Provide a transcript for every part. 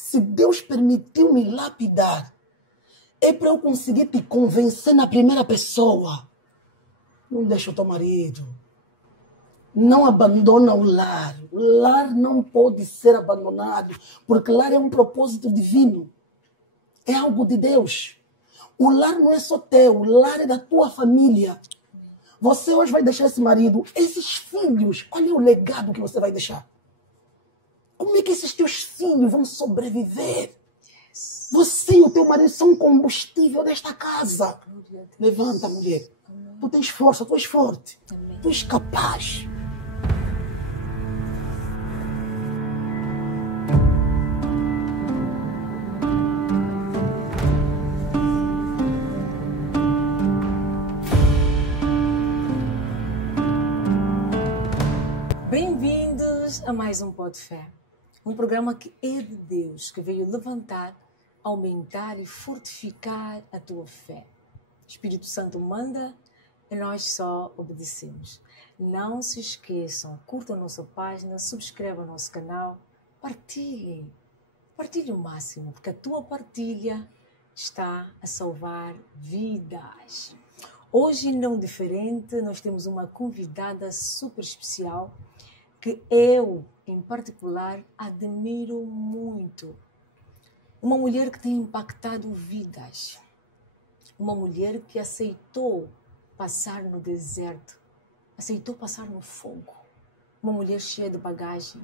Se Deus permitiu me lapidar, é para eu conseguir te convencer na primeira pessoa. Não deixa o teu marido. Não abandona o lar. O lar não pode ser abandonado, porque o lar é um propósito divino. É algo de Deus. O lar não é só teu, o lar é da tua família. Você hoje vai deixar esse marido, esses filhos, olha o legado que você vai deixar. Como é que esses teus filhos vão sobreviver? Você e o teu marido são combustível desta casa. Levanta, mulher. Tu tens força, tu és forte. Tu és capaz. Bem-vindos a mais um Pó de Fé, um programa que é de Deus, que veio levantar, aumentar e fortificar a tua fé. O Espírito Santo manda e nós só obedecemos. Não se esqueçam, curtam a nossa página, subscrevam o nosso canal, partilhem o máximo, porque a tua partilha está a salvar vidas. Hoje, não diferente, nós temos uma convidada super especial que eu, em particular, admiro muito. Uma mulher que tem impactado vidas. Uma mulher que aceitou passar no deserto, aceitou passar no fogo. Uma mulher cheia de bagagem.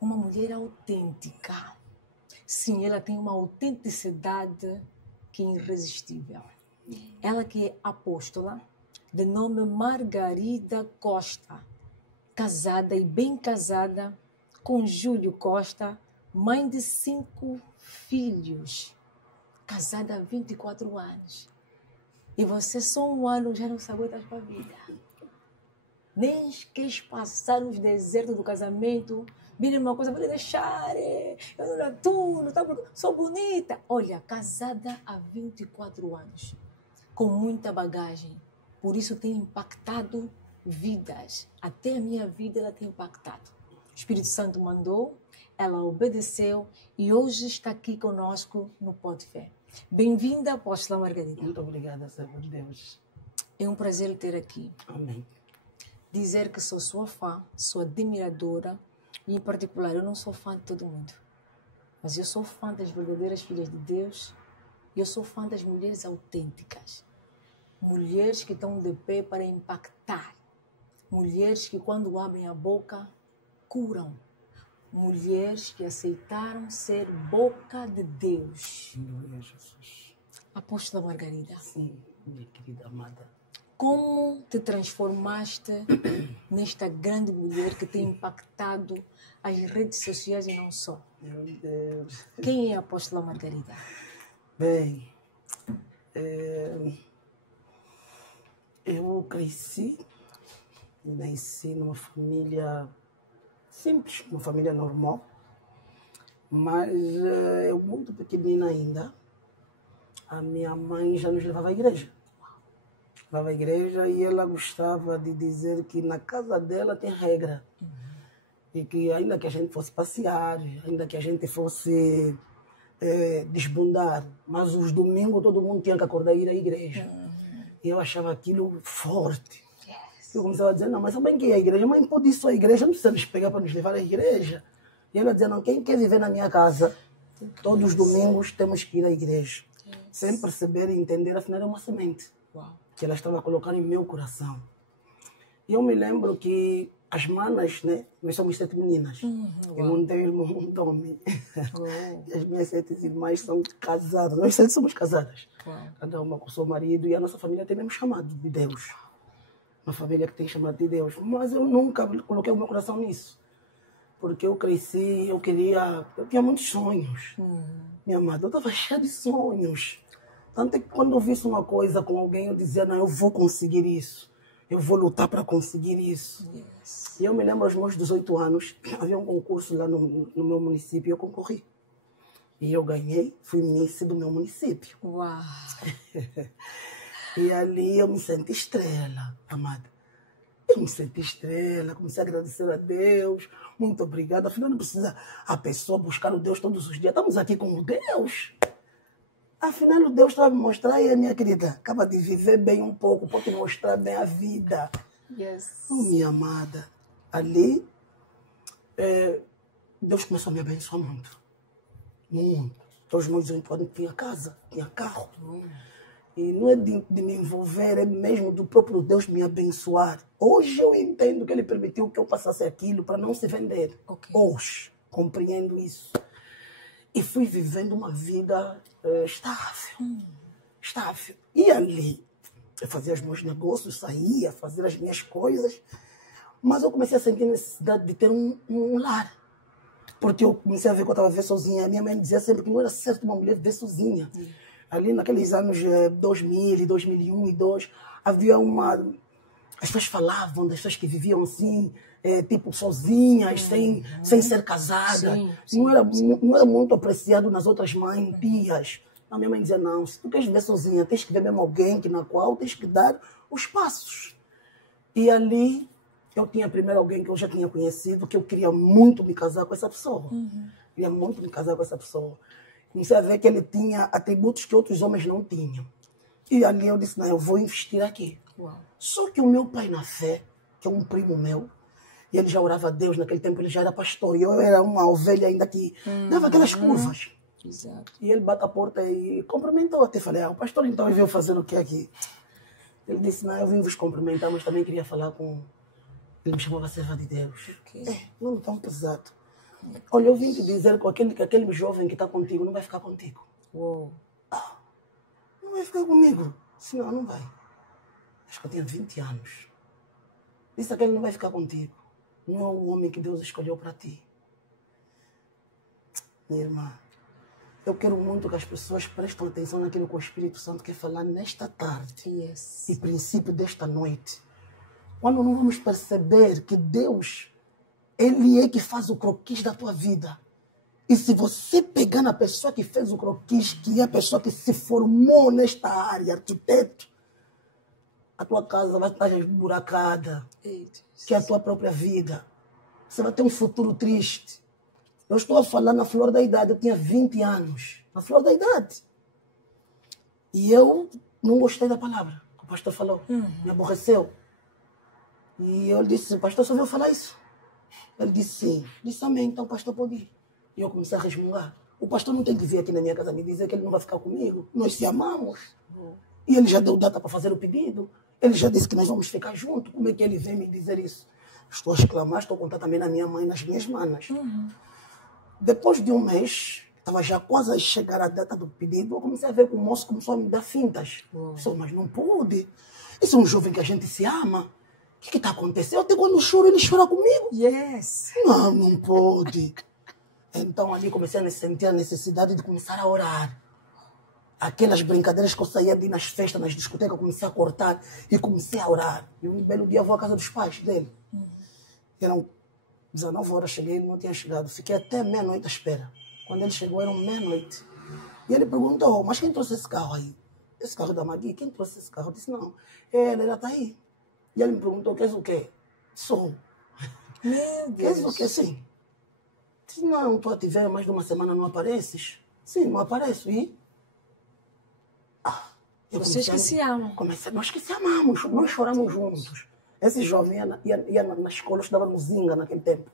Uma mulher autêntica. Sim, ela tem uma autenticidade que é irresistível. Ela que é apóstola, de nome Margarida Costa. Casada e bem casada com Júlio Costa, mãe de 5 filhos, casada há 24 anos. E você só um ano já não se aguenta para a vida. Nem queres passar nos desertos do casamento. Vira uma coisa, vou deixar, eu não atuo, sou bonita. Olha, casada há 24 anos, com muita bagagem. Por isso tem impactado vidas. Até a minha vida ela tem impactado. O Espírito Santo mandou, ela obedeceu e hoje está aqui conosco no Pó de Fé. Bem-vinda, apóstola Margarida. Muito obrigada, Senhor Deus. É um prazer ter aqui. Amém. Dizer que sou sua fã, sua admiradora e, em particular, eu não sou fã de todo mundo, mas eu sou fã das verdadeiras filhas de Deus e eu sou fã das mulheres autênticas. Mulheres que estão de pé para impactar. Mulheres que, quando abrem a boca, curam. Mulheres que aceitaram ser boca de Deus. Glória a Jesus. Apóstola Margarida. Sim, minha querida amada. Como te transformaste nesta grande mulher que tem impactado as redes sociais e não só? Meu Deus. Quem é a apóstola Margarida? Bem, eu nasci numa família simples, uma família normal, mas eu muito pequenina ainda, a minha mãe já nos levava à igreja. Levava à igreja e ela gostava de dizer que na casa dela tem regra. E que ainda que a gente fosse passear, ainda que a gente fosse desbundar, mas os domingos todo mundo tinha que acordar e ir à igreja. E eu achava aquilo forte. Eu começava a dizer, não, mas também que é a igreja? Mãe, pode ir só à igreja, não precisa nos pegar para nos levar à igreja. E ela dizia, não, quem quer viver na minha casa, todos os domingos temos que ir à igreja. Sem perceber e entender, afinal é uma semente que ela estava colocando em meu coração. E eu me lembro que as manas, né, nós somos 7 meninas. Eu não tenho irmão, um homem. E as minhas 7 irmãs são casadas, nós 7 somos casadas. Cada uma com seu marido e a nossa família tem mesmo chamado de Deus. Uma família que tem chamado de Deus. Mas eu nunca coloquei o meu coração nisso. Porque eu cresci, eu tinha muitos sonhos. Minha amada, eu estava cheia de sonhos. Tanto é que quando eu visse uma coisa com alguém, eu dizia, não, eu vou conseguir isso. Eu vou lutar para conseguir isso. E eu me lembro, aos meus 18 anos, havia um concurso lá no meu município e eu concorri. E eu ganhei, fui Miss do meu município. Uau! E ali eu me senti estrela, amada. Eu me senti estrela, comecei a agradecer a Deus, muito obrigado. Afinal, não precisa a pessoa buscar o Deus todos os dias. Estamos aqui com o Deus. Afinal, o Deus estava me mostrar, e a minha querida, acaba de viver bem um pouco, pode mostrar bem a vida. Yes. Oh, minha amada, ali, Deus começou a me abençoar muito. Muito. Todos os meus encontros tinha casa, tinha carro. E não é de me envolver, é mesmo do próprio Deus me abençoar. Hoje eu entendo que Ele permitiu que eu passasse aquilo para não se vender. Okay. Hoje, compreendo isso. E fui vivendo uma vida estável. Estável. E ali, eu fazia os meus negócios, saía, fazia as minhas coisas. Mas eu comecei a sentir necessidade de ter um lar. Porque eu comecei a ver que eu estava a viver sozinha. A minha mãe dizia sempre que não era certo uma mulher viver sozinha. Ali naqueles anos 2000, 2001 e 2002, havia uma... As pessoas falavam das pessoas que viviam assim, tipo sozinhas, sem ser casadas. Sim. Não era muito apreciado nas outras mães, tias. A minha mãe dizia, não, se tu queres viver sozinha, tens que ver mesmo alguém na qual tens que dar os passos. E ali eu tinha primeiro alguém que eu já tinha conhecido, que eu queria muito me casar com essa pessoa. Queria muito me casar com essa pessoa. Comecei a ver que ele tinha atributos que outros homens não tinham. E ali eu disse, não, eu vou investir aqui. Uau. Só que o meu pai na fé, que é um primo meu, e ele já orava a Deus, naquele tempo ele já era pastor, e eu era uma ovelha ainda que dava aquelas curvas. Exato. E ele bate a porta e cumprimentou. Até falei, o pastor então ele veio fazer o que aqui? Ele disse, não, eu vim vos cumprimentar, mas também queria falar com... Ele me chamava serva de Deus. Okay. Não tão pesado. Olha, eu vim te dizer que aquele jovem que está contigo não vai ficar contigo. Uou. Não vai ficar comigo. Senão, não vai. Acho que eu tinha 20 anos. Disse aquele não vai ficar contigo. Não é o homem que Deus escolheu para ti. Minha irmã, eu quero muito que as pessoas prestem atenção naquilo que o Espírito Santo quer falar nesta tarde. Yes. E princípio desta noite. Quando não vamos perceber que Deus, Ele é que faz o croquis da tua vida. E se você pegar na pessoa que fez o croquis, que é a pessoa que se formou nesta área, arquiteto, a tua casa vai estar esburacada, que é a tua própria vida. Você vai ter um futuro triste. Eu estou a falar na flor da idade, eu tinha 20 anos, na flor da idade. E eu não gostei da palavra que o pastor falou, me aborreceu. E eu disse, o pastor só veio falar isso. Ele disse sim. Disse amém, então o pastor pode ir. E eu comecei a resmungar. O pastor não tem que vir aqui na minha casa me dizer que ele não vai ficar comigo. Nós se amamos. E ele já deu data para fazer o pedido. Ele já disse que nós vamos ficar juntos. Como é que ele vem me dizer isso? Estou a exclamar, estou a contar também na minha mãe, nas minhas manas. Depois de um mês, estava já quase a chegar a data do pedido, eu comecei a ver que o moço começou a me dar fintas. Disse, mas não pude. Esse é um jovem que a gente se ama. O que está acontecendo? Até quando eu choro, ele chora comigo. Yes. Não, não pode. Então ali comecei a sentir a necessidade de começar a orar. Aquelas brincadeiras que eu saía de ir nas festas, nas discotecas, eu comecei a cortar e comecei a orar. E um belo dia eu vou à casa dos pais dele. Eram 19 horas, cheguei, ele não tinha chegado. Fiquei até meia-noite à espera. Quando ele chegou, eram meia-noite. E ele perguntou, mas quem trouxe esse carro aí? Esse carro da Magui? Quem trouxe esse carro? Eu disse, não, ele já está aí. E ele me perguntou, queres o quê? Sou. Meu Queres o Deus. quê? Sim. Disse, não, estou a te ver, mais de uma semana não apareces. Sim, não apareço. E? Vocês que se amam. Nós que se amamos, nós choramos juntos. Esse jovem ia na escola, eu estudava no Zinga naquele tempo.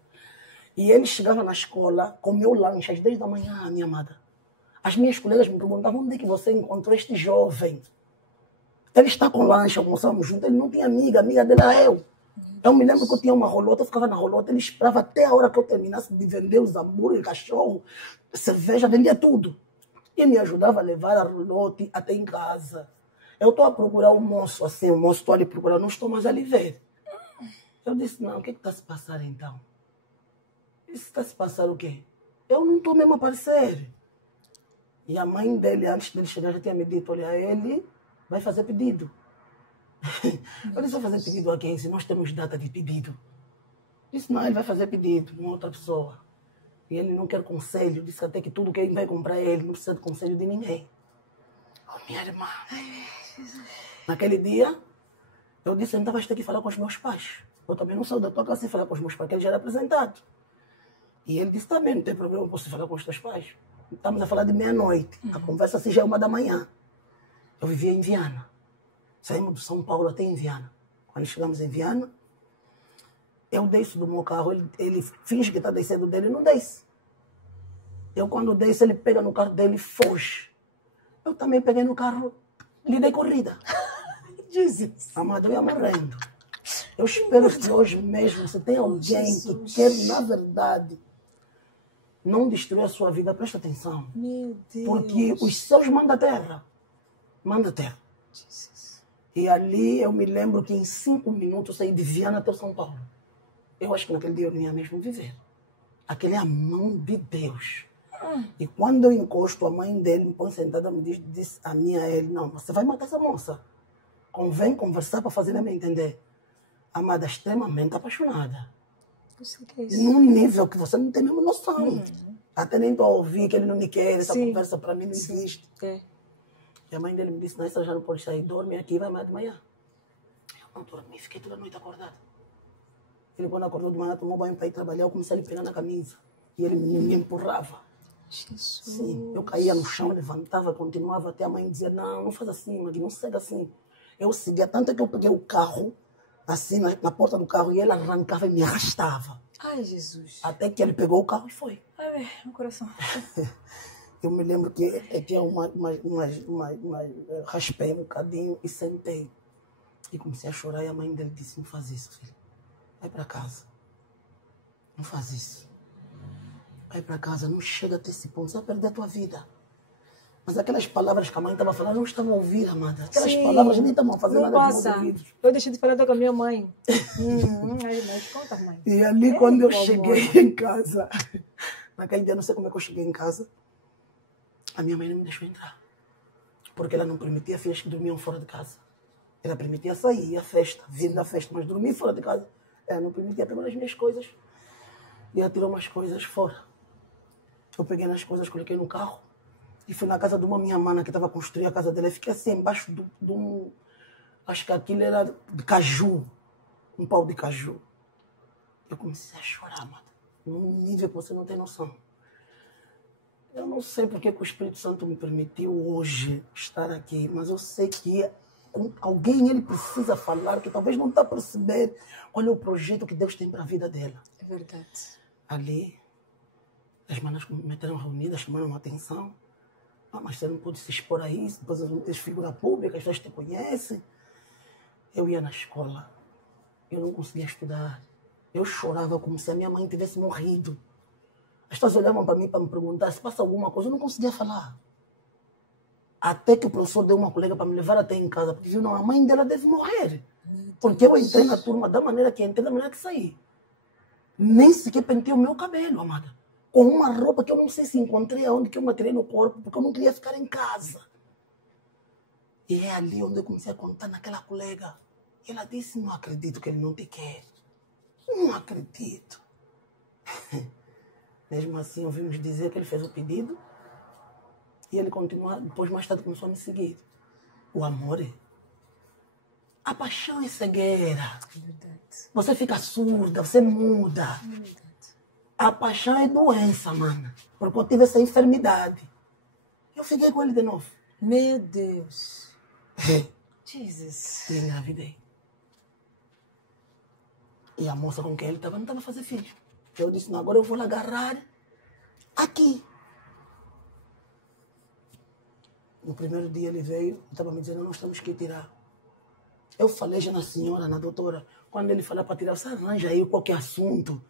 E ele chegava na escola, comeu lanche às 10 da manhã, minha amada. As minhas colegas me perguntavam, onde é que você encontrou este jovem? Ele está com lanche, almoçamos juntos, ele não tinha amiga dele era eu. Eu me lembro que eu tinha uma rolota, eu ficava na rolota, ele esperava até a hora que eu terminasse de vender os hambúrguer, cachorro, cerveja, vendia tudo. E me ajudava a levar a rolote até em casa. Eu estou a procurar o moço, assim, o moço estou ali procurando, não estou mais ali ver. Eu disse, não, o que está se passando então? Isso está se passando o quê? Eu não estou mesmo a aparecer. E a mãe dele, antes dele chegar, já tinha me dito, olha, ele vai fazer pedido. Eu disse, vai fazer pedido a quem? Se nós temos data de pedido. Disse, não, ele vai fazer pedido, uma outra pessoa. E ele não quer conselho, disse até que tudo que ele vai comprar ele não precisa de conselho de ninguém. Oh, minha irmã. Naquele dia, eu disse, então vais ter que falar com os meus pais. Eu também não saio da tua casa sem falar com os meus pais, que ele já era apresentado. E ele disse, também, não tem problema, posso falar com os teus pais. Estamos a falar de meia-noite. A conversa assim já é 1h. Eu vivia em Viana. Saímos de São Paulo até em Viana. Quando chegamos em Viana, eu desço do meu carro, ele finge que está descendo dele e não desce. Eu, quando desço, ele pega no carro dele e foge. Eu também peguei no carro, lhe dei corrida. Jesus. Amado, eu ia morrendo. Eu espero que hoje mesmo, se tem alguém que quer, na verdade, não destruir a sua vida, presta atenção. Meu Deus. Porque os céus mandam a terra. Manda a terra. Jesus. E ali eu me lembro que em 5 minutos eu saí de Viana até São Paulo. Eu acho que naquele dia eu não ia mesmo viver. Aquele é a mão de Deus. E quando eu encosto, a mãe dele me põe sentada e me diz a mim a ele, não, você vai matar essa moça. Convém conversar para fazer ela me entender. Amada, extremamente apaixonada. Eu sei que é isso. Num nível que você não tem mesmo noção. Até nem estou a ouvir que ele não me quer, essa Sim. conversa para mim não existe. É. E a mãe dele me disse, não, você já não pode sair, dorme aqui, vai mais de manhã. Eu não dormi, fiquei toda a noite acordada. Ele, quando acordou de manhã, tomou banho para ir trabalhar, eu comecei a lhe pegar na camisa. E ele me empurrava. Jesus. Sim, eu caía no chão, levantava, continuava até a mãe dizer, não faz assim, Magui, não segue assim. Eu seguia, tanto que eu peguei o carro, assim, na porta do carro, e ele arrancava e me arrastava. Ai, Jesus. Até que ele pegou o carro e foi. Ai, meu coração. Eu me lembro que tinha raspei um bocadinho e sentei. E comecei a chorar e a mãe dele disse, não faz isso, filho. Vai para casa. Não faz isso. Vai para casa, não chega até esse ponto, você vai perder a tua vida. Mas aquelas palavras que a mãe estava falando, eu não estava a ouvir, amada. Aquelas Sim, palavras nem estavam fazendo não nada nos passa. meus ouvidos. Eu deixei de falar até com a minha mãe. Aí, mas conta, mãe. E ali, quando eu amor. cheguei em casa, naquele dia, não sei como é que eu cheguei em casa, a minha mãe não me deixou entrar. Porque ela não permitia filhas que dormiam fora de casa. Ela permitia sair, a festa, vir da festa, mas dormir fora de casa, ela não permitia. Pegou nas minhas coisas e ela tirou umas coisas fora. Eu peguei nas coisas, coloquei no carro e fui na casa de uma minha mana que estava construindo a casa dela. Eu fiquei assim, embaixo de um... Acho que aquilo era de caju, um pau de caju. Eu comecei a chorar, mano, num nível que você não tem noção. Eu não sei porque que o Espírito Santo me permitiu hoje estar aqui, mas eu sei que alguém ele precisa falar, que talvez não está a perceber qual é o projeto que Deus tem para a vida dela. É verdade. Ali, as manas me meteram reunidas, chamaram a atenção. Ah, mas você não pode se expor a isso, depois não tens figura pública, as pessoas te conhecem. Eu ia na escola, eu não conseguia estudar. Eu chorava como se a minha mãe tivesse morrido. As pessoas olhavam para mim para me perguntar se passa alguma coisa, eu não conseguia falar. Até que o professor deu uma colega para me levar até em casa, porque viu, não, a mãe dela deve morrer. Porque eu entrei na turma da maneira que entrei, da maneira que saí. Nem sequer pentei o meu cabelo, amada. Com uma roupa que eu não sei se encontrei aonde que eu me tirei no corpo, porque eu não queria ficar em casa. E é ali onde eu comecei a contar naquela colega. E ela disse, não acredito que ele não te quer. Não acredito. Mesmo assim, ouvimos dizer que ele fez o pedido. E ele continua, depois mais tarde começou a me seguir. O amor é... A paixão é cegueira. É verdade. Você fica surda, você muda. É verdade. A paixão é doença, mano. Porque eu tive essa enfermidade. Eu fiquei com ele de novo. Meu Deus. Jesus. E engravidei. E a moça com quem ele estava não estava a fazer filho. Eu disse, não, agora eu vou lhe agarrar aqui. No primeiro dia ele veio, estava me dizendo, nós temos que tirar. Eu falei já na senhora, na doutora, quando ele falar para tirar, você arranja aí qualquer assunto.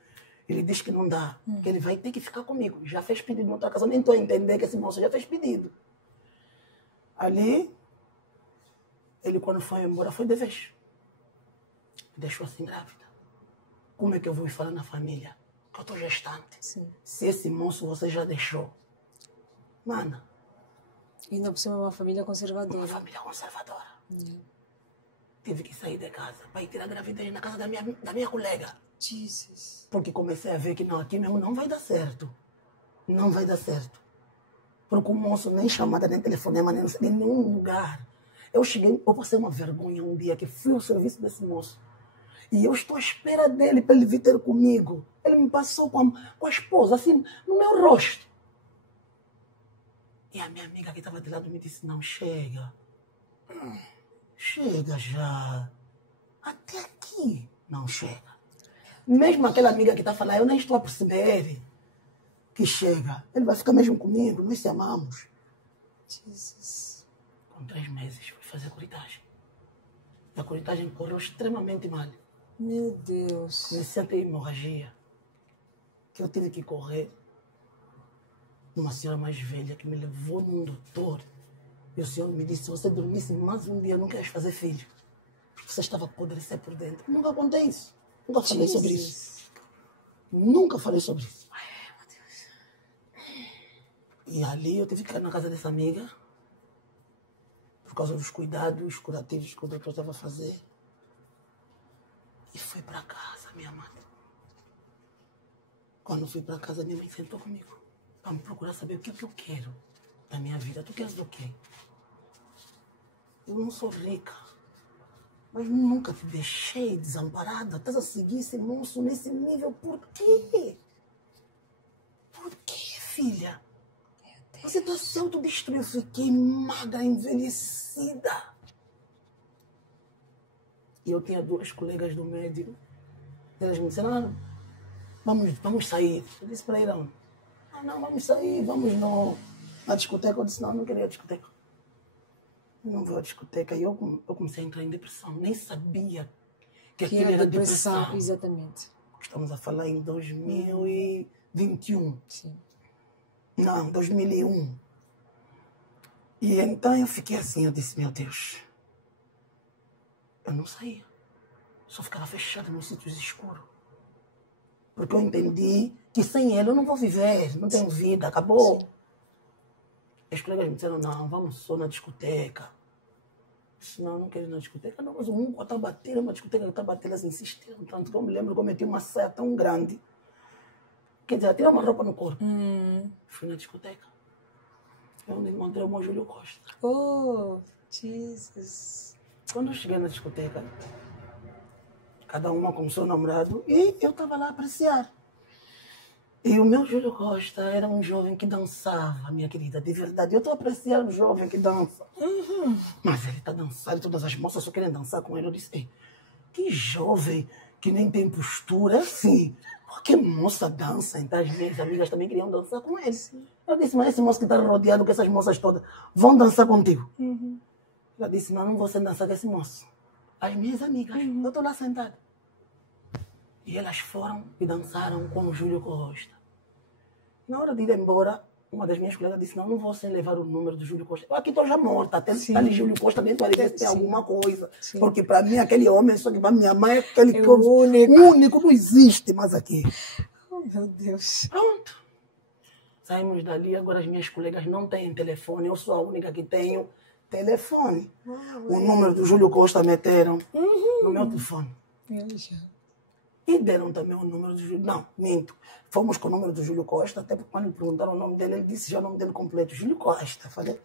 Ele diz que não dá, que ele vai ter que ficar comigo. Já fez pedido em outra casa, eu nem estou a entender que esse moço já fez pedido. Ali, ele quando foi embora, foi de vez. Me deixou assim grávida. Como é que eu vou ir falar na família? Que eu estou gestante. Sim. Se esse moço você já deixou. Mano, E ainda por cima é uma família uma conservadora. família conservadora. Tive que sair de casa para ir tirar a gravidez na casa da minha colega. Jesus. Porque comecei a ver que não, aqui mesmo não vai dar certo. Não vai dar certo. Porque o moço nem chamada, nem telefonema, nem em nenhum lugar. Eu passei uma vergonha um dia que fui ao serviço desse moço. E eu estou à espera dele para ele vir ter comigo. Ele me passou com a esposa, assim, no meu rosto. E a minha amiga que estava de lado me disse, não, chega. Chega já. Até aqui não chega. Mesmo aquela amiga que está falando, eu nem estou a perceber que chega. Ele vai ficar mesmo comigo, nós se amamos. Jesus. Com 3 meses fui fazer a curitagem. E a curitagem correu extremamente mal. Meu Deus. Comecei a ter hemorragia. Que eu tive que correr. Uma senhora mais velha que me levou num doutor. E o senhor me disse, se você dormisse mais um dia, não queres fazer filho. Porque você estava a apodrecer por dentro. Nunca contei isso. Nunca falei sobre isso. Nunca falei sobre isso. Ai, meu Deus. E ali eu tive que ficar na casa dessa amiga. Por causa dos cuidados curativos que o doutor estava a fazer. E fui para casa, minha mãe. Quando fui para casa, minha mãe sentou comigo. Para me procurar saber o que eu quero da minha vida. Tu queres o quê? Eu não sou rica. Mas nunca te deixei desamparada. Estás a seguir esse moço nesse nível. Por quê? Por quê, filha? Você está se autodestruindo. Eu fiquei magra, envelhecida. E eu tinha 2 colegas do médico. Elas me disseram, vamos sair. Eu disse para elas, não, vamos sair, vamos na discoteca. Eu disse, não queria discoteca. Eu não vou à discoteca. E eu comecei a entrar em depressão. Nem sabia que aquilo era depressão. Exatamente. Estamos a falar em 2021. Sim. Não, 2001. E então eu fiquei assim, eu disse, meu Deus. Eu não saía. Só ficava fechada nos sítios escuros. Porque eu entendi que sem ele eu não vou viver, não tenho vida, acabou. Sim. Os colegas me disseram, não, vamos só na discoteca. Eu disse, não quero ir na discoteca. Não, mas o mundo está batendo, uma discoteca que está batendo, elas insistiram. Tanto que eu me lembro que eu meti uma saia tão grande. Quer dizer, tirei uma roupa no corpo. Fui na discoteca. É onde encontrei o meu Júlio Costa. Oh, Jesus. Quando eu cheguei na discoteca, cada uma com o seu namorado, e eu estava lá a apreciar. E o meu Júlio Costa era um jovem que dançava, minha querida, de verdade. Eu estou apreciando o jovem que dança. Mas ele está dançando, todas as moças só querem dançar com ele. Eu disse, que jovem que nem tem postura, assim. Porque moça dança, então as minhas amigas também queriam dançar com ele. Eu disse, mas esse moço que está rodeado com essas moças todas, vão dançar contigo? Ela disse, não vou sem dançar com esse moço. As minhas amigas, eu estou lá sentada. E elas foram e dançaram com o Júlio Costa. Na hora de ir embora, uma das minhas colegas disse, não vou sem levar o número do Júlio Costa. Eu aqui estou já morta, até está ali Júlio Costa dentro ali, tem alguma coisa. Sim. Porque para mim aquele homem, só que para minha mãe, aquele que único não existe mais aqui. Oh, meu Deus. Pronto. Saímos dali, agora as minhas colegas não têm telefone, eu sou a única que tenho telefone. O número do Júlio Costa meteram no meu telefone. E deram também o número do Júlio. Não, minto. Fomos com o número do Júlio Costa, até porque quando me perguntaram o nome dele, ele disse já o nome dele completo, Júlio Costa. Falei,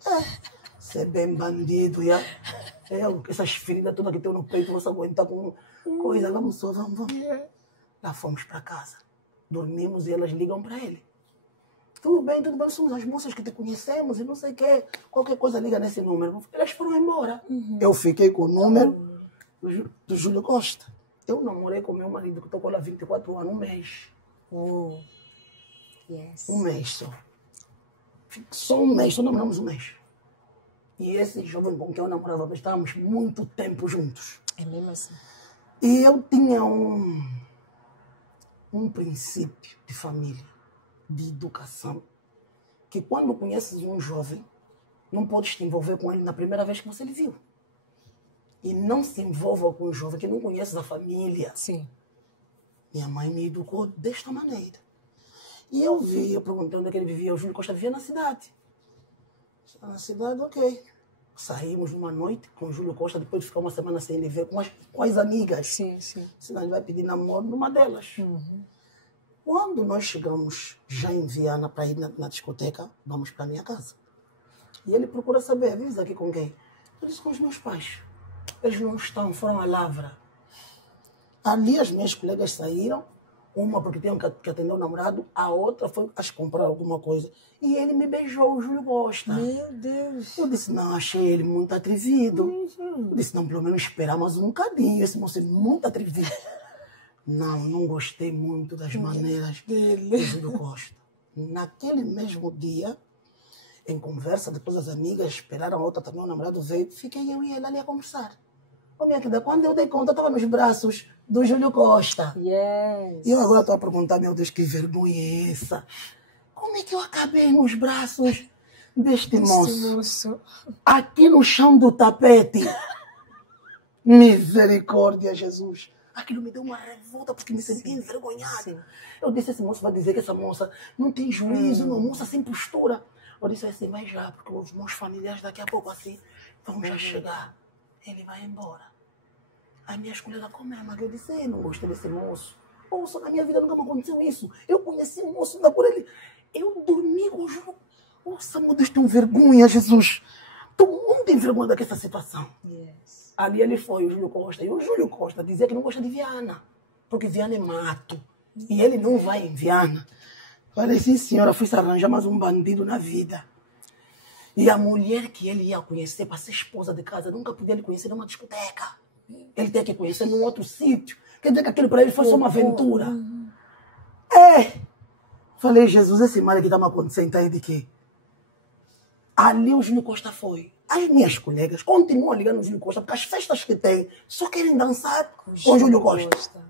você é bem bandido, já. Essas feridas todas que tem no peito, você aguentar com coisa, vamos. Lá fomos para casa. Dormimos e elas ligam para ele. Tudo bem, somos as moças que te conhecemos e não sei o quê. Qualquer coisa liga nesse número. Elas foram embora. Eu fiquei com o número do Júlio Costa. Eu namorei com meu marido, que estou com ela há 24 anos, um mês. Oh, yes. Um mês só. Só um mês, só namoramos um mês. E esse jovem com quem eu namorava, estávamos muito tempo juntos. É mesmo assim? E eu tinha um princípio de família, de educação, que quando conheces um jovem, não podes te envolver com ele na primeira vez que você lhe viu. E não se envolva com um jovem que não conhece a família. Sim. Minha mãe me educou desta maneira. E eu perguntei onde é que ele vivia. O Júlio Costa vivia na cidade. Na cidade, ok. Saímos numa noite com o Júlio Costa, depois de ficar uma semana sem ele ver, com as amigas. Sim, sim. Senão ele vai pedir namoro numa delas. Quando nós chegamos já em Viana para ir na discoteca, vamos para a minha casa. E ele procura saber, vives aqui com quem? Eu disse, com os meus pais. Eles não estão, foram à Lavra. Ali as minhas colegas saíram, uma porque tinham que atender o namorado, a outra foi, acho que comprar alguma coisa. E ele me beijou, o Júlio Costa. Meu Deus. Eu disse, não, achei ele muito atrevido. Eu disse, não, pelo menos esperar mais um bocadinho, esse moço é muito atrevido. Não gostei muito das maneiras do Júlio Costa. Naquele mesmo dia, em conversa, depois as amigas esperaram, a outra também, o namorado veio, fiquei eu e ele ali a conversar. Ô, minha querida, quando eu dei conta, eu estava nos braços do Júlio Costa. Yes. E eu agora estou a perguntar, meu Deus, que vergonha é essa? Como é que eu acabei nos braços deste moço? Aqui no chão do tapete. Misericórdia, Jesus. Aquilo me deu uma revolta porque me senti envergonhada. Sim. Eu disse, esse moço vai dizer que essa moça não tem juízo, uma moça sem postura. Eu disse assim, vai já, porque os meus familiares daqui a pouco assim vão já chegar. Ele vai embora. As minhas colegas, como é, mas eu disse, eu não gostei desse moço. Ouça, na minha vida nunca me aconteceu isso. Eu conheci um moço, ainda por ele. Eu dormi com o Júlio. Ouça, meu Deus, tenho vergonha, Jesus. Tu não tem vergonha daquela situação. Yes. Ali ele foi, o Júlio Costa. E o Júlio Costa dizia que não gosta de Viana. Porque Viana é mato. E ele não vai em Viana. Falei, sim, senhora, fui se arranjar mais um bandido na vida. E a mulher que ele ia conhecer para ser esposa de casa, nunca podia lhe conhecer numa discoteca. Ele tem que conhecer num outro sítio. Quer dizer que aquilo para ele foi só uma aventura. Falei, Jesus, esse mal que está me acontecendo aí de quê? Ali o Júlio Costa foi. As minhas colegas continuam ligando no Júlio Costa, porque as festas que tem só querem dançar com o Júlio Costa.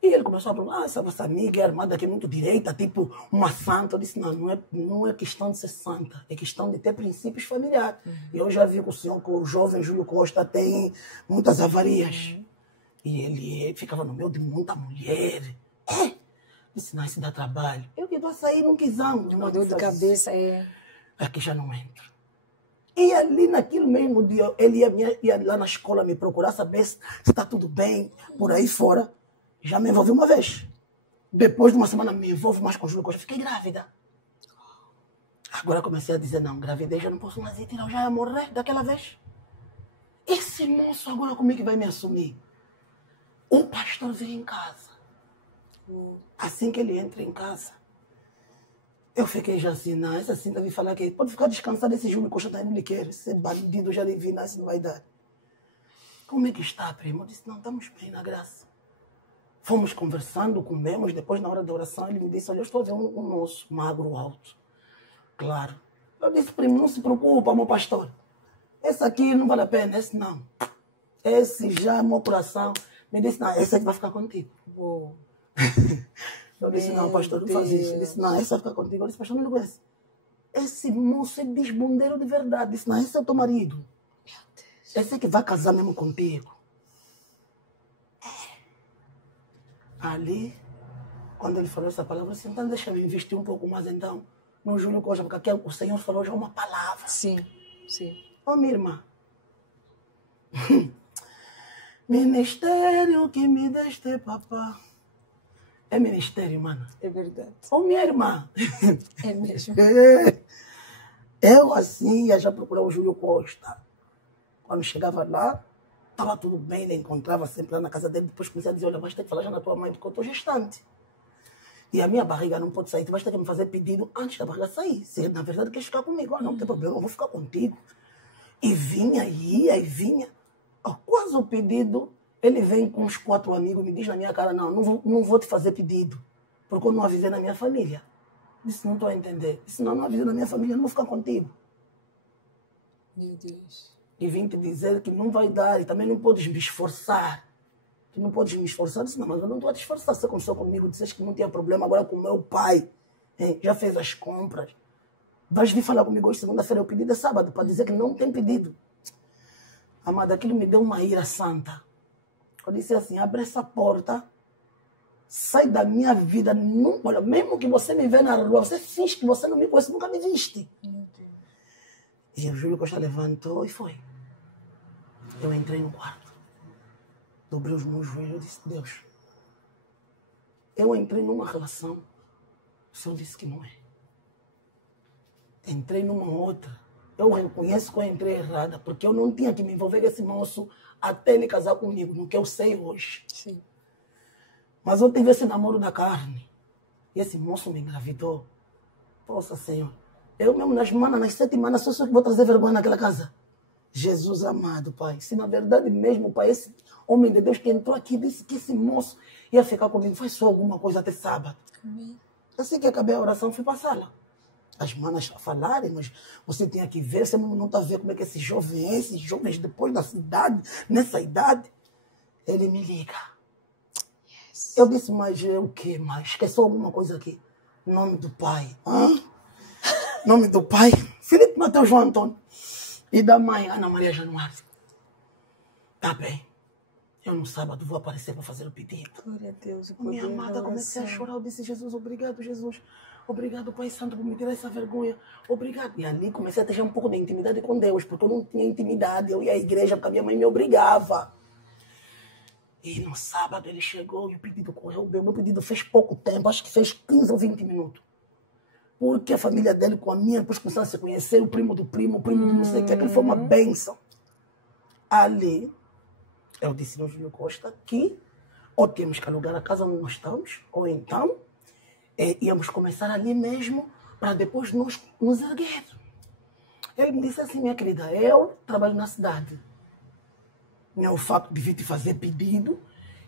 E ele começou a perguntar, essa vossa amiga é armada aqui muito direita, tipo uma santa. Eu disse, não é questão de ser santa, é questão de ter princípios familiares. E eu já vi que o jovem Júlio Costa tem muitas avarias. E ele ficava no meio de muita mulher. Disse, não, isso dá trabalho. Eu que vou sair, não quisamos. Uma dor de cabeça Aqui já não entro. E ali naquele mesmo dia, ele ia lá na escola me procurar, saber se está tudo bem, por aí fora. Já me envolvi uma vez. Depois de uma semana me envolvo mais com o Júlio Costa. Fiquei grávida. Agora comecei a dizer, não, gravidez já não posso mais ir tirar, eu já ia morrer daquela vez. Esse moço agora como é que vai me assumir? O pastor veio em casa. Assim que ele entra em casa, eu fiquei já assim, não, essa assim deve falar que pode ficar descansado, esse Júlio Costa tá, não lhe quer, esse bandido já lhe vi, não, isso não vai dar. Como é que está, primo? Eu disse, não, estamos bem na graça. Fomos conversando, comemos, depois na hora da oração ele me disse, olha, eu estou a ver um moço magro, alto. Claro. Eu disse, primo, não se preocupa, meu pastor. Esse aqui não vale a pena, esse não. Esse já, meu coração, me disse, não, esse aqui vai ficar contigo. Uou. Eu disse, não, pastor, não faz isso. Ele disse, não, esse vai ficar contigo. Eu disse, pastor, não lhe conhece. Esse moço é desbundeiro de verdade. Eu disse, não, esse é o teu marido. Meu Deus. Esse é que vai casar mesmo contigo. Ali, quando ele falou essa palavra, eu disse, então deixa eu investir um pouco mais então no Júlio Costa, porque aqui o Senhor falou já uma palavra. Sim, sim. Ô, minha irmã. Ministério que me deste, papá. É ministério, mano. É verdade. Ô, minha irmã. É mesmo. Eu, assim, ia já procurar o Júlio Costa. Quando chegava lá, estava tudo bem, ele encontrava sempre lá na casa dele. Depois comecei a dizer, olha, vais ter que falar já na tua mãe, porque eu estou gestante. E a minha barriga não pode sair, tu vais ter que me fazer pedido antes da barriga sair. Se na verdade queres ficar comigo, não tem problema, eu vou ficar contigo. E vinha, ia e vinha. Quase o pedido, ele vem com uns 4 amigos, me diz na minha cara, não vou te fazer pedido, porque eu não avisei na minha família. Disse, não estou a entender. Disse, não avisei na minha família, não vou ficar contigo. Meu Deus. E vim te dizer que não vai dar, e também não podes me esforçar. Tu não podes me esforçar. Eu disse, não, mas eu não estou a te esforçar. Você começou comigo, disseste que não tinha problema, agora com o meu pai, já fez as compras. Vais vir falar comigo hoje, segunda-feira, o pedido é sábado, para dizer que não tem pedido. Amada, aquilo me deu uma ira santa. Eu disse assim, abre essa porta, sai da minha vida. Não, olha, mesmo que você me vê na rua, você finge que você não me conhece, nunca me viste. Meu Deus. E o Júlio Costa levantou e foi. Eu entrei no quarto, dobrei os meus joelhos e disse, Deus, eu entrei numa relação, o Senhor disse que não é. Entrei numa outra, eu reconheço que eu entrei errada, porque eu não tinha que me envolver com esse moço até ele casar comigo, no que eu sei hoje. Sim. Mas eu tive esse namoro da carne. E esse moço me engravidou. Poxa, Senhor. Eu mesmo nas 7 semanas, só que vou trazer vergonha naquela casa. Jesus amado, Pai. Se na verdade mesmo, Pai, esse homem de Deus que entrou aqui disse que esse moço ia ficar comigo, faz só alguma coisa até sábado. Amém. Assim que acabei a oração, fui para a sala. As manas falarem, mas você tem que ver, você não está vendo como é que esse jovem é, esses jovens depois da cidade, nessa idade. Ele me liga. Yes. Eu disse, mas o que mais? Esqueceu alguma coisa aqui? Nome do Pai. Hã? Nome do Pai? Filipe Mateus João Antônio. E da mãe, Ana Maria Januário. Tá bem. Eu no sábado vou aparecer para fazer o pedido. Glória a Deus. Minha amada, comecei a chorar. Eu disse, Jesus, obrigado, Jesus. Obrigado, Pai Santo, por me tirar essa vergonha. Obrigado. E ali comecei a ter já um pouco de intimidade com Deus, porque eu não tinha intimidade. Eu ia à igreja porque a minha mãe me obrigava. E no sábado ele chegou e o pedido correu bem. O meu pedido fez pouco tempo, acho que fez 15 ou 20 minutos. Porque a família dele com a minha, depois começaram a se conhecer, o primo do não sei o que, aquilo foi uma bênção. Ali, eu disse no Júlio Costa que ou temos que alugar a casa onde nós estamos, ou então íamos começar ali mesmo para depois nos erguer. Ele me disse assim, minha querida, eu trabalho na cidade. Não é o fato de vir te fazer pedido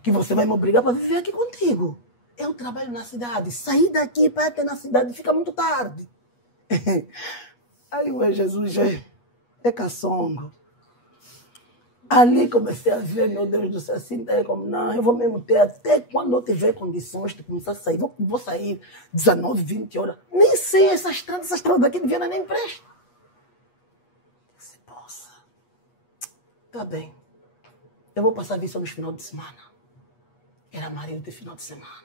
que você vai me obrigar para viver aqui contigo. Eu trabalho na cidade. Sair daqui para ir na cidade fica muito tarde. Aí, ué, Jesus, é caçongo. Ali comecei a ver, meu Deus do céu, assim, como, não, eu vou mesmo ter, até quando eu tiver condições de começar a sair, vou sair 19, 20 horas. Nem sei essa estrada daqui de Viana nem presta. Se possa. Tá bem. Eu vou passar isso nos finais de semana. Era marido de final de semana.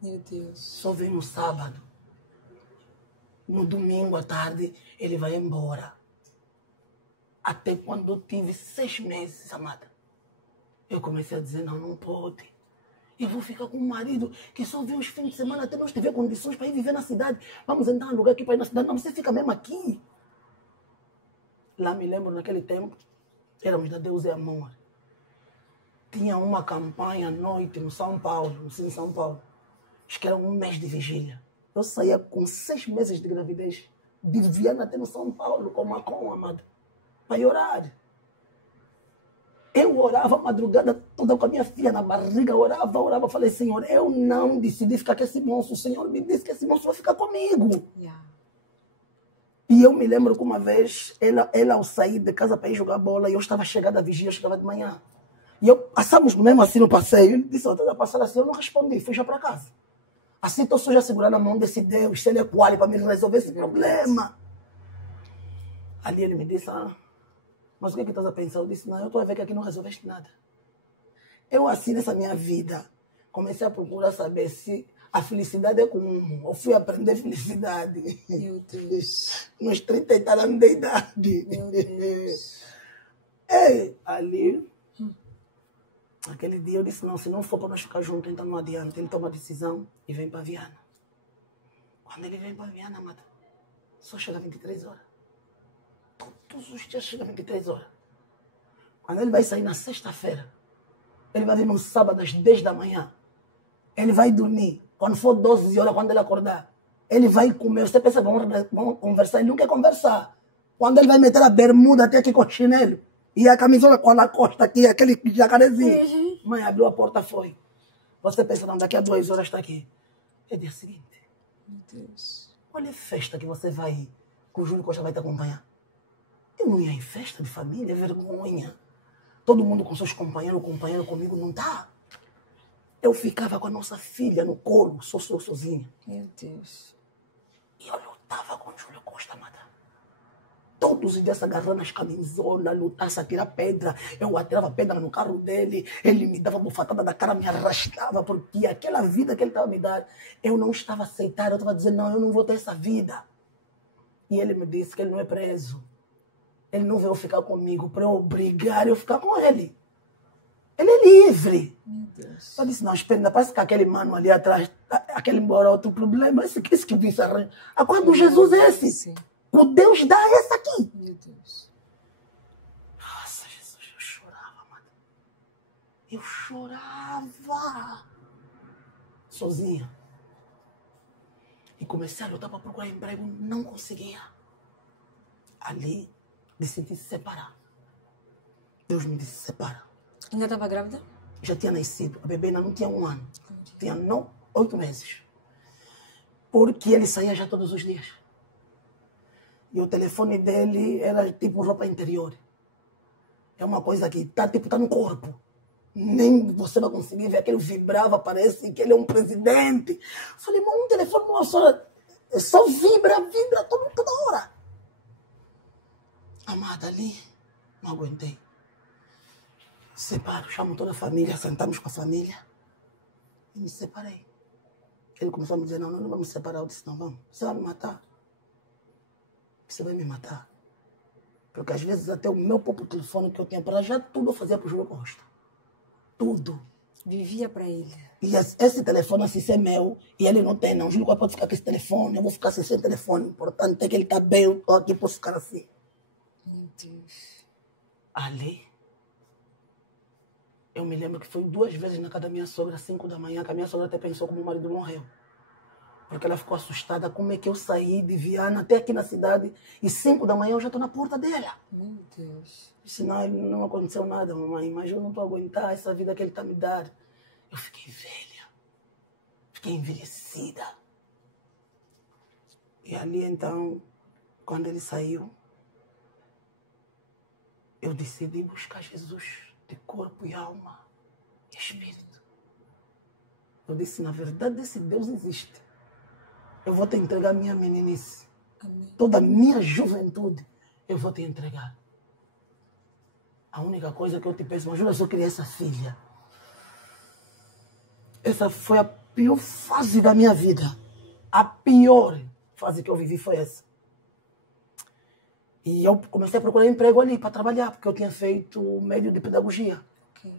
Meu Deus. Só vem no sábado. No domingo à tarde, ele vai embora. Até quando eu tive 6 meses, amada. Eu comecei a dizer, não pode. Eu vou ficar com um marido que só vem os fins de semana até nós tiver condições para ir viver na cidade. Vamos entrar em um lugar aqui para ir na cidade. Não, você fica mesmo aqui. Lá me lembro, naquele tempo, éramos da Deus e Amor. Tinha uma campanha à noite no São Paulo, no Cine São Paulo. Acho que era um mês de vigília. Eu saía com 6 meses de gravidez, de Viana até no São Paulo, com Macron, amada, para orar. Eu orava a madrugada toda com a minha filha na barriga, orava. Falei, Senhor, eu não decidi ficar com esse moço. O Senhor me disse que esse moço vai ficar comigo. Yeah. E eu me lembro que uma vez, ela ao sair de casa para ir jogar bola, e eu estava chegada à vigília, eu chegava de manhã. E passamos mesmo assim no passeio. Ele disse, eu passar assim, eu não respondi, fui já para casa. Assim estou só já segurando a mão desse Deus, se ele é qual para me resolver esse problema. Ali ele me disse, mas o que estás a pensar? Eu disse, não, eu estou a ver que aqui não resolveste nada. Eu assim nessa minha vida, comecei a procurar saber se a felicidade é comum. Eu fui aprender felicidade. Meu Deus. Nos 30 e tal anos de idade. Meu Deus. Ali... Aquele dia eu disse, não, se não for para nós ficar juntos, então não adianta. Ele toma a decisão e vem para Viana. Quando ele vem para Viana, amada, só chega às 23 horas. Todos os dias chega às 23 horas. Quando ele vai sair na sexta-feira, ele vai vir no sábado às 10 da manhã. Ele vai dormir. Quando for 12 horas, quando ele acordar, ele vai comer. Você pensa, vamos conversar? Ele não quer conversar. Quando ele vai meter a bermuda até aqui com o chinelo, e a camisola com a costa aqui, aquele jacarezinho. Uhum. Mãe abriu a porta, foi. Você pensa, não, daqui a 2 horas está aqui. É dia seguinte. Meu Deus. Olha a festa que você vai ir, que o Júlio Costa vai te acompanhar. Eu não ia em festa de família, é vergonha. Todo mundo com seus companheiros, companheiro comigo não tá. Eu ficava com a nossa filha no colo, sou sozinha. Meu Deus. E eu lutava com o Júlio Costa, amada. Todos os dias agarrando as camisolas, lutasse, atirar pedra. Eu atirava pedra no carro dele, ele me dava bufatada da cara, me arrastava, porque aquela vida que ele estava me dando, eu não estava aceitando, eu estava dizendo, não, eu não vou ter essa vida. E ele me disse que ele não é preso. Ele não veio ficar comigo para eu obrigar eu a ficar com ele. Ele é livre. Meu Deus. Eu disse, não, espera, parece que aquele mano ali atrás, aquele embora outro problema, esse que disse arranjo. A coisa do Jesus é esse. Sim. O Deus dá essa aqui. Meu Deus. Nossa, Jesus, eu chorava, mano. Eu chorava. Sozinha. E comecei a lutar para procurar emprego. Não conseguia. Ali, decidi se separar. Deus me disse, separa. Ainda estava grávida? Já tinha nascido. A bebê ainda não tinha 1 ano. Tinha 8 meses. Porque ele saía já todos os dias. E o telefone dele era tipo roupa interior. É uma coisa que tá no corpo. Nem você vai conseguir ver. Aquele vibrava, parece que ele é um presidente. Falei, mas um telefone não só vibra toda hora. Amada, ali, não aguentei. Separo, chamo toda a família, sentamos com a família e me separei. Ele começou a me dizer, não vamos separar. Eu disse, não, vamos. Você vai me matar? Você vai me matar. Porque às vezes até o meu próprio telefone que eu tinha para já, tudo eu fazia para o Júlio Costa. Tudo. Vivia para ele. E esse telefone assim, se é meu, e ele não tem, não. O Júlio Costa pode ficar com esse telefone, eu vou ficar sem esse telefone. O importante é que ele está bem, eu estou aqui, posso ficar assim. Meu Deus. Ali, eu me lembro que foi 2 vezes na casa da minha sogra, às 5 da manhã, que a minha sogra até pensou que meu marido morreu. Porque ela ficou assustada, como é que eu saí de Viana até aqui na cidade, e 5 da manhã eu já estou na porta dela. Meu Deus. Disse, não aconteceu nada, mamãe, mas eu não estou a aguentar essa vida que ele está me dando. Eu fiquei velha, fiquei envelhecida. E ali então, quando ele saiu, eu decidi buscar Jesus de corpo e alma e espírito. Eu disse, na verdade, esse Deus existe. Eu vou te entregar minha meninice. Amém. Toda a minha juventude, eu vou te entregar. A única coisa que eu te peço, mas eu só queria essa filha. Essa foi a pior fase da minha vida. A pior fase que eu vivi foi essa. E eu comecei a procurar emprego ali para trabalhar, porque eu tinha feito médio de pedagogia. Okay.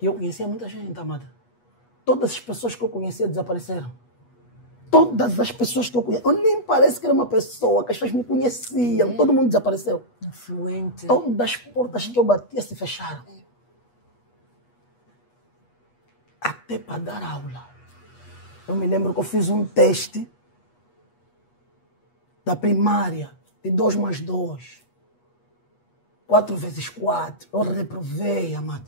E eu conhecia muita gente, amada. Todas as pessoas que eu conhecia desapareceram. Todas as pessoas que eu conhecia. Eu nem parece que era uma pessoa, que as pessoas me conheciam. Todo mundo desapareceu. Influente. Todas as portas que eu batia se fecharam. Até para dar aula. Eu me lembro que eu fiz um teste da primária, de 2 mais 2. 4 vezes 4. Eu reprovei, amado.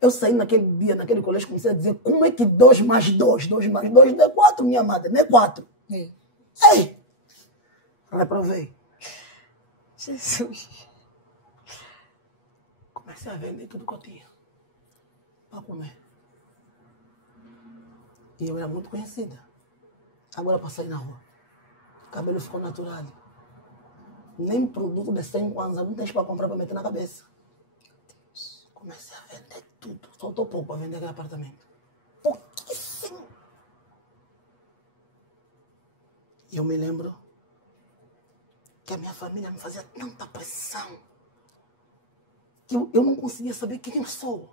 Eu saí naquele dia, naquele colégio, comecei a dizer, como é que 2 mais 2? 2 mais 2 não é 4, minha amada, não é 4. Ei! Reprovei. Jesus. Comecei a vender tudo que eu tinha para comer. E eu era muito conhecida. Agora para sair na rua. O cabelo ficou natural. Nem produto de 100 kwanza não tens para comprar para meter na cabeça. Comecei a vender tudo. Faltou pouco para vender aquele apartamento. Pouquíssimo. E eu me lembro que a minha família me fazia tanta pressão que eu não conseguia saber quem eu sou.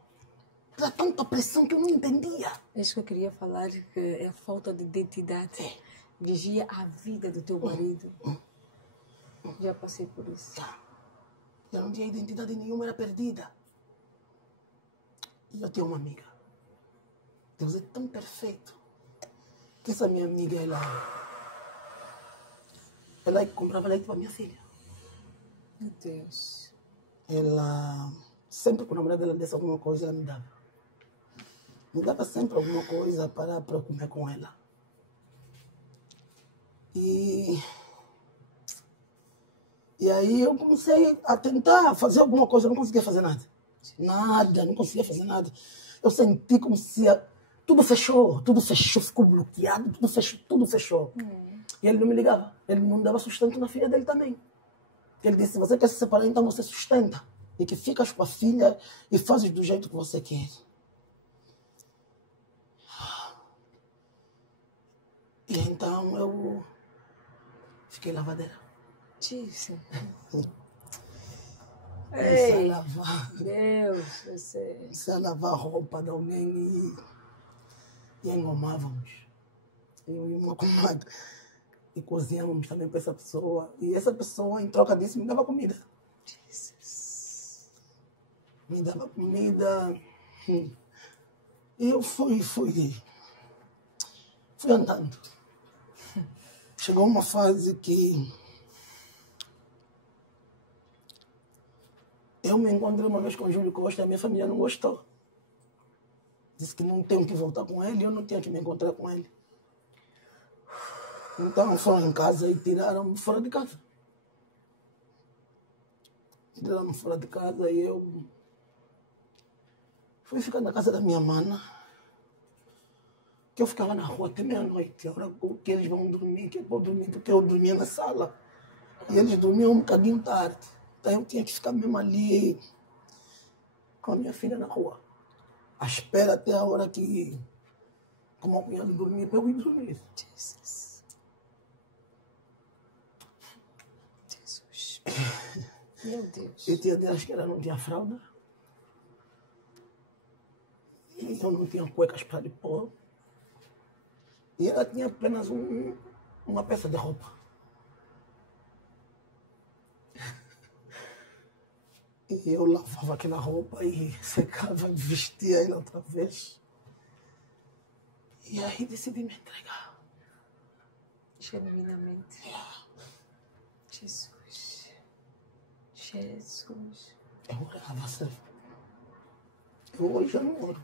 Era tanta pressão que eu não entendia. É isso que eu queria falar, que é a falta de identidade. Vigia a vida do teu marido. Já passei por isso. Eu não tinha identidade nenhuma, era perdida. E eu tinha uma amiga. Deus é tão perfeito que essa minha amiga, ela comprava leite para minha filha. Meu Deus. Ela, sempre que o namorado dela desse alguma coisa, ela me dava. Me dava sempre alguma coisa para eu comer com ela. E aí eu comecei a tentar fazer alguma coisa, eu não conseguia fazer nada. Nada, não conseguia fazer nada. Eu senti como se tudo fechou, ficou bloqueado, tudo fechou. E ele não me ligava, ele não dava sustento na filha dele também. Ele disse, se você quer se separar, então você sustenta. E que ficas com a filha e fazes do jeito que você quer. E então eu fiquei lavadeira. Disse. Comecei a lavar. Deus, eu sei. Comecei a lavar roupa de alguém e engomávamos. Eu e uma comadre. e cozinhávamos também para essa pessoa. E essa pessoa, em troca disso, me dava comida. Jesus. Me dava comida. E eu fui andando. Chegou uma fase que eu me encontrei uma vez com o Júlio Costa e a minha família não gostou. Disse que não tenho que voltar com ele, eu não tinha que me encontrar com ele. Então foram em casa e tiraram-me fora de casa. Tiraram-me fora de casa e eu fui ficar na casa da minha mana. Que eu ficava na rua até meia-noite, a hora que eles vão dormir, que eu vou dormir, porque eu dormia na sala. E eles dormiam um bocadinho tarde. Então eu tinha que ficar mesmo ali com a minha filha na rua. À espera até a hora que, como a cunhada dormia, para eu ir dormir. Jesus. Jesus. Meu Deus. E tinha delas que ela não tinha fralda. Então não tinha cuecas para lhe pôr. E ela tinha apenas uma peça de roupa. E eu lavava aquela roupa e secava, vestia ela outra vez. E aí decidi me entregar. Genuinamente. Jesus. Jesus. Eu orava, sabe? Eu hoje já não oro.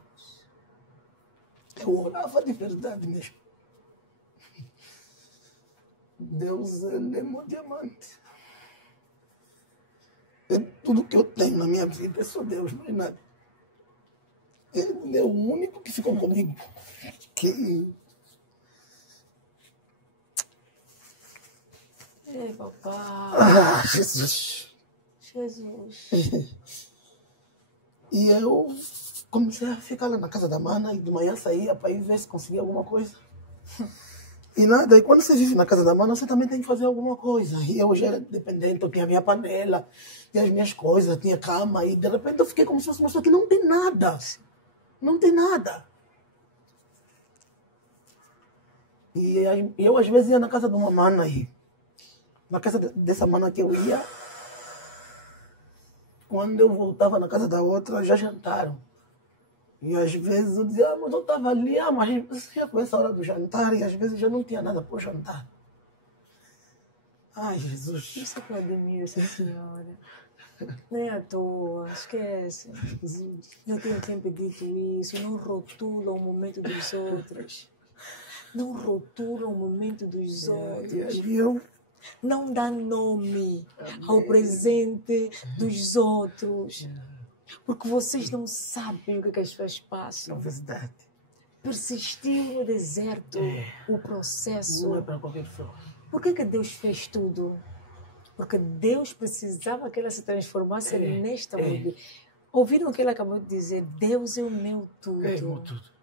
Eu orava de verdade mesmo. Deus, ele é meu diamante. É tudo que eu tenho na minha vida é só Deus, não é nada. Ele é o único que ficou comigo. Ei, papai. Jesus. Jesus. E eu comecei a ficar lá na casa da mana e de manhã saía para ir ver se conseguia alguma coisa. E nada, e quando você vive na casa da mana, você também tem que fazer alguma coisa. E eu já era dependente, eu tinha a minha panela, tinha as minhas coisas, tinha cama, e de repente eu fiquei como se fosse uma pessoa que não tem nada. Não tem nada. E eu às vezes ia na casa de uma mana aí. Na casa dessa mana que eu ia, quando eu voltava na casa da outra, já jantaram. E às vezes eu dizia, mas eu estava ali, mas você já conhece a hora do jantar, e às vezes já não tinha nada para o jantar. Ai, Jesus. Isso que eu admiro essa senhora. Não é à toa, esquece. Eu tenho sempre dito isso, não rotula o momento dos outros. Não rotula o momento dos outros. E eu... Não dá nome ao presente dos outros. Porque vocês não sabem o que as pessoas passam. É verdade. Persistiu no deserto o processo. Não é para qualquer pessoa. Por que Deus fez tudo? Porque Deus precisava que ela se transformasse nesta mulher. Ouviram o que ela acabou de dizer? Deus é o meu tudo. É meu tudo.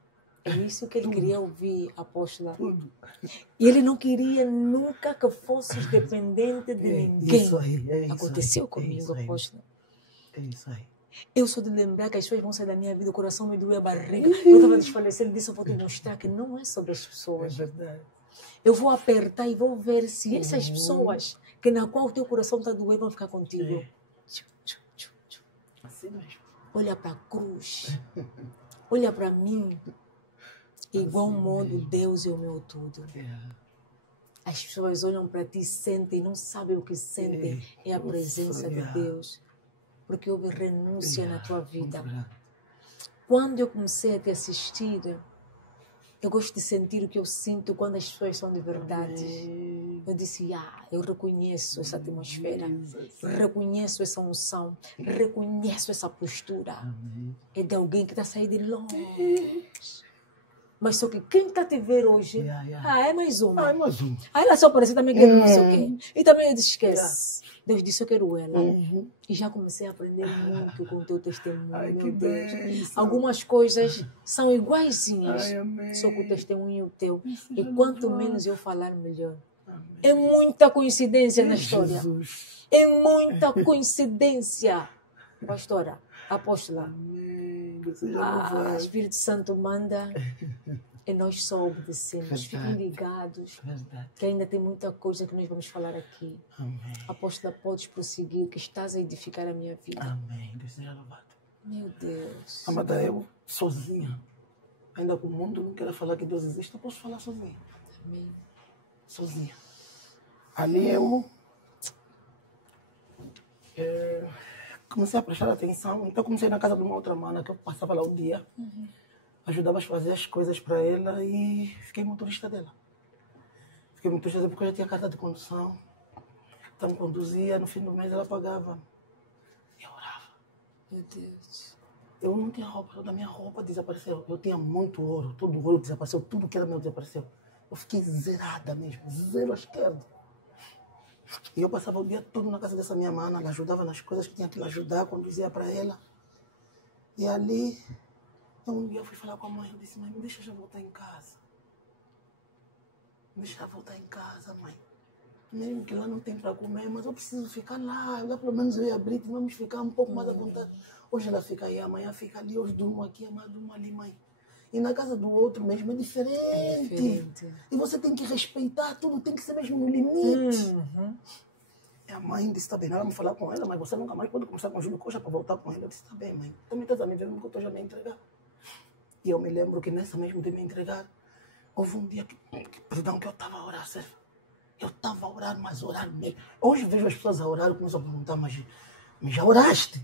É isso que ele queria ouvir, apóstola. Tudo. E ele não queria nunca que fosses dependente de ninguém. Isso aí, Aconteceu aí, comigo, apóstola. É isso aí. Eu sou de lembrar que as pessoas vão sair da minha vida, o coração me doeu a barriga. Eu estava desfalecendo, ele disse, eu vou te mostrar que não é sobre as É pessoas. verdade. Eu vou apertar e vou ver se essas pessoas que na qual o teu coração está doendo vão ficar contigo. Assim mesmo. Olha para a cruz. Olha para mim. Igual modo, Deus é o meu tudo. As pessoas olham para ti, sentem, não sabem o que sentem. É a presença de Deus. Porque houve renúncia na tua vida. Quando eu comecei a te assistir, eu gosto de sentir o que eu sinto quando as pessoas são de verdade. Eu disse, eu reconheço essa atmosfera, reconheço essa unção, reconheço essa postura. É de alguém que está saindo de longe. Mas só que quem está te ver hoje, é mais uma. É mais uma. Aí ela só apareceu também quer não sei o quê. E também eu disse, esquece. Deus disse, eu quero ela. E já comecei a aprender muito com o teu testemunho, Ai, meu que Deus. bênção. Algumas coisas são iguaizinhas, Ai, amém. só que o testemunho é o teu. Isso E já quanto não menos eu falar, melhor. Amém. É muita coincidência na história. Jesus. É muita coincidência. Pastora, apóstola. Amém. Você já não vai. Espírito Santo manda E nós só obedecemos. Fiquem Verdade. ligados, Verdade. que ainda tem muita coisa que nós vamos falar aqui. Amém. Apóstola, podes prosseguir, que estás a edificar a minha vida. Amém. Deus seja louvado. Meu Deus. Amada, eu sozinha, ainda que o mundo não queira falar que Deus existe, eu posso falar sozinha. Amém. Sozinha. Ali eu comecei a prestar atenção. Então comecei na casa de uma outra mana que eu passava lá o dia. Ajudava a fazer as coisas para ela e fiquei motorista dela. Fiquei motorista dela porque eu já tinha carta de condução. Então conduzia, no fim do mês ela pagava. Eu orava. Meu Deus. Eu não tinha roupa, toda a minha roupa desapareceu. Eu tinha muito ouro, todo o ouro desapareceu, tudo que era meu desapareceu. Eu fiquei zerada mesmo, zero à esquerda. E eu passava o dia todo na casa dessa minha mana, ela ajudava nas coisas que tinha que ajudar, conduzia para ela. E ali, um dia eu fui falar com a mãe, eu disse, mãe, me deixa já voltar em casa. Me deixa voltar em casa, mãe. Mesmo que lá não tem para comer, mas eu preciso ficar lá. Lá pelo menos eu e a Brita vamos ficar um pouco mais à vontade. Hoje ela fica aí, amanhã fica ali, hoje durmo aqui, amanhã durmo ali, mãe. E na casa do outro mesmo é diferente. É diferente. E você tem que respeitar, tudo tem que ser mesmo no limite. E a mãe disse, tá bem, nós vamos falar com ela, mas você nunca mais pode conversar com o Júlio Coxa para voltar com ele. Eu disse, tá bem, mãe. Também estás a me ver que eu estou já a me entregar. E eu me lembro que nessa mesmo de me entregar, houve um dia que eu estava a orar, sério. Eu estava a orar, mas orar mesmo. Hoje vejo as pessoas a orar e começo a perguntar, mas já oraste?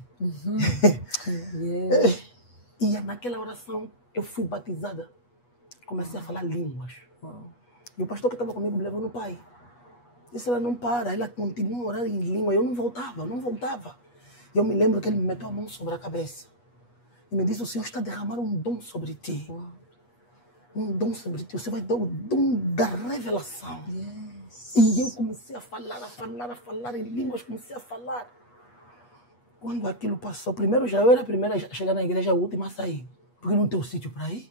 Yeah. E naquela oração eu fui batizada. Comecei a falar línguas. E o pastor que estava comigo me levou no pai. Disse, ela não para, ela continua a orar em língua. Eu não voltava. E eu me lembro que ele me meteu a mão sobre a cabeça. E me disse, o Senhor está a derramar um dom sobre ti. Um dom sobre ti. Você vai dar o dom da revelação. Yes. E eu comecei a falar em línguas, comecei a falar. Quando aquilo passou, primeiro eu era a primeira a chegar na igreja, a última a sair. Porque não tem sítio para ir.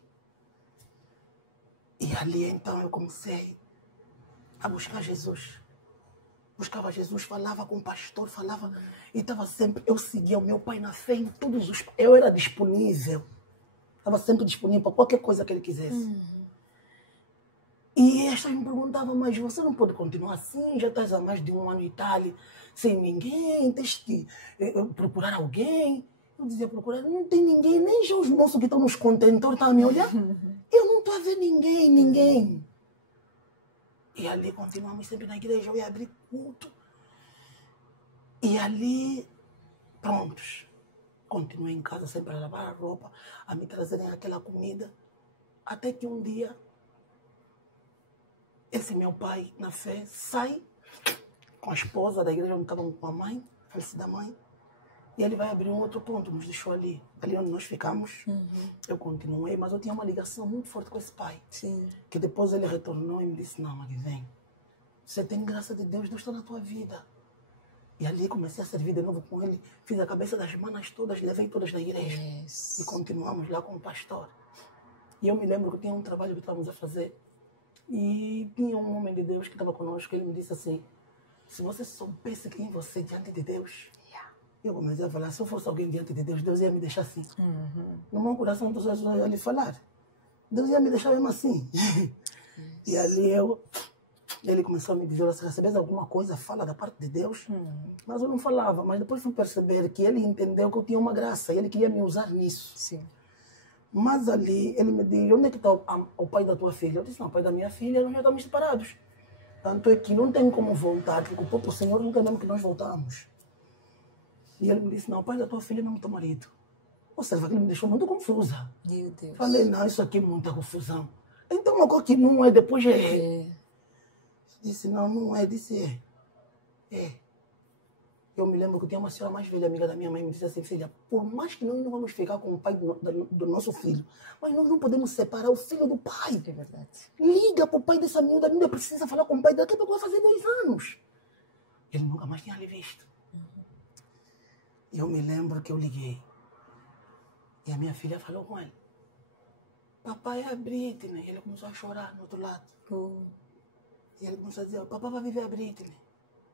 E ali então eu comecei a buscar Jesus. Buscava Jesus, falava com o pastor, falava. E estava sempre, eu seguia o meu pai na fé em todos os... Eu era disponível. Estava sempre disponível para qualquer coisa que ele quisesse. E esta me perguntava, mas você não pode continuar assim? Já estás há mais de 1 ano e tal, sem ninguém, tens que procurar alguém. Eu dizia, procurar, não tem ninguém, nem já os moços que estão nos contentores estão a me olhar. Eu não estou a ver ninguém. E ali continuamos sempre na igreja, eu ia abrir culto. E ali, prontos. Continuei em casa sempre a lavar a roupa, a me trazerem aquela comida. Até que um dia, esse meu pai, na fé, sai com a esposa da igreja onde estavam com a mãe, falecida mãe. E ele vai abrir um outro ponto, nos deixou ali. Ali onde nós ficamos, eu continuei, mas eu tinha uma ligação muito forte com esse pai. Sim. Que depois ele retornou e me disse, não, Magui, vem. Você tem graça de Deus, Deus está na tua vida. E ali comecei a servir de novo com ele. Fiz a cabeça das manas todas, levei todas na igreja. Yes. E continuamos lá com o pastor. E eu me lembro que tinha um trabalho que estávamos a fazer. E tinha um homem de Deus que estava conosco. Ele me disse assim, se você soubesse quem você é diante de Deus... Eu comecei a falar, se eu fosse alguém diante de Deus, Deus ia me deixar assim. No meu coração, eu ia lhe falar. Deus ia me deixar mesmo assim. E ali ele começou a me dizer, se recebes alguma coisa, fala da parte de Deus. Mas eu não falava, mas depois fui perceber que ele entendeu que eu tinha uma graça e ele queria me usar nisso. Sim. Mas ali ele me disse, onde é que está o pai da tua filha? Eu disse, não, o pai da minha filha, nós já estamos separados. Tanto é que não tem como voltar, porque o próprio Senhor não quer mesmo que nós voltamos. E ele me disse, não, o pai da tua filha não é teu marido. Ou seja, aquilo me deixou muito confusa. Meu Deus. Falei, não, isso aqui é muita confusão. Então, uma coisa que não é, depois é. É. Disse, não é. Disse, é. Eu me lembro que tinha uma senhora mais velha, amiga da minha mãe, me disse assim, filha, por mais que nós não vamos ficar com o pai do nosso filho, mas nós não podemos separar o filho do pai. É verdade. Liga para o pai dessa miúda, a miúda precisa falar com o pai daqui a pouco vai fazer 2 anos. Ele nunca mais tinha lhe visto. E eu me lembro que eu liguei. E a minha filha falou com ele. Papai é a Britney. Ele começou a chorar no outro lado. E ele começou a dizer, papai vai viver a Britney.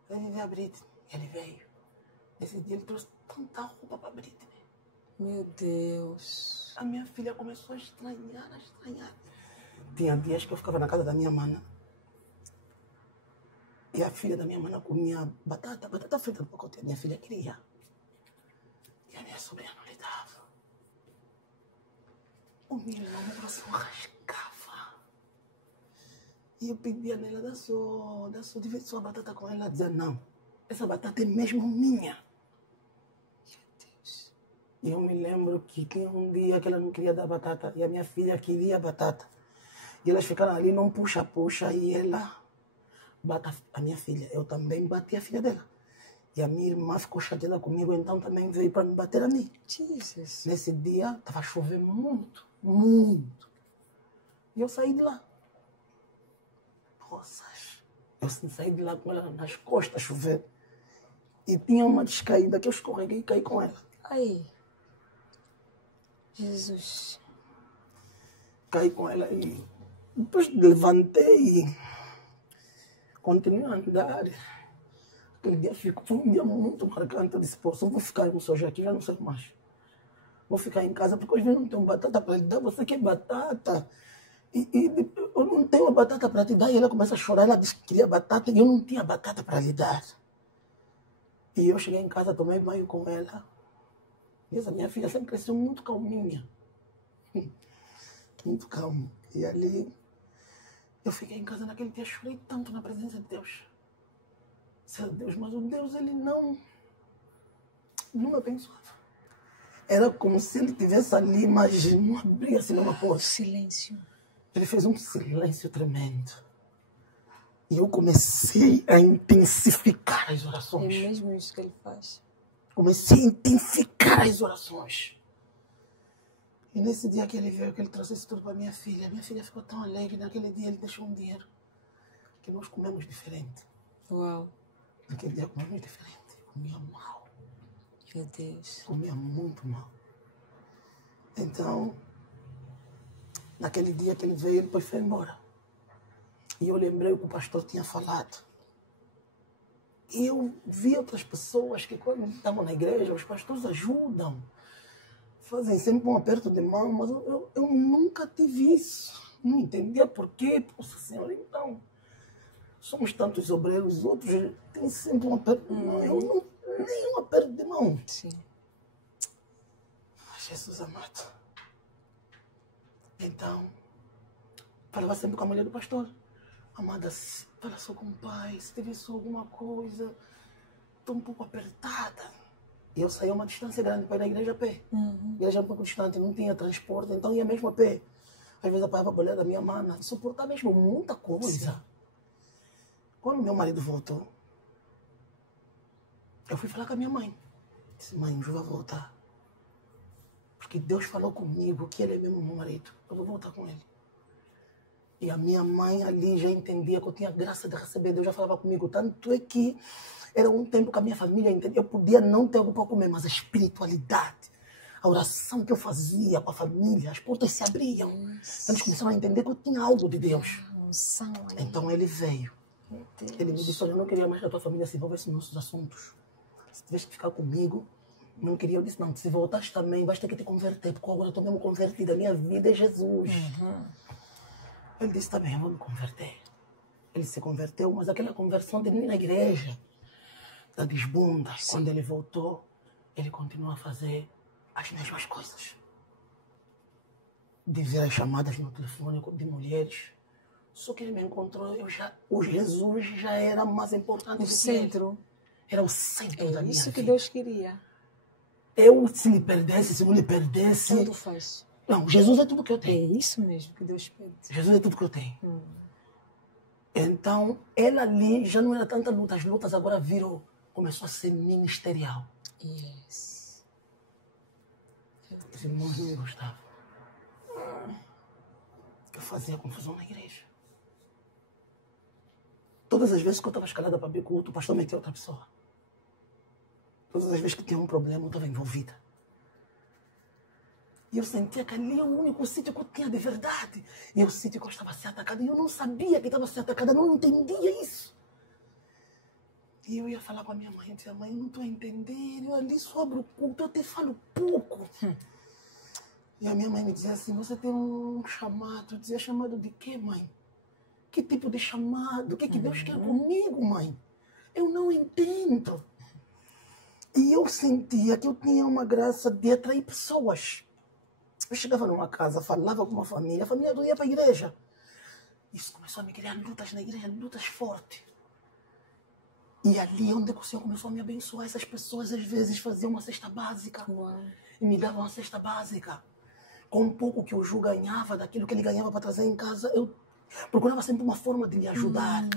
Vai viver a Britney. E ele veio. Esse dia ele trouxe tanta roupa para a Britney. Meu Deus. A minha filha começou a estranhar. Tinha dias que eu ficava na casa da minha mana e a filha da minha mana comia batata frita no pacote. A minha filha queria. E a minha sobrinha não lhe dava. O meu irmão no coração rascava. E eu pedia nela, divide sua batata com ela. Ela dizia, não, essa batata é mesmo minha. E eu me lembro que tinha um dia que ela não queria dar batata e a minha filha queria batata. E elas ficaram ali, não puxa, e ela bate a minha filha. Eu também bati a filha dela. E a minha irmã ficou chateada comigo, então também veio para me bater a mim. Jesus. Nesse dia, estava chovendo muito, muito. E eu saí de lá. Poças. Eu saí de lá com ela nas costas, chovendo. E tinha uma descaída que eu escorreguei e caí com ela. Ai. Jesus. Caí com ela e depois levantei e continuei a andar. Aquele dia foi um dia muito marcante. Eu disse, pô, só vou ficar no seu aqui, já não sei mais. Vou ficar em casa, porque hoje eu não tenho batata para lhe dar. Você quer batata? E eu não tenho batata para te dar. E ela começa a chorar, ela disse que queria batata e eu não tinha batata para lhe dar. E eu cheguei em casa, tomei banho com ela. E essa minha filha sempre cresceu muito calminha. Muito calma. E ali, eu fiquei em casa naquele dia, chorei tanto na presença de Deus. Disse, Deus, mas o Deus, ele não me abençoava. Era como se ele estivesse ali, mas não abria assim numa porta. Silêncio. Ele fez um silêncio tremendo. E eu comecei a intensificar as É orações. mesmo isso que ele faz. Comecei a intensificar as orações. E nesse dia que ele veio, que ele trouxe isso tudo para minha filha ficou tão alegre. Naquele dia ele deixou um dinheiro que nós comemos diferente. Uau. Naquele dia comemos diferente. Comia mal. Meu Deus. Comia muito mal. Então, naquele dia que ele veio, ele depois foi embora. E eu lembrei o que o pastor tinha falado. E eu vi outras pessoas que quando estavam na igreja, os pastores ajudam. Fazem sempre um aperto de mão, mas eu nunca tive isso. Não entendia por quê. Poxa Senhora, então, somos tantos obreiros, outros têm sempre um aperto de mão. Eu não, nem um aperto de mão. Sim. Jesus amado. Então, falava sempre com a mulher do pastor. Amada, fala só com o pai, se tiver só alguma coisa, estou um pouco apertada. E eu saía uma distância grande para ir na igreja a pé. A igreja um pouco distante, não tinha transporte, então ia mesmo a pé. Às vezes apanhava a mulher da minha mana, suportar mesmo muita coisa. Sim. Quando meu marido voltou, eu fui falar com a minha mãe. Disse, mãe, eu vou voltar. Porque Deus falou comigo que ele é mesmo meu marido. Eu vou voltar com ele. E a minha mãe ali já entendia que eu tinha graça de receber. Deus já falava comigo. Tanto é que era um tempo que a minha família entendia. Eu podia não ter algo para comer, mas a espiritualidade, a oração que eu fazia com a família, as portas se abriam. Eles começaram a entender que eu tinha algo de Deus. Então ele veio. Ele me disse, olha, eu não queria mais que a tua família se envolvesse nos nossos assuntos. Se tivesse que ficar comigo, não queria. Eu disse, não, se voltares também, vais ter que te converter, porque agora eu estou mesmo convertida. A minha vida é Jesus. Ele disse, tá bem, eu vou me converter. Ele se converteu, mas aquela conversão de mim na igreja, da desbunda, quando ele voltou, ele continuou a fazer as mesmas coisas. De ver as chamadas no telefone de mulheres. Só que ele me encontrou, o Jesus já era mais importante do que centro. Ele. Era o centro da minha vida. É isso que Deus queria. Eu, se lhe perdesse, se não lhe perdesse... Tudo faz. Não, Jesus é tudo que eu tenho. É isso mesmo que Deus pede. Jesus é tudo que eu tenho. Então, ela ali já não era tanta luta. As lutas agora começou a ser ministerial. Yes. Os irmãos não me gostavam. Eu fazia confusão na igreja. Todas as vezes que eu estava escalada para abrir culto, o pastor metia outra pessoa. Todas as vezes que tinha um problema, eu estava envolvida. E eu sentia que ali é o único sítio que eu tinha de verdade. E o sítio que eu estava sendo atacada. E eu não sabia que estava sendo atacada, não entendia isso. E eu ia falar com a minha mãe. Eu dizia, mãe, eu não estou a entender. Eu ali só abro o culto, eu até falo pouco. E a minha mãe me dizia assim, você tem um chamado. Eu dizia, chamado de quê, mãe? Que tipo de chamado? O que Deus quer comigo, mãe? Eu não entendo. E eu sentia que eu tinha uma graça de atrair pessoas. Eu chegava numa casa, falava com uma família, a família não ia para a igreja. Isso começou a me criar lutas na igreja, lutas fortes. E ali é onde o Senhor começou a me abençoar. Essas pessoas às vezes faziam uma cesta básica. Uau. E me davam uma cesta básica. Com um pouco que o Ju ganhava, daquilo que ele ganhava para trazer em casa, eu procurava sempre uma forma de lhe ajudar.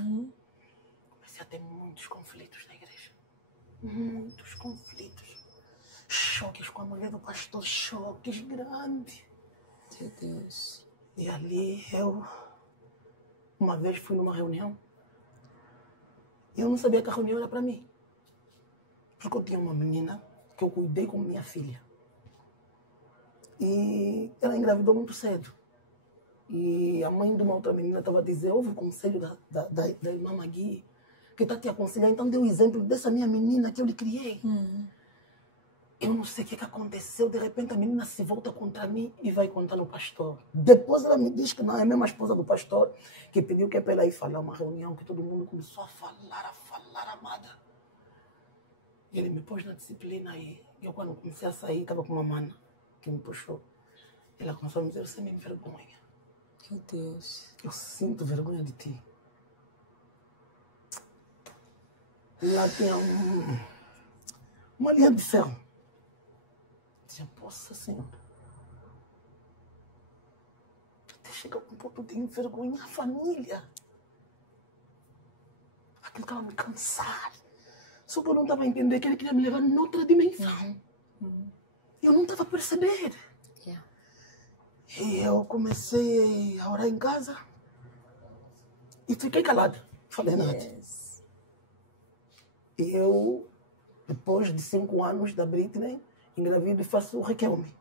Comecei a ter muitos conflitos na igreja. Muitos conflitos. Choques com a mulher do pastor, choques grandes. Meu Deus. E ali eu, uma vez fui numa reunião, e eu não sabia que a reunião era para mim. Porque eu tinha uma menina que eu cuidei como minha filha. E ela engravidou muito cedo. E a mãe de uma outra menina estava a dizer, houve o conselho da irmã Magui, que está te aconselhando. Então deu o exemplo dessa minha menina que eu lhe criei. Eu não sei o que aconteceu. De repente a menina se volta contra mim e vai contar no pastor. Depois ela me diz que não, é a mesma esposa do pastor que pediu que é para ela ir falar uma reunião, que todo mundo começou a falar, amada. E ele me pôs na disciplina e eu quando comecei a sair, estava com uma mana que me puxou. Ela começou a me dizer, você me envergonha. Meu Deus. Eu sinto vergonha de ti. Lá tinha uma linha de ferro. Eu dizia, poxa Senhor. Até chegar um ponto de envergonhar a família. Aquilo estava me cansar. Só que eu não estava a entender que ele queria me levar noutra dimensão. Eu não estava a perceber. E eu comecei a orar em casa e fiquei calada. Falei nada. E eu, depois de 5 anos da Britney, engravido e faço o Requelme.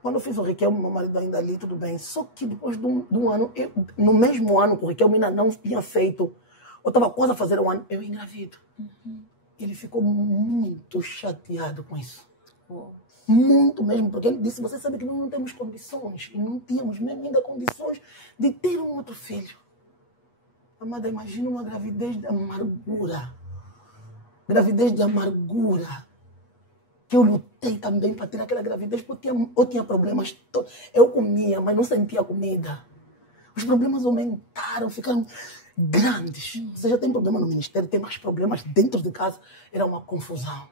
Quando eu fiz o Requelme, meu marido ainda ali, tudo bem. Só que depois de um ano, no mesmo ano que o Requelme ainda não tinha feito, eu estava quase a fazer um ano, eu engravido. Ele ficou muito chateado com isso. Muito mesmo, porque ele disse, você sabe que nós não temos condições, e não tínhamos mesmo ainda condições de ter um outro filho. Amada, imagina uma gravidez de amargura. Gravidez de amargura. Que eu lutei também para ter aquela gravidez, porque eu tinha problemas. Eu comia, mas não sentia comida. Os problemas aumentaram, ficaram grandes. Você já tem problema no ministério, tem mais problemas dentro de casa. Era uma confusão.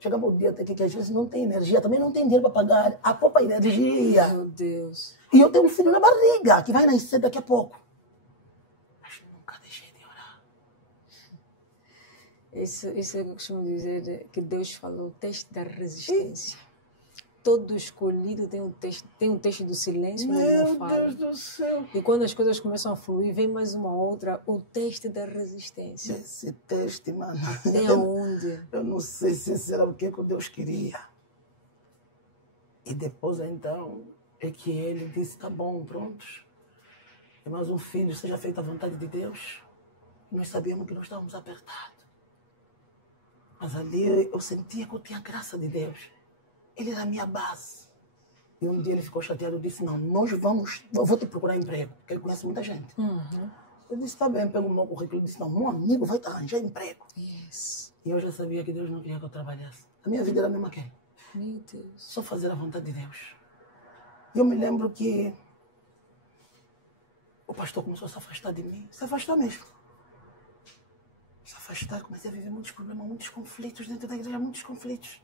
Chegava o dia até que às vezes não tem energia, também não tem dinheiro para pagar a própria energia. Meu Deus. E eu tenho um filho na barriga, que vai nascer daqui a pouco. Mas nunca deixei de orar. Isso é o que eu costumo dizer, que Deus falou, o teste da resistência. Todo escolhido tem um teste do silêncio. Meu Deus do céu. E quando as coisas começam a fluir, vem mais uma outra, o teste da resistência. Esse teste, mano. Tem aonde? Eu não sei se esse era o que Deus queria. E depois, então, é que ele disse, tá bom, prontos. É mais um filho, seja feita a vontade de Deus. Nós sabíamos que nós estávamos apertados. Mas ali eu sentia que eu tinha a graça de Deus. Ele era a minha base. E um dia ele ficou chateado. Eu disse, não, eu vou te procurar emprego. Porque ele conhece muita gente. Eu disse, tá bem, pego o meu currículo. Eu disse, não, meu amigo vai te arranjar emprego. E eu já sabia que Deus não queria que eu trabalhasse. A minha vida era a mesma que ele. Meu Deus. Só fazer a vontade de Deus. E eu me lembro que o pastor começou a se afastar de mim. Se afastar mesmo. Se afastar, comecei a viver muitos problemas, muitos conflitos dentro da igreja, muitos conflitos.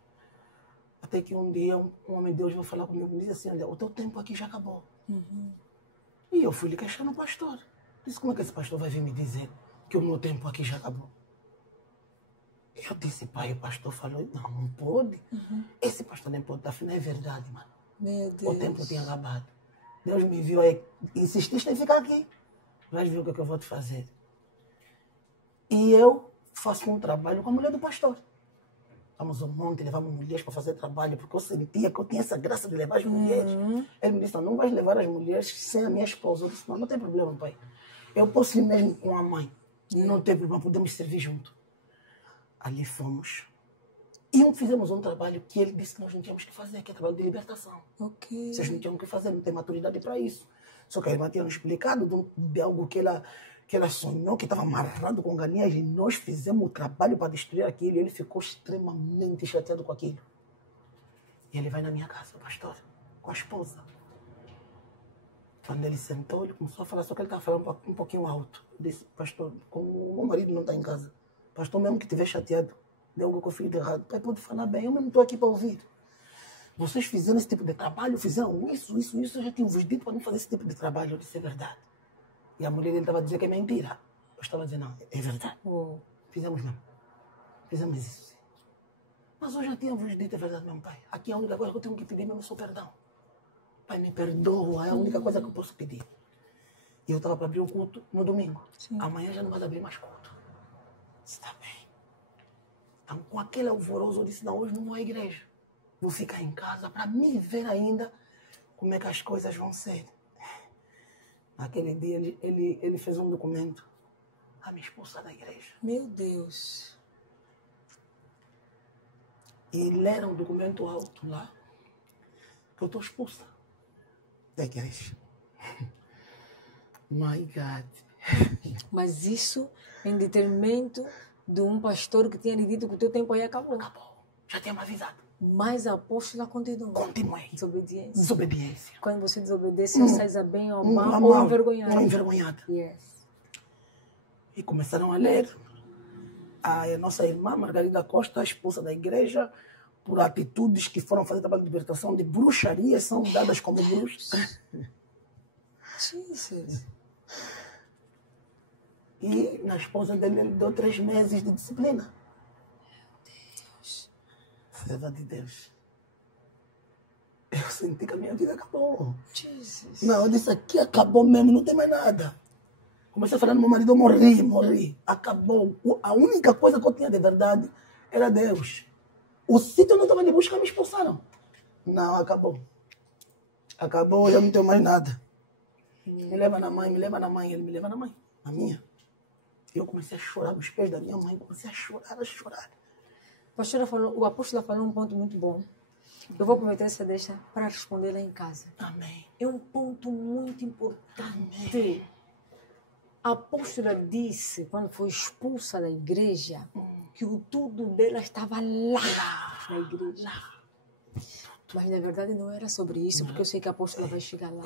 Até que um dia um homem de Deus veio falar comigo e disse assim, olha, o teu tempo aqui já acabou. E eu fui lhe questionar no pastor. Disse, como é que esse pastor vai vir me dizer que o meu tempo aqui já acabou? Eu disse, pai, o pastor falou, não pode. Esse pastor nem pode, afinal é verdade, mano. Meu Deus. O tempo tinha acabado. Deus me viu aí, insististe em ficar aqui. Vais ver o que eu vou te fazer. E eu faço um trabalho com a mulher do pastor. Vamos ao monte, levamos mulheres para fazer trabalho, porque eu sentia que eu tinha essa graça de levar as mulheres. Ele me disse, não vais levar as mulheres sem a minha esposa. Eu disse, não tem problema, pai. Eu posso ir mesmo com a mãe. Não tem problema, podemos servir junto. Ali fomos. E fizemos um trabalho que ele disse que nós não tínhamos que fazer, que é trabalho de libertação. Ok. Vocês não tinham que fazer, não tem maturidade para isso. Só que a irmã tinha nos explicado de algo que ela sonhou, que estava amarrado com galinhas, e nós fizemos o trabalho para destruir aquilo, e ele ficou extremamente chateado com aquilo. E ele vai na minha casa, pastor, com a esposa. Quando ele sentou, ele começou a falar, só que ele estava falando um pouquinho alto. Eu disse, pastor, como o meu marido não está em casa, pastor, mesmo que estiver chateado, de algo que eu fiz de errado, pai, pode falar bem, eu mesmo estou aqui para ouvir. Vocês fizeram esse tipo de trabalho, fizeram isso, eu já tinha vos dito para não fazer esse tipo de trabalho. Eu disse, é verdade. E a mulher dele estava a dizer que é mentira. Eu estava a dizer, não, é verdade. Fizemos mesmo. Fizemos isso. Mas eu já tinha vos dito, é verdade, meu pai. Aqui a única coisa que eu tenho que pedir mesmo é o seu perdão. Pai, me perdoa, é a única coisa que eu posso pedir. E eu estava para abrir o culto no domingo. Sim. Amanhã já não vai abrir mais culto. Está bem. Então, com aquele alvoroço, eu disse, não, hoje não vou à igreja. Vou ficar em casa para me ver ainda como é que as coisas vão ser. Naquele dia, ele fez um documento a me expulsar da igreja. Meu Deus. E leram um documento alto lá, que eu estou expulsa da igreja. My God. Mas isso em detrimento de um pastor que tinha lhe dito que o teu tempo aí acabou. Acabou. Já tinha me avisado. Mas a apóstola continuou. Continuei. Desobediência. Desobediência. Quando você desobedece, ou sais a bem ou mal, ou envergonhado. Ou envergonhada. Yes. E começaram a ler. A nossa irmã Margarida Costa, expulsa da igreja por atitudes que foram fazer trabalho de libertação de bruxaria, são dadas como bruxas. Jesus. E na esposa dele, ele deu 3 meses de disciplina. Serva de Deus. Eu senti que a minha vida acabou. Jesus. Não, eu disse, aqui acabou mesmo, não tem mais nada. Comecei a falar no meu marido, eu morri. Acabou. A única coisa que eu tinha de verdade era Deus. O sítio onde eu estava de busca me expulsaram. Não, acabou. Acabou, eu não tenho mais nada. Me leva na mãe. Ele me leva na mãe, a minha. E eu comecei a chorar nos pés da minha mãe, comecei a chorar. O apóstolo falou um ponto muito bom. Eu vou aproveitar essa deixa para responder lá em casa. Amém. É um ponto muito importante. Amém. A apóstola disse, quando foi expulsa da igreja, que o tudo dela estava lá na igreja. Mas na verdade não era sobre isso, porque eu sei que a apóstola vai chegar lá.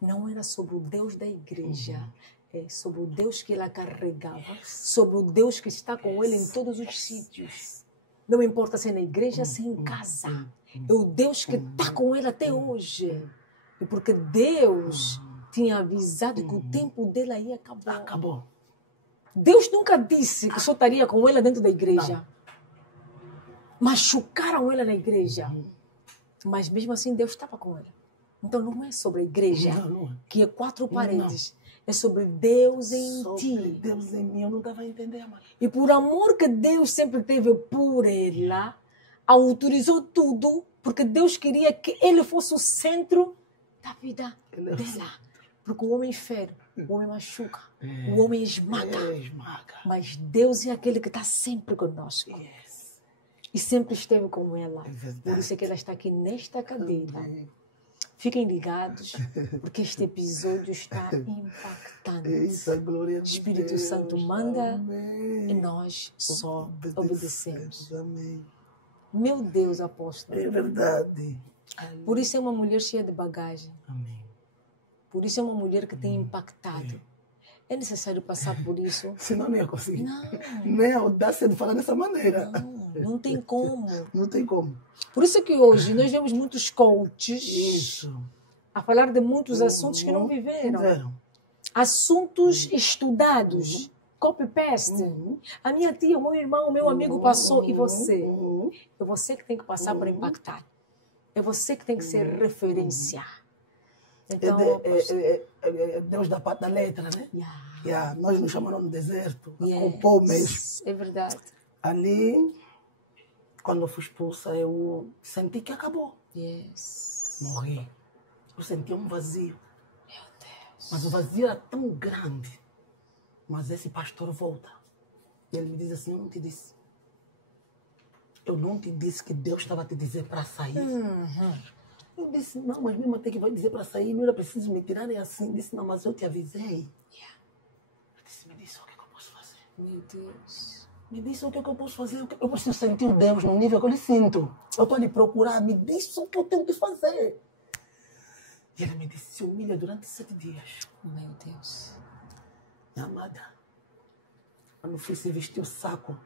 Não era sobre o Deus da igreja. É sobre o Deus que ela carregava, sobre o Deus que está com ela em todos os sítios. Não importa se é na igreja, se é em casa. É o Deus que está com ela até hoje. E porque Deus tinha avisado que o tempo dela ia acabar. Acabou. Deus nunca disse que só estaria com ela dentro da igreja. Machucaram ela na igreja. Mas mesmo assim Deus estava com ela. Então não é sobre a igreja, que é 4 paredes. É sobre Deus em ti. Sobre Deus em mim, eu nunca vou entender, mãe. E por amor que Deus sempre teve por ela, autorizou tudo, porque Deus queria que ele fosse o centro da vida dela. Porque o homem fere, o homem machuca, o homem esmaga. Mas Deus é aquele que está sempre conosco. Yes. E sempre esteve com ela. É Por isso é que ela está aqui nesta cadeira. Fiquem ligados, porque este episódio está impactante. Eita, glória a Deus. Espírito Santo manda. Amém. E nós só obedecemos. Amém. Meu Deus, apóstolo. É verdade. Por isso é uma mulher cheia de bagagem. Amém. Por isso é uma mulher que tem impactado. É necessário passar por isso? Senão não ia conseguir. Não. Nem a audácia de falar dessa maneira. Não tem como. Não tem como. Por isso que hoje nós vemos muitos coaches Isso. a falar de muitos assuntos que não viveram. Assuntos estudados. Copy-paste. A minha tia, o meu irmão, o meu amigo passou. E você? É você que tem que passar para impactar. É você que tem que ser referência. Então, é Deus da parte da letra, né? Nós nos chamamos no deserto. Compor mesmo. É verdade. Ali, quando eu fui expulsa, eu senti que acabou. Yes. Morri. Eu senti um vazio. Meu Deus. Mas o vazio era tão grande. Mas esse pastor volta. E ele me diz assim, eu não te disse. eu não te disse que Deus estava a te dizer para sair. Uhum. Eu disse, não, mas mesmo até que vai dizer para sair, não era preciso me tirar, é assim. Eu disse, não, mas eu te avisei. Yeah. Eu disse, me disse o que é que eu posso fazer. Meu Deus. Me disse o que é que eu posso fazer. Eu preciso sentir o Deus no nível que eu lhe sinto. Eu estou a lhe procurar, me disse o que eu tenho que fazer. E ele me disse, se humilha durante 7 dias. Meu Deus. Minha amada, quando eu fui se vestir o saco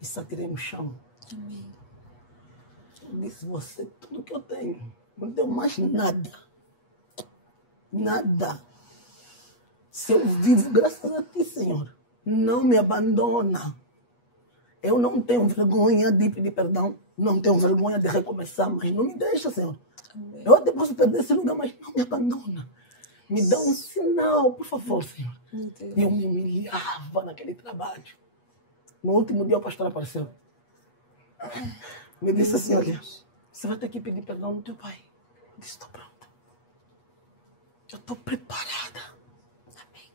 e se atirei no chão, Amém. eu disse, você, tudo que eu tenho, não tenho mais nada. Nada. Se eu vivo, graças a ti, Senhor, não me abandona. Eu não tenho vergonha de pedir perdão, não tenho vergonha de recomeçar, mas não me deixa, Senhor. Amém. Eu até posso perder esse lugar, mas não me abandona. Me dá um sinal, por favor, Senhor. Meu Deus. E eu me humilhava naquele trabalho. No último dia o pastor apareceu. Me disse assim, olha, você vai ter que pedir perdão no teu pai. Eu disse, estou pronta. Eu estou preparada. Amém.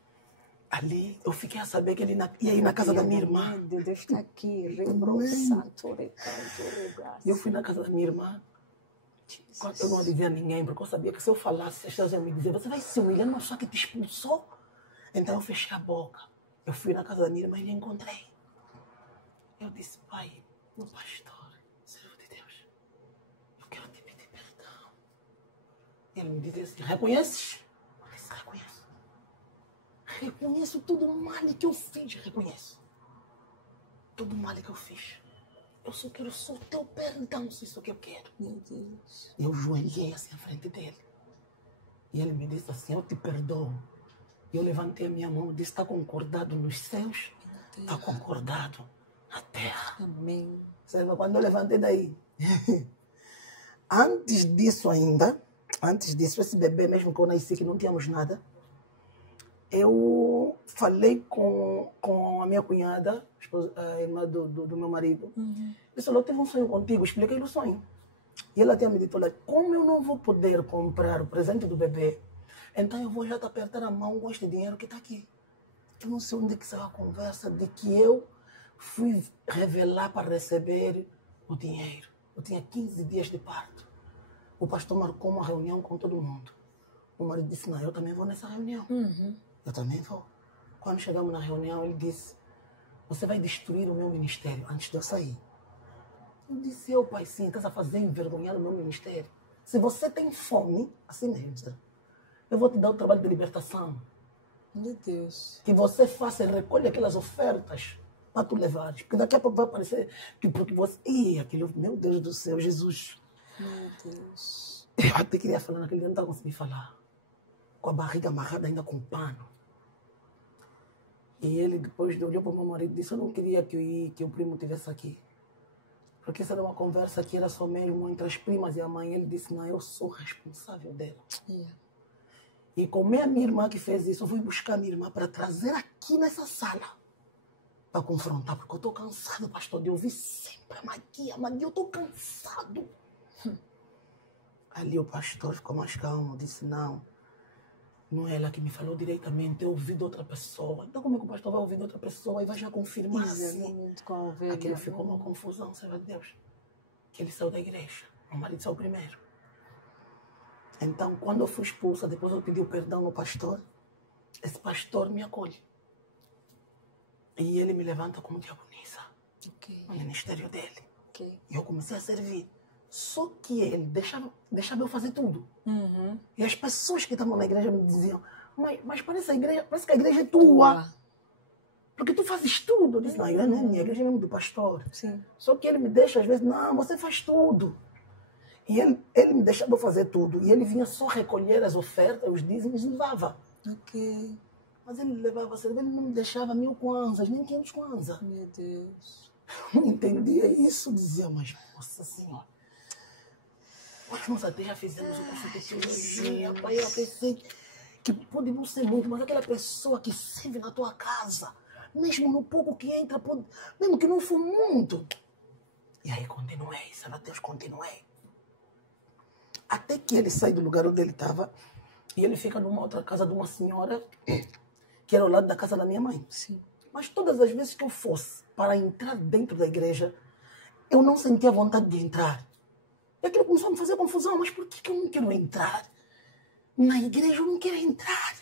Ali eu fiquei a saber que ele ia ir na casa da minha irmã. Meu Deus está aqui. E eu fui na casa da minha irmã. Eu não avisei a ninguém, porque eu sabia que se eu falasse, as pessoas iam me dizer, você vai se humilhar numa pessoa que te expulsou? Então eu fechei a boca. Eu fui na casa da minha irmã e lhe encontrei. Eu disse, pai, meu pastor, servo de Deus, eu quero te pedir perdão. E ele me disse assim, reconheces? Eu disse, reconheço. Reconheço todo o mal que eu fiz, reconheço. Todo o mal que eu fiz. Eu só quero só o teu perdão, se isso que eu quero. Meu Deus. E eu joelhei assim à frente dele. E ele me disse assim, eu te perdoo. E eu levantei a minha mão e disse, está concordado nos céus? Está concordado na terra. Amém. Sabe, quando eu levantei daí, antes disso ainda, esse bebê mesmo que eu nasci, que não tínhamos nada, eu falei com a minha cunhada, a irmã do meu marido. Uhum. Disse, eu tive um sonho contigo, expliquei-lhe o sonho. E ela tinha me dito, olha, como eu não vou poder comprar o presente do bebê, então eu vou já te apertar a mão com este dinheiro que está aqui. Eu não sei onde que saiu a conversa de que eu fui revelar para receber o dinheiro. Eu tinha 15 dias de parto. O pastor marcou uma reunião com todo mundo. O marido disse, não, eu também vou nessa reunião. Uhum. Eu também vou. Quando chegamos na reunião, ele disse, você vai destruir o meu ministério antes de eu sair. Eu disse, pai, sim, estás a fazer envergonhar o meu ministério. Se você tem fome, assim mesmo, eu vou te dar o trabalho de libertação. Meu Deus. Que você faça e recolha aquelas ofertas para tu levares. Porque daqui a pouco vai aparecer que porque você... aquele, meu Deus do céu, Jesus. Meu Deus. Eu até queria falar naquele dia, não estava conseguindo falar. Com a barriga amarrada ainda com pano. E ele depois olhou para o meu marido e disse, eu não queria que o primo estivesse aqui. Porque essa era uma conversa que era só mesmo entre as primas e a mãe. Ele disse, não, eu sou responsável dela. Yeah. E como é a minha irmã que fez isso, eu fui buscar a minha irmã para trazer aqui nessa sala. Para confrontar, porque eu estou cansado, pastor, de ouvir sempre a Maguia, eu estou cansado. Ali o pastor ficou mais calmo, disse, não é ela que me falou diretamente, eu ouvi de outra pessoa. Então como é que o pastor vai ouvir de outra pessoa e vai já confirmar assim? Exatamente, com a ovelha. Aquilo ficou uma confusão, sabe Deus? Que ele saiu da igreja, o marido saiu primeiro. Então, quando eu fui expulsa, depois eu pedi o perdão no pastor, esse pastor me acolhe. E ele me levanta como diaconisa, Ok. no ministério dele. Ok. E eu comecei a servir. Só que ele deixava eu fazer tudo. Uhum. E as pessoas que estavam na igreja me diziam, mas parece que a igreja é tua. Porque tu fazes tudo. Eu disse, não, a igreja não é minha, a igreja é mesmo do pastor. Sim. Só que ele me deixa, às vezes, não, você faz tudo. E ele me deixava eu fazer tudo. E ele vinha só recolher as ofertas, os dízimos e levava. Ok. Mas ele levava a cerveja, ele não me deixava 1000 kwanzas, nem 500 kwanzas. Meu Deus. Eu não entendia isso, dizia, mas, nossa senhora. Mas nós até já fizemos o curso de teologia, pai, eu pensei que pode não ser muito, mas aquela pessoa que serve na tua casa, mesmo no pouco que entra, mesmo que não for muito. E aí continuei, sabe, Deus, continuei. Até que ele sai do lugar onde ele estava e ele fica numa outra casa de uma senhora que era ao lado da casa da minha mãe. Sim. Mas todas as vezes que eu fosse para entrar dentro da igreja, eu não sentia vontade de entrar. E aquilo começou a me fazer confusão. Mas por que eu não quero entrar? Na igreja eu não quero entrar.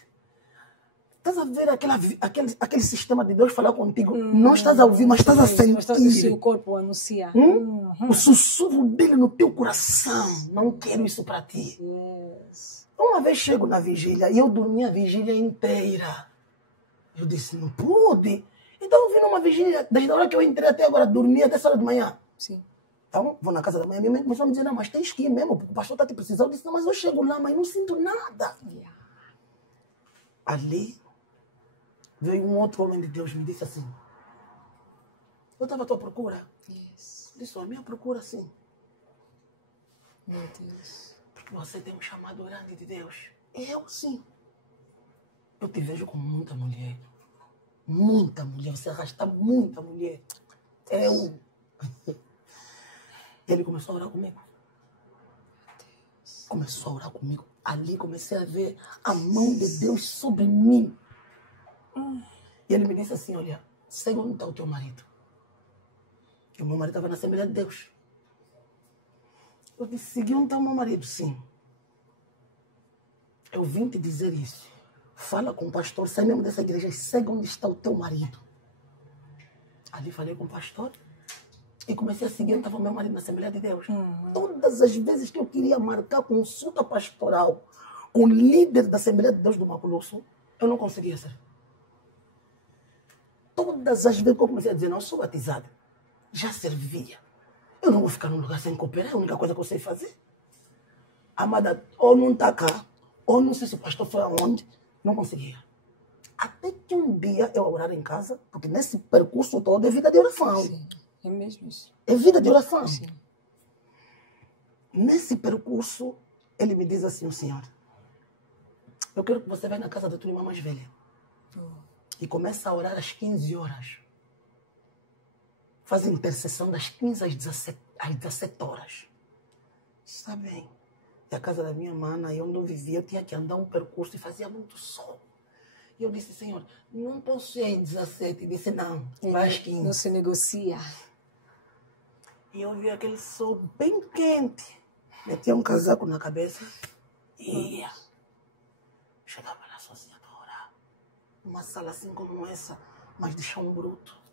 Estás a ver aquele sistema de Deus falar contigo? Não estás a ouvir, mas estás a sentir. O seu corpo anuncia. O sussurro dele no teu coração. Não quero isso para ti. Yes. Uma vez chego na vigília e eu dormi a vigília inteira. Eu disse, não pude. Então eu vim numa vigília, desde a hora que eu entrei até agora, dormi até essa hora de manhã. Sim. Então, vou na casa da manhã, minha mãe começou a me dizer, não, mas tens que ir mesmo, porque o pastor está te precisando. Eu disse, não, mas eu chego lá, mas não sinto nada. Yeah. Ali, veio um outro homem de Deus, me disse assim, eu estava à tua procura. Yes. Eu disse, a minha procura, sim. Meu Deus. Porque você tem um chamado grande de Deus. Eu, sim. Eu te vejo com muita mulher. Muita mulher. Você arrasta muita mulher. Eu. E ele começou a orar comigo. Começou a orar comigo. Ali comecei a ver a mão de Deus sobre mim. E ele me disse assim, olha, segue onde está o teu marido. E o meu marido estava na Assembleia de Deus. Eu disse, segui onde está o meu marido, sim. Eu vim te dizer isso. Fala com o pastor, sai mesmo dessa igreja, segue onde está o teu marido. Ali falei com o pastor e comecei a seguir onde estava o meu marido na Assembleia de Deus. Todas as vezes que eu queria marcar consulta pastoral com o líder da Assembleia de Deus do Maculusso, eu não conseguia ser. Todas as vezes que eu comecei a dizer, não, eu sou batizada, já servia. Eu não vou ficar num lugar sem cooperar, é a única coisa que eu sei fazer. Amada, ou não está cá, ou não sei se o pastor foi aonde, não conseguia. Até que um dia eu orar em casa, porque nesse percurso todo é vida de oração. Sim, é mesmo isso. É vida de oração. Sim. Nesse percurso, ele me diz assim, o Senhor, eu quero que você vá na casa da tua irmã mais velha. E começa a orar às 15 horas. Faz a intercessão das 15 às 17 horas. Está bem. E a casa da minha irmã, aí onde eu vivia, eu tinha que andar um percurso e fazia muito sol. E eu disse, Senhor, não posso ir às 17. E disse, não, vai às 15. Não se negocia. E eu vi aquele sol bem quente. Metia um casaco na cabeça e ia. Chegava lá sozinha para orar. Uma sala assim como essa, mas de chão bruto.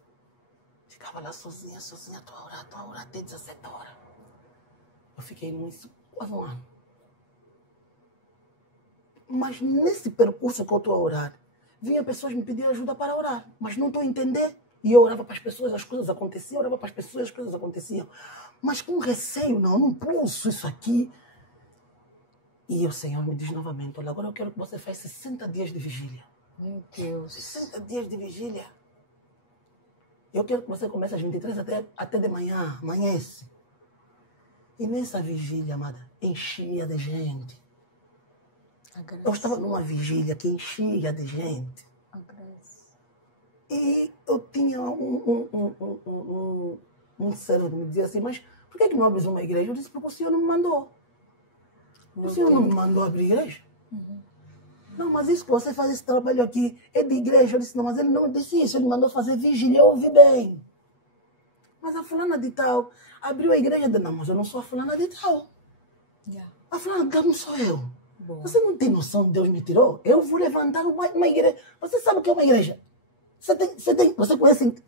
Ficava lá sozinha, estou a orar até 17 horas. Eu fiquei nisso quase um ano. Mas nesse percurso que eu estou a orar, vinha pessoas me pedir ajuda para orar, mas não estou a entender. E eu orava para as pessoas, as coisas aconteciam, orava para as pessoas, as coisas aconteciam. Mas com receio, não posso isso aqui. E o Senhor me diz novamente, olha, agora eu quero que você faça 60 dias de vigília. Meu Deus. 60 dias de vigília. Eu quero que você comece às 23 até de manhã, amanhece. E nessa vigília, amada, enchia de gente. Eu estava numa vigília que enchia de gente. E eu tinha um servo que me dizia assim, mas por que não abres uma igreja? Eu disse, porque o Senhor não me mandou. O Senhor não me mandou abrir igreja? Não, mas isso que você faz, esse trabalho aqui, é de igreja. Eu disse, não, mas ele não disse isso, ele mandou fazer vigília, eu ouvi bem. Mas a fulana de tal abriu a igreja, não, mas eu não sou a fulana de tal. A fulana de tal não sou eu. Bom. Você não tem noção de Deus me tirou? Eu vou levantar uma igreja. Você sabe o que é uma igreja? Você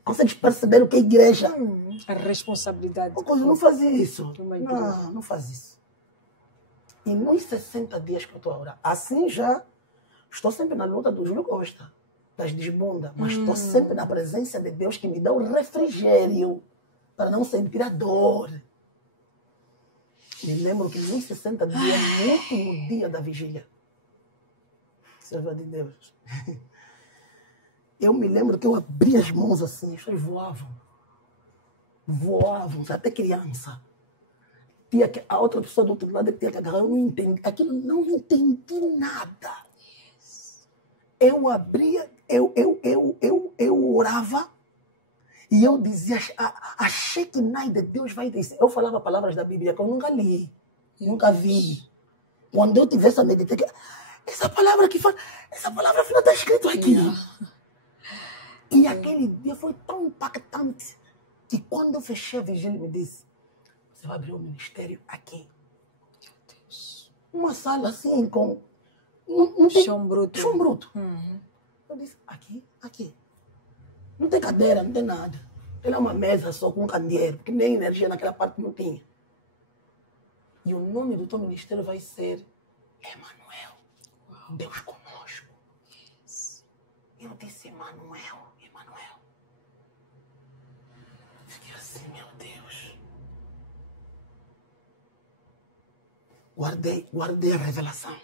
consegue perceber o que é igreja? A responsabilidade. Não faz isso. Uma igreja. Não faz isso. E nos 60 dias que eu estou a orar, assim já estou sempre na luta do Júlio Costa, das desbundas, mas estou sempre na presença de Deus que me dá o refrigério para não sentir a dor. Me lembro que nos 60 dias, no último dia da vigília, serva de Deus, eu me lembro que eu abri as mãos assim, as pessoas voavam. Voavam, até criança. Tinha que, a outra pessoa do outro lado tinha que agarrar, eu não entendi. Aquilo não entendi nada. Eu abria, eu orava e eu dizia, a Shekinah de Deus vai descer. Eu falava palavras da Bíblia que eu nunca li, nunca vi. Quando eu tivesse a meditar, essa palavra que fala, essa palavra afinal está escrito aqui. E aquele dia foi tão impactante que E quando eu fechei a vigília, ele me disse, você vai abrir um ministério aqui. Meu Deus. Uma sala assim, com... Não tem, Chão bruto. chão bruto. Uhum. Eu disse, aqui. Não tem cadeira, não tem nada. Tem lá uma mesa só com um candeeiro, porque nem energia naquela parte não tinha. E o nome do teu ministério vai ser Emanuel. Deus conosco. Eu disse, Emanuel. Fiquei assim, meu Deus. Guardei a revelação.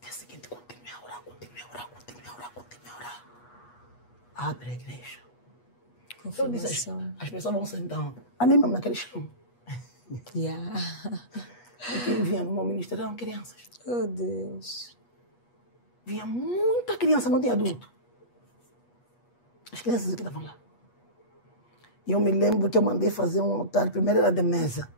Dia seguinte, continuei a orar. Abre a igreja. Eu disse, as pessoas vão sentando. Ali mesmo naquele chão. Yeah. E quem vinha no meu ministério eram crianças. Oh, Deus. Vinha muita criança, não tinha adulto. As crianças que estavam lá. E eu me lembro que eu mandei fazer um altar, primeiro era de mesa.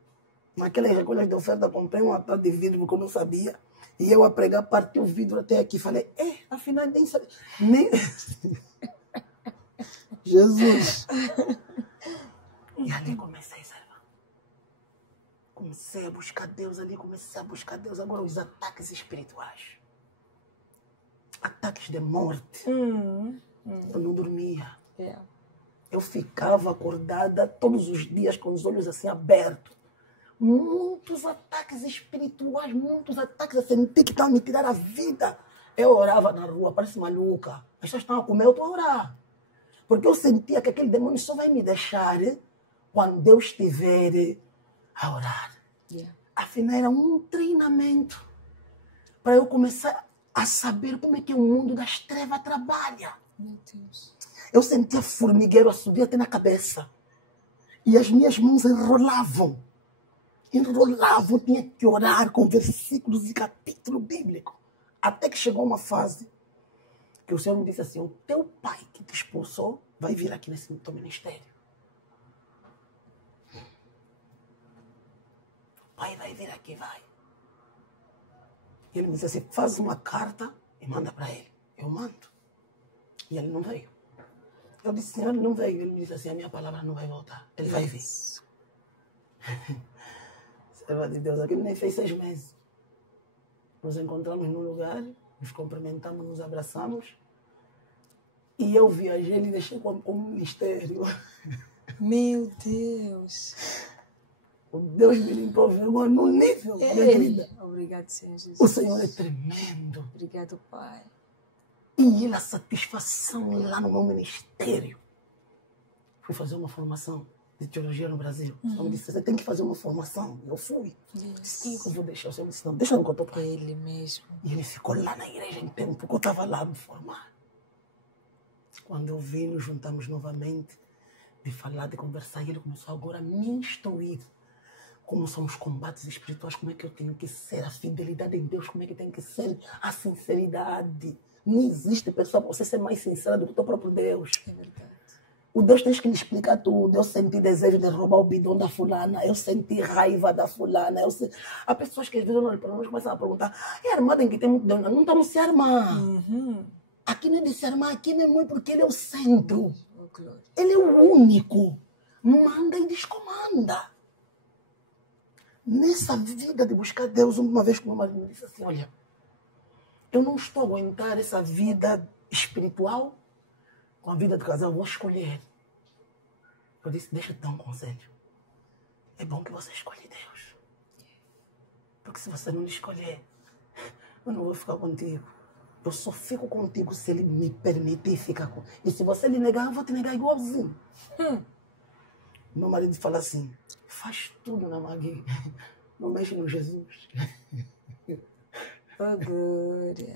Naquelas recolhas de oferta, comprei um altar de vidro, porque eu não sabia. E eu a pregar, parti o vidro até aqui. Falei, afinal, nem sabia. Nem... Jesus! E ali comecei, sabe? Comecei a buscar Deus ali, Agora os ataques espirituais. Ataques de morte. Eu não dormia. Yeah. Eu ficava acordada todos os dias com os olhos assim abertos. Muitos ataques espirituais, muitos ataques. Eu senti que estavam me tirar a vida. Eu orava na rua, parece maluca. As pessoas estavam a comer, eu estou a orar. Porque eu sentia que aquele demônio só vai me deixar quando Deus estiver a orar. Yeah. Afinal, era um treinamento para eu começar a saber como é que o mundo das trevas trabalha. Meu Deus. Eu sentia formigueiro a subir até na cabeça. E as minhas mãos enrolavam. Eu tinha que orar com versículos e capítulo bíblico. Até que chegou uma fase que o Senhor me disse assim, o teu pai que te expulsou vai vir aqui nesse teu ministério. O pai vai vir aqui, vai. E ele me disse assim, faz uma carta e manda para ele. Eu mando. E ele não veio. Eu disse, Senhor, ele não veio. Ele me disse assim, a minha palavra não vai voltar. Ele vai vir. Serva de Deus, aquilo nem fez 6 meses. Nos encontramos num lugar, nos cumprimentamos, nos abraçamos. E eu viajei e deixei como ministério. Meu Deus. O Deus me limpou vergonha no nível, minha querida. Obrigado, Senhor Jesus. O Senhor é tremendo. Obrigado, Pai. E ele, a satisfação lá no meu ministério. Fui fazer uma formação de teologia no Brasil. O Senhor me disse, você tem que fazer uma formação. Eu fui. Disse, quem que eu vou deixar? O Senhor me disse, não, deixa no que eu estou para Ele mesmo. E ele ficou lá na igreja em tempo, porque eu estava lá a me formar. Quando eu vi, nos juntamos novamente, de falar, de conversar, e ele começou agora a me instruir como são os combates espirituais, como é que eu tenho que ser, a fidelidade em Deus, como é que tem que ser, a sinceridade. Não existe pessoa para você ser mais sincera do que o teu próprio Deus. É verdade. O Deus tem que lhe explicar tudo. Eu senti desejo de roubar o bidão da fulana, eu senti raiva da fulana. Há pessoas que às vezes olham para nós e começam a perguntar, é armada em que tem muito Deus? Não estamos se armar. Aqui não é de se armar, aqui não é muito porque ele é o centro. Oh, glória. Ele é o único. Manda e descomanda. Nessa vida de buscar Deus, uma vez que meu marido me disse assim, olha, eu não estou a aguentar essa vida espiritual com a vida de casal, eu vou escolher. Eu disse, deixa eu te dar um conselho. É bom que você escolha Deus. Porque se você não escolher, eu não vou ficar contigo. Eu só fico contigo se ele me permitir ficar com. E se você lhe negar, eu vou te negar igualzinho. Meu marido fala assim, faz tudo na Magui. Não mexe no Jesus. Oh, glória.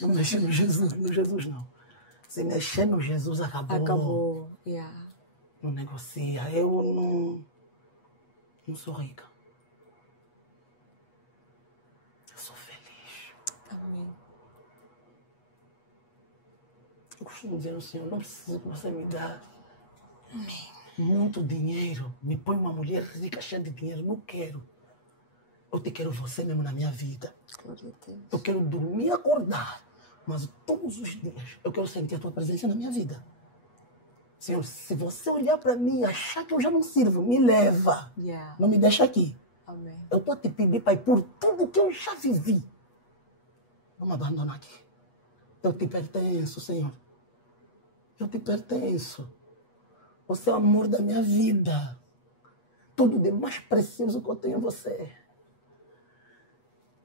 Não mexe no Jesus não. Se mexer no Jesus, acabou. Acabou. Yeah. Não negocia. Eu não sou rica. Eu sou feliz. Amém. Eu costumo dizer ao Senhor, não preciso que você me dê muito dinheiro. Me põe uma mulher rica, cheia de dinheiro. Não quero. Eu te quero você mesmo na minha vida. Glória a Deus. Eu quero dormir e acordar. Mas todos os dias eu quero sentir a tua presença na minha vida. Senhor, se você olhar para mim e achar que eu já não sirvo, me leva. Yeah. Não me deixa aqui. Amém. Eu estou a te pedir, Pai, por tudo que eu já vivi. Não me abandona aqui. Eu te pertenço, Senhor. Eu te pertenço. Você é o amor da minha vida. Tudo de mais precioso que eu tenho é você.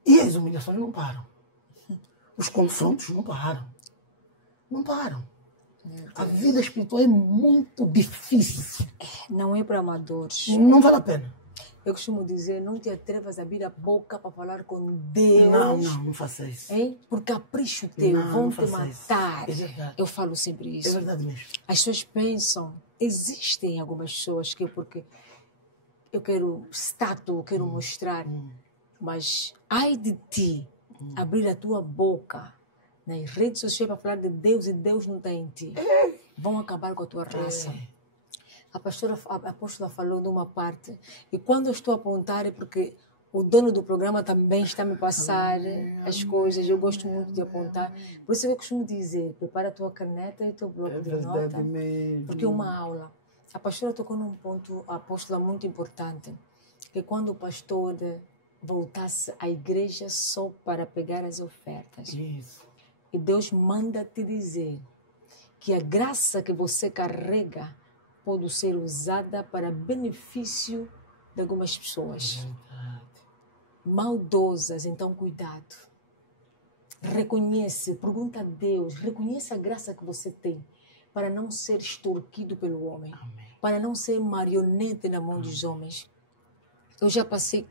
E as humilhações não param. Os confrontos não param. Não param. A vida espiritual é muito difícil. Não é para amadores. Não vale a pena. Eu costumo dizer, não te atrevas a abrir a boca para falar com Deus. Não faça isso. Hein? Por capricho teu, Não, vão não te faça isso. matar. É verdade. Eu falo sempre É isso. verdade mesmo. As pessoas pensam, existem algumas pessoas que porque eu quero status, eu quero mostrar, mas ai de ti abrir a tua boca nas redes sociais para falar de Deus e Deus não está em ti. Vão acabar com a tua raça. A apóstola falou numa parte, e quando eu estou a apontar é porque o dono do programa também está a me passar as coisas, eu gosto muito de apontar. Por isso eu costumo dizer, prepara a tua caneta e o teu bloco de nota, mesmo. porque é uma aula. A pastora tocou num ponto, a apóstola, muito importante, que quando o pastor voltasse à igreja só para pegar as ofertas, Isso. e Deus manda te dizer que a graça que você carrega pode ser usada para benefício de algumas pessoas maldosas. Então, cuidado. Reconhece, pergunta a Deus, reconhece a graça que você tem para não ser extorquido pelo homem, para não ser marionete na mão dos homens. Eu já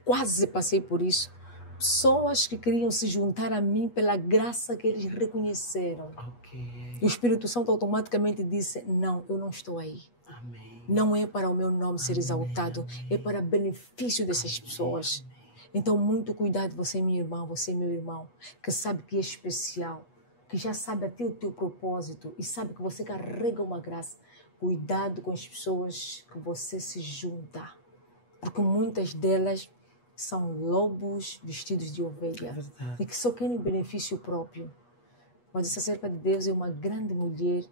quase passei por isso. Pessoas que queriam se juntar a mim pela graça que eles reconheceram. E o Espírito Santo automaticamente disse, não, eu não estou aí. Amém. Não é para o meu nome ser exaltado, é para benefício dessas pessoas. Então, muito cuidado, você, minha irmã, você, meu irmão, que sabe que é especial, que já sabe até o teu propósito e sabe que você carrega uma graça. Cuidado com as pessoas que você se junta, porque muitas delas são lobos vestidos de ovelha e que só querem benefício próprio. Mas essa serva de Deus é uma grande mulher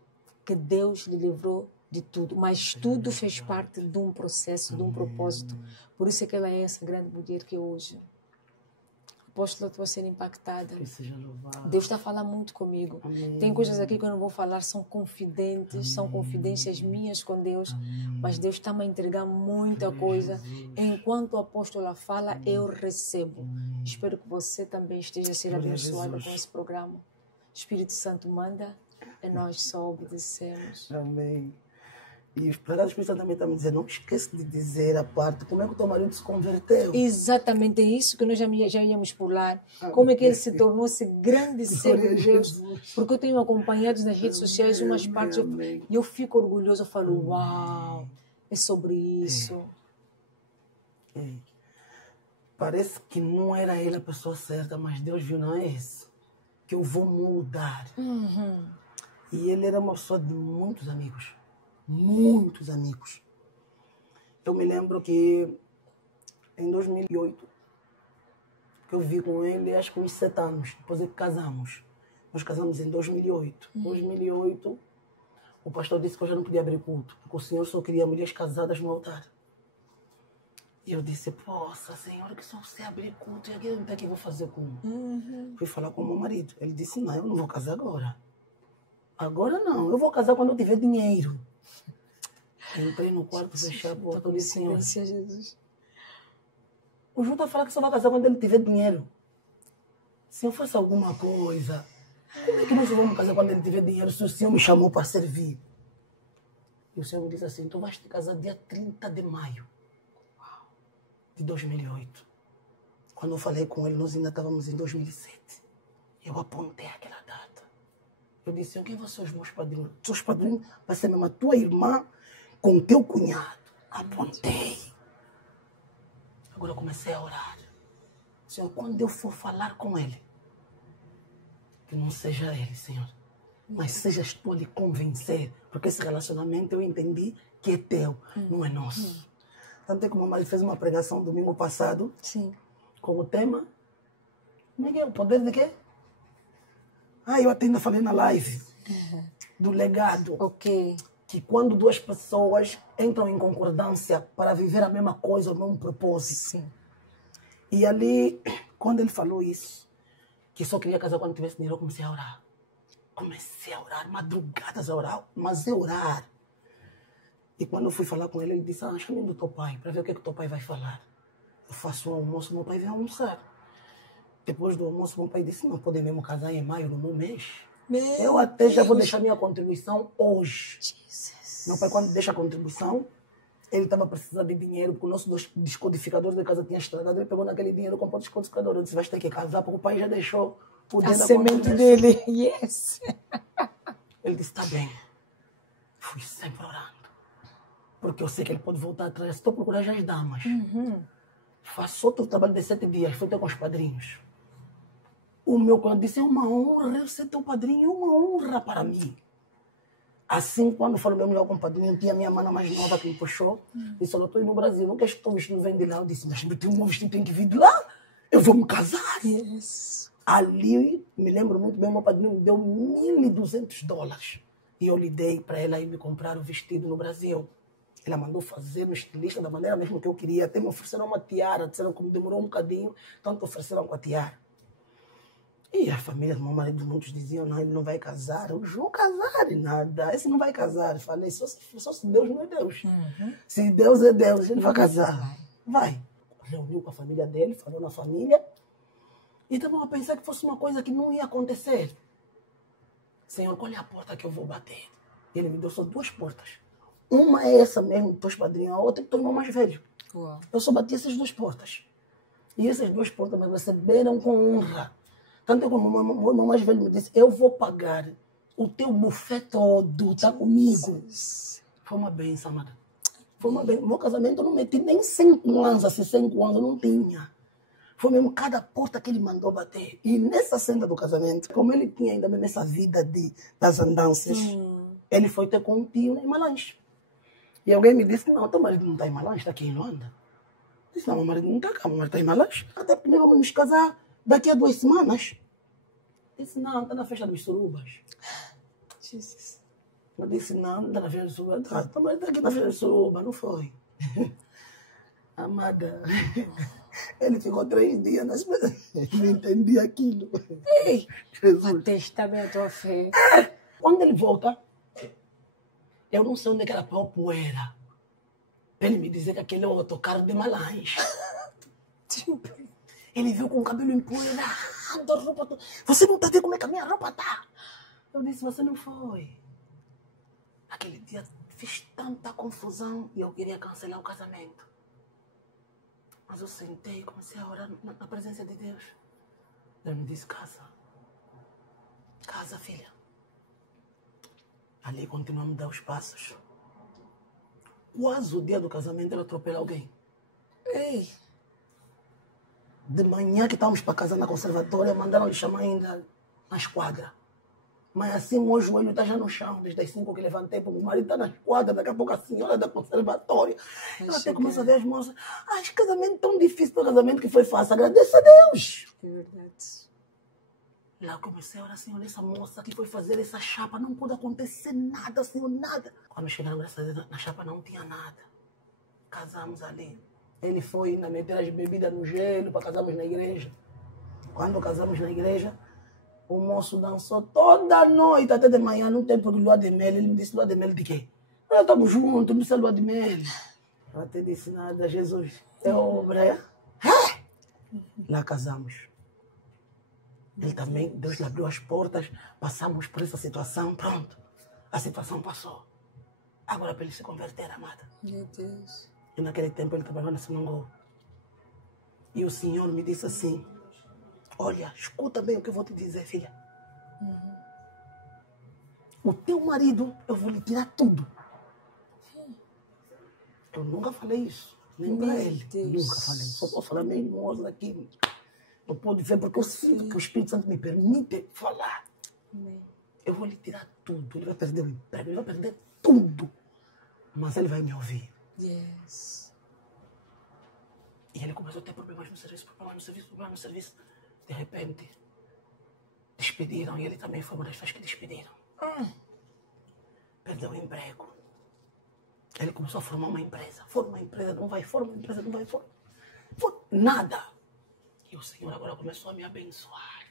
que Deus lhe livrou de tudo, mas tudo fez parte de um processo, de um propósito. Por isso é que ela é essa grande mulher que hoje. Apóstola, estou a ser impactada. Que seja louvado. Deus está a falar muito comigo. Amém. Tem coisas aqui que eu não vou falar, são confidentes, são confidências minhas com Deus, mas Deus está a entregar muita coisa. Enquanto a apóstola fala, eu recebo. Espero que você também esteja a ser Glória a abençoada Jesus. com esse programa. Espírito Santo manda e nós só obedecemos. Amém. E os pregados espirituais também estão me dizendo, não esqueça de dizer a parte, como é que o teu marido se converteu? Exatamente, é isso que nós já íamos pular. Como é que ele se tornou esse grande servo de Deus? Porque eu tenho acompanhado nas redes sociais umas partes e eu fico orgulhoso, eu falo, uau, é sobre isso. Parece que não era ele a pessoa certa, mas Deus viu, não é esse, que eu vou mudar. E ele era uma pessoa de muitos amigos. Muitos amigos. Eu me lembro que em 2008, que eu vi com ele, acho que uns 7 anos, depois é que casamos. Nós casamos em 2008. Em 2008, o pastor disse que eu já não podia abrir culto, porque o Senhor só queria mulheres casadas no altar. E eu disse, poxa, Senhor, que só você abrir culto, e aqui é que eu vou fazer culto? Fui falar com o meu marido. Ele disse, não, eu não vou casar agora. Agora não, eu vou casar quando eu tiver dinheiro. Eu entrei no quarto, fechei a porta, eu disse, Senhor, Jesus. o João está falando que só vai casar quando ele tiver dinheiro. Se eu faço alguma coisa, como é que nós vamos casar quando ele tiver dinheiro se o Senhor me chamou para servir? E o Senhor me disse assim, tu vais te casar dia 30 de maio de 2008. Quando eu falei com ele, nós ainda estávamos em 2007. Eu apontei aquela data. Eu disse, quem vão ser os meus padrinhos? Os seus padrinhos vai ser mesmo a tua irmã com o teu cunhado. Apontei. Agora eu comecei a orar. Senhor, quando eu for falar com ele, que não seja ele, Senhor, mas sejas tu a lhe convencer, porque esse relacionamento eu entendi que é teu, não é nosso. Tanto é que o mamãe fez uma pregação domingo passado, Sim. com o tema, como é que é? O poder de quê? Eu até ainda falei na live, do legado. Ok. que quando duas pessoas entram em concordância para viver a mesma coisa, o mesmo propósito. Sim. E ali, quando ele falou isso, que só queria casar quando tivesse dinheiro, eu comecei a orar. Comecei a orar, madrugadas a orar, mas é orar. E quando eu fui falar com ele, ele disse, chame do teu pai, para ver o que é que o teu pai vai falar. Eu faço o almoço, meu pai vem almoçar. Depois do almoço, meu pai disse, não pode mesmo casar em maio, no meu mês. Eu até já vou deixar minha contribuição hoje. Jesus. Meu pai, quando deixa a contribuição, ele estava precisando de dinheiro, porque o nosso descodificador de casa tinha estragado. Ele pegou naquele dinheiro e comprou o descodificador. Eu disse, vai ter que casar, porque o pai já deixou o A dinheiro da semente contribuição. dele. Yes. Ele disse, está bem. Fui sempre orando. Porque eu sei que ele pode voltar atrás. Estou procurando já as damas. Faço outro trabalho de 7 dias. Fui ter com os padrinhos. O meu cunhado disse, é uma honra eu ser teu padrinho. É uma honra para mim. Assim, quando falou meu melhor compadrinho, tinha minha mana mais nova que me puxou. Disse, olha, eu estou indo no Brasil. Não queres que o teu vestido venha de lá? Eu disse, mas eu tenho um vestido, tem que vir de lá. Eu vou me casar. Yes. Ali, me lembro muito bem, meu padrinho me deu $1.200. E eu lhe dei para ela ir me comprar o vestido no Brasil. Ela mandou fazer no estilista da maneira mesmo que eu queria. Até me ofereceram uma tiara. Disseram que demorou um bocadinho, tanto ofereceram com a tiara. E a família do meu marido, muitos diziam, não, ele não vai casar. Eu vou casar e nada. Esse não vai casar. Eu falei, só se Deus não é Deus. Se Deus é Deus, ele vai casar. Vai. Reuniu com a família dele, falou na família. E estavam a pensar que fosse uma coisa que não ia acontecer. Senhor, qual é a porta que eu vou bater? Ele me deu só 2 portas. Uma é essa mesmo, dos teus padrinhos, a outra é do teu irmão mais velho. Uau. Eu só bati essas 2 portas. E essas 2 portas me receberam com honra. Tanto que o meu irmão mais velho me disse, eu vou pagar o teu buffet todo, tá comigo. Foi uma benção, amada. Foi uma benção. Meu casamento eu não meti nem 5 anos, assim, 5 anos eu não tinha. Foi mesmo cada porta que ele mandou bater. E nessa cena do casamento, como ele tinha ainda mesmo essa vida das andanças, ele foi ter com um tio em Malange. E alguém me disse, não, teu marido não está em Malange, está aqui em Luanda. Eu disse, não, meu marido não está cá, meu marido está em Malange. Até porque nós vamos nos casar daqui a 2 semanas. Eu disse, não, está na festa dos surubas. Jesus. Eu disse, não, não está na festa dos surubas. Tá, teu marido está aqui na festa dos surubas, não foi. Amada, ele ficou 3 dias nas festas. Não entendi aquilo. Ei, Jesus. atesta bem a tua fé. Quando ele volta, eu não sei onde é que era para poeira. Para ele me dizer que aquele é o autocarro de Malange. Ele viu com o cabelo empoeirado, a roupa toda. Você não está vendo como é que a minha roupa está? Eu disse, você não foi. Aquele dia fiz tanta confusão e eu queria cancelar o casamento. Mas eu sentei e comecei a orar na presença de Deus. Deus me disse, casa. Casa, filha. Ali continuamos a dar os passos. Quase o dia do casamento ele atropela alguém. Ei. De manhã que estávamos para casar na conservatória, mandaram ele chamar ainda na esquadra. Mas assim, o meu joelho está já no chão, desde as 5 que levantei, porque o marido está na esquadra, daqui a pouco a senhora da conservatória. Ela até começa a ver as moças. Esse casamento tão difícil, o casamento que foi fácil, agradeça a Deus. É verdade. Lá eu comecei a orar, Senhor, essa moça que foi fazer essa chapa, não pode acontecer nada, Senhor, nada. Quando chegaram, graças a Deus, na chapa não tinha nada. Casamos ali. Ele foi ainda meter as bebidas no gelo para casarmos na igreja. Quando casamos na igreja, o moço dançou toda noite, até de manhã, no tempo de lua de mel. Ele me disse, lua de mel de quê? Nós estamos juntos, não precisa lua de mel. Eu até disse, nada, Jesus, é obra, é? Lá casamos. Ele também, Deus lhe abriu as portas, passamos por essa situação, pronto. A situação passou. Agora para ele se converter, amada. Meu Deus. E naquele tempo ele trabalhava na Sinangô. E o Senhor me disse assim, olha, escuta bem o que eu vou te dizer, filha. O teu marido, eu vou lhe tirar tudo. Eu nunca falei isso, nem para ele. Deus. Nunca falei. Só posso falar meio moço aqui. Não pode ver, porque eu sinto que o Espírito Santo me permite falar. Amém. Eu vou lhe tirar tudo. Ele vai perder o emprego, ele vai perder tudo. Mas ele vai me ouvir. Yes. E ele começou a ter problemas no serviço, problemas no serviço. De repente, despediram. E ele também foi uma das pessoas que despediram. Perdeu o emprego. Ele começou a formar uma empresa. Forma uma empresa, não vai, forma uma empresa, não vai, forma. Nada. E o Senhor agora começou a me abençoar.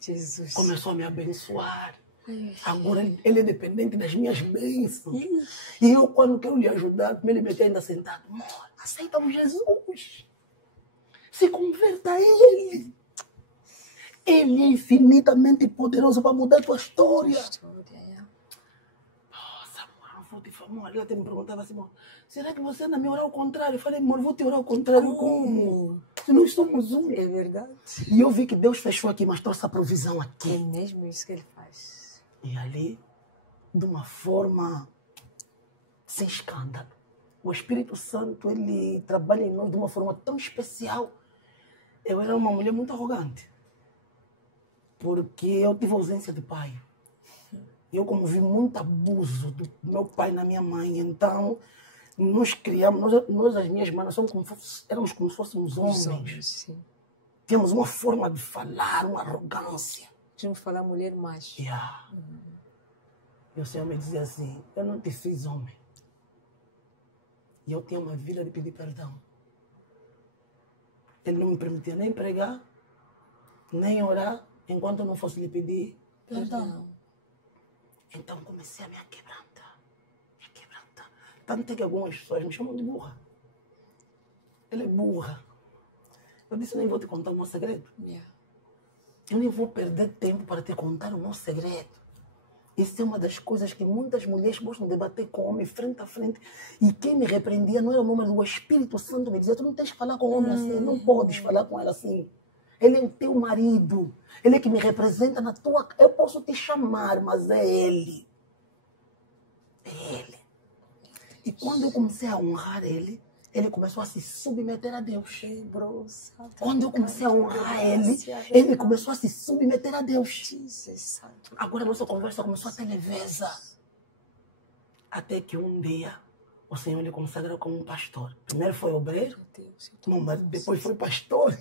Jesus. Começou a me abençoar. Ai. Agora ele é dependente das minhas bênçãos. E eu, quando quero lhe ajudar, ele me ainda sentado. Amor, aceita o Jesus. Se converta a Ele. Ele é infinitamente poderoso para mudar a tua história. Nossa, amor, não vou te falar. Amor, ela até me perguntava assim, amor, será que você anda a me orar ao contrário? Eu falei, amor, vou te orar ao contrário como? Se nós somos um. É verdade. E eu vi que Deus fechou aqui, mas trouxe a provisão É aqui. mesmo isso que ele faz. E ali, de uma forma sem escândalo. O Espírito Santo, ele trabalha em nós de uma forma tão especial. Eu era uma mulher muito arrogante. Porque eu tive ausência de pai. Eu, como vi muito abuso do meu pai na minha mãe, então nós criamos, nós as minhas irmãs, éramos como se fôssemos homens. Sim. Tínhamos uma forma de falar, uma arrogância. Tínhamos que falar mulher macho. Yeah. E o Senhor me dizia assim, eu não te fiz homem. E eu tinha uma vida de pedir perdão. Ele não me permitia nem pregar, nem orar, enquanto eu não fosse lhe pedir perdão. Então comecei a me quebrantar. Tanto é que algumas pessoas me chamam de burra. Ela é burra. Eu disse, nem vou te contar o meu segredo. Yeah. Eu nem vou perder tempo para te contar o meu segredo. Isso é uma das coisas que muitas mulheres gostam de debater com homem frente a frente. E quem me repreendia não era o nome do Espírito Santo. Me dizia, tu não tens que falar com o homem assim, não podes falar com ela assim. Ele é o teu marido. Ele é que me representa na tua... Eu posso te chamar, mas é ele. É ele. E quando eu comecei a honrar ele, ele começou a se submeter a Deus. Quando eu comecei a honrar ele, ele começou a se submeter a Deus. Agora a nossa conversa começou a ter leveza. Até que um dia o Senhor lhe consagrou como um pastor. Primeiro foi obreiro, depois foi pastor.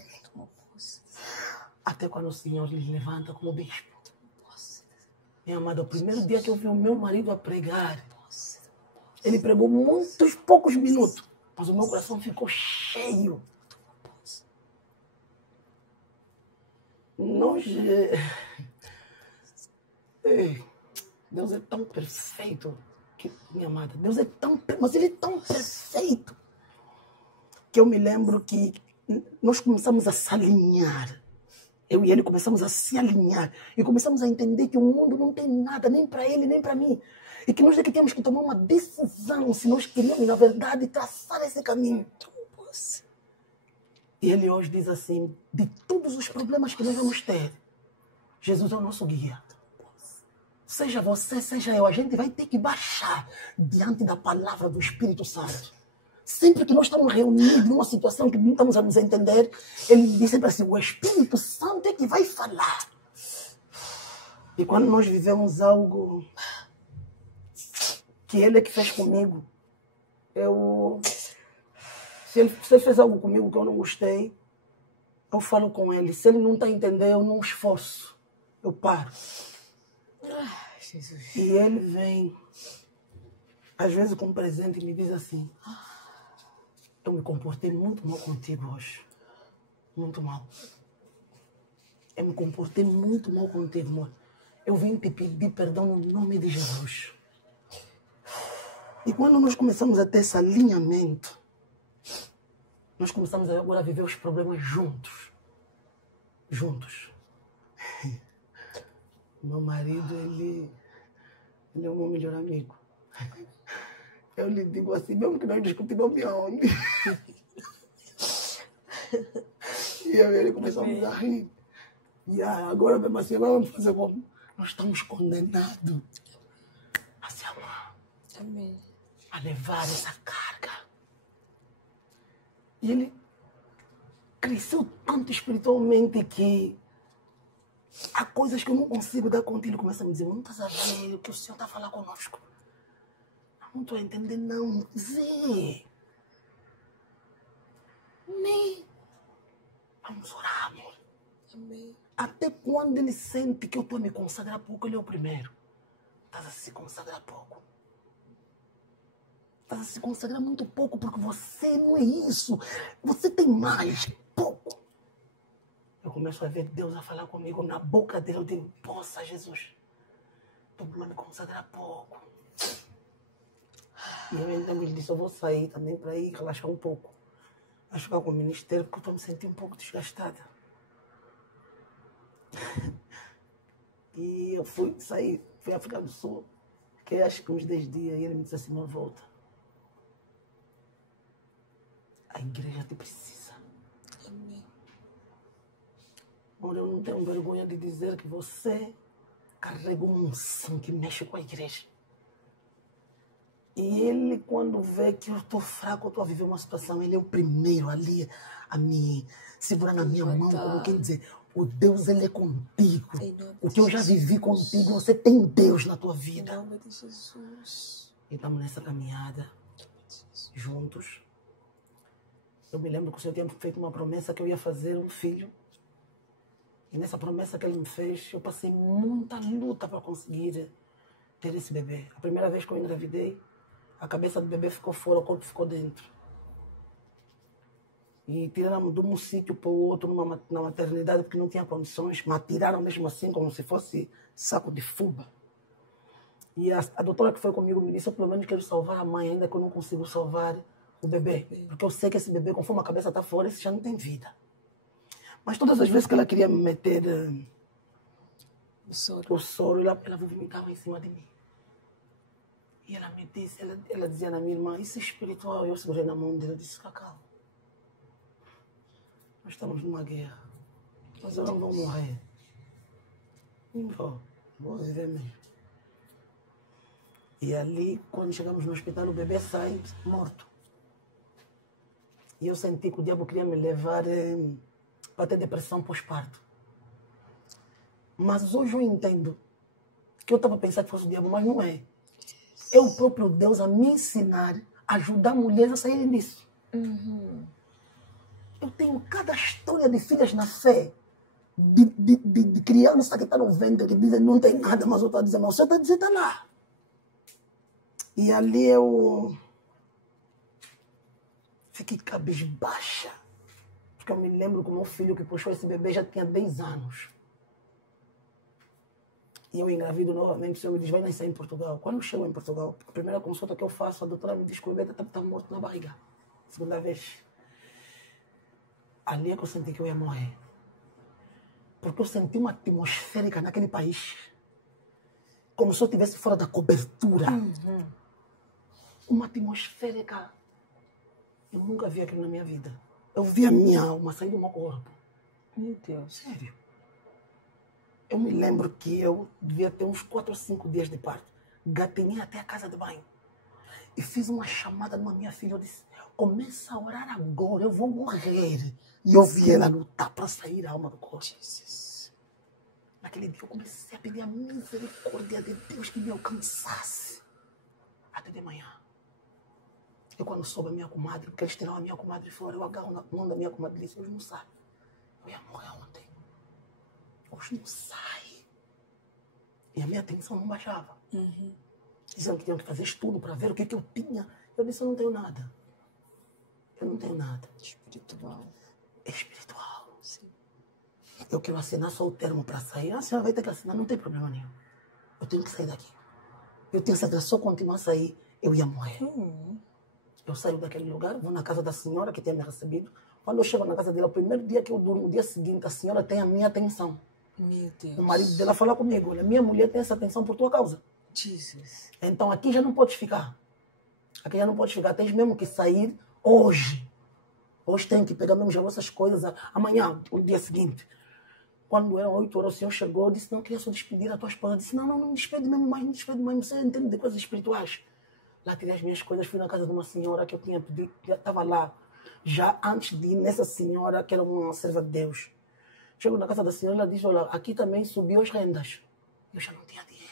Até quando o Senhor lhe levanta como bispo. Minha amada, o primeiro dia que eu vi o meu marido a pregar, ele pregou muitos poucos minutos, mas o meu coração ficou cheio. Deus é tão perfeito, minha amada, Deus é tão, mas Ele é tão perfeito, que eu me lembro que nós começamos a se alinhar. Eu e ele começamos a se alinhar e começamos a entender que o mundo não tem nada, nem para ele, nem para mim. E que nós é que temos que tomar uma decisão se nós queremos, na verdade, traçar esse caminho. E ele hoje diz assim, de todos os problemas que nós vamos ter, Jesus é o nosso guia. Seja você, seja eu, a gente vai ter que baixar diante da palavra do Espírito Santo. Sempre que nós estamos reunidos numa situação que não estamos a nos entender, ele diz sempre assim, o Espírito Santo é que vai falar. E quando nós vivemos algo que ele é que fez comigo, se ele fez algo comigo que eu não gostei, eu falo com ele. Se ele não está entendendo, eu não esforço. Eu paro. Jesus. E ele vem, às vezes com um presente, e me diz assim, eu me comportei muito mal contigo hoje. Muito mal. Eu me comportei muito mal contigo, amor. Eu vim te pedir perdão no nome de Jesus. E quando nós começamos a ter esse alinhamento, nós começamos agora a viver os problemas juntos. Juntos. Meu marido, ele é o meu melhor amigo. Eu lhe digo assim, mesmo que nós discutimos aonde. E ele começamos a rir. E agora mesmo assim, agora vamos fazer como? Nós estamos condenados a se amar. Amém. A levar essa carga. E ele cresceu tanto espiritualmente que há coisas que eu não consigo dar conta. Ele começa a me dizer, não estás a ver o que o Senhor está a falar conosco. Não estou a entender, não. Zé. Nem. Vamos orar, amor. Amém. Até quando ele sente que eu estou a me consagrar pouco, ele é o primeiro. Estás a se consagrar pouco. estás a se consagrar muito pouco, porque você não é isso. Você tem mais, pouco. Eu começo a ver Deus a falar comigo na boca dele. Eu digo, poxa, Jesus, estou me consagrar pouco. E eu ainda me disse, eu vou sair também para ir relaxar um pouco. A jogar com o ministério, porque eu estou me sentindo um pouco desgastada. E eu saí, fui à África do Sul. Fiquei acho que uns 10 dias e ele me disse assim, não volta. A igreja te precisa. Amém. Amor, eu não tenho vergonha de dizer que você carrega uma unção que mexe com a igreja. E ele, quando vê que eu estou fraco, eu estou a viver uma situação, ele é o primeiro ali a me segurar na minha mão, como quem dizer, o Deus, ele é contigo. O que eu já vivi contigo, você tem Deus na tua vida. Em nome de Jesus. E estamos nessa caminhada, juntos. Eu me lembro que o Senhor tinha feito uma promessa que eu ia fazer um filho. E nessa promessa que ele me fez, eu passei muita luta para conseguir ter esse bebê. A primeira vez que eu engravidei, a cabeça do bebê ficou fora, o corpo ficou dentro. E tiraram de um sítio para o outro na maternidade porque não tinha condições, mas tiraram mesmo assim como se fosse saco de fuba. E a doutora que foi comigo me disse, eu pelo menos quero salvar a mãe, ainda que eu não consigo salvar o bebê. Porque eu sei que esse bebê, conforme a cabeça está fora, esse já não tem vida. Mas todas as vezes que ela queria me meter o soro, ela vomitava em cima de mim. E ela me disse, ela dizia na minha irmã, isso é espiritual. Eu segurei na mão dela e disse, Cacau, nós estamos numa guerra, mas eu não vou morrer. Não vou viver mesmo. E ali, quando chegamos no hospital, o bebê sai morto. E eu senti que o diabo queria me levar para ter depressão pós-parto. Mas hoje eu entendo que eu estava pensando que fosse o diabo, mas não é. É o próprio Deus a me ensinar, a ajudar mulheres a saírem disso. Uhum. Eu tenho cada história de filhas na fé, de criança que está no ventre, que dizem não tem nada, mas eu estou a dizer, mas você está dizendo, está lá. E ali eu fiquei cabisbaixa. Porque eu me lembro que o meu filho que puxou esse bebê já tinha 10 anos. E eu engravido novamente, o senhor me diz, vai nascer em Portugal. Quando eu chego em Portugal, a primeira consulta que eu faço, a doutora me diz que o bebê está morto na barriga. Segunda vez. Ali é que eu senti que eu ia morrer. Porque eu senti uma atmosférica naquele país. Como se eu estivesse fora da cobertura. Uhum. Uma atmosférica. Eu nunca vi aquilo na minha vida. Eu vi a minha alma sair do meu corpo. Meu Deus. Sério. Eu me lembro que eu devia ter uns 4 ou 5 dias de parto. Gatinhei até a casa de banho. E fiz uma chamada numa minha filha. Eu disse, começa a orar agora, eu vou morrer. E eu vi ela lutar para sair a alma do corpo. Jesus. Naquele dia eu comecei a pedir a misericórdia de Deus que me alcançasse. Até de manhã. E quando soube a minha comadre, porque eles tiraram a minha comadre fora, eu agarro na mão da minha comadre e disse, hoje não sai. Eu ia morrer ontem. Hoje não sai. E a minha atenção não baixava. Uhum. Diziam que tinham que fazer estudo para ver o que eu tinha. Eu disse, eu não tenho nada. Eu não tenho nada. Espiritual. É espiritual. Sim. Eu quero assinar só o termo para sair. A senhora vai ter que assinar, não tem problema nenhum. Eu tenho que sair daqui. Eu tenho certeza, se eu continuar a sair, eu ia morrer. Eu saio daquele lugar, vou na casa da senhora que tinha me recebido. Quando eu chego na casa dela, o primeiro dia que eu durmo, no dia seguinte, a senhora tem a minha atenção. Meu Deus. O marido dela fala comigo, olha, minha mulher tem essa atenção por tua causa. Jesus. Então aqui já não podes ficar. Aqui já não podes ficar, tens mesmo que sair hoje. Hoje tem que pegar mesmo já vossas coisas, amanhã, o dia seguinte. Quando eram 8 horas, o senhor chegou, disse, não, queria só despedir a tua esposa. Disse, não me despede mesmo mais, não despede mais, você entende de coisas espirituais. Lá tirei as minhas coisas, fui na casa de uma senhora que eu tinha pedido, já estava lá, já antes de ir nessa senhora, que era uma serva de Deus. Chego na casa da senhora, ela diz, olha, aqui também subiu as rendas. Eu já não tinha dinheiro.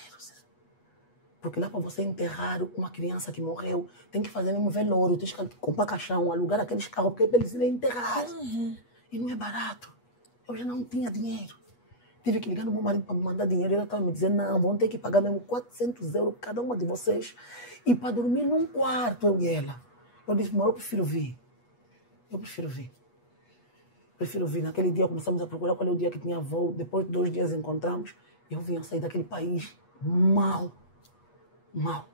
Porque lá para você enterrar uma criança que morreu, tem que fazer mesmo velório, tem que comprar caixão, alugar aqueles carros, porque eles irem enterrar. E não é barato. Eu já não tinha dinheiro. Tive que ligar no meu marido para me mandar dinheiro. E ela estava me dizendo, não, vão ter que pagar mesmo 400 € cada uma de vocês. E para dormir num quarto, eu e ela. Eu disse, mas eu prefiro vir. Eu prefiro vir. Prefiro vir. Naquele dia começamos a procurar qual é o dia que tinha voo. Depois de 2 dias encontramos. Eu vim sair daquele país mal. Mal.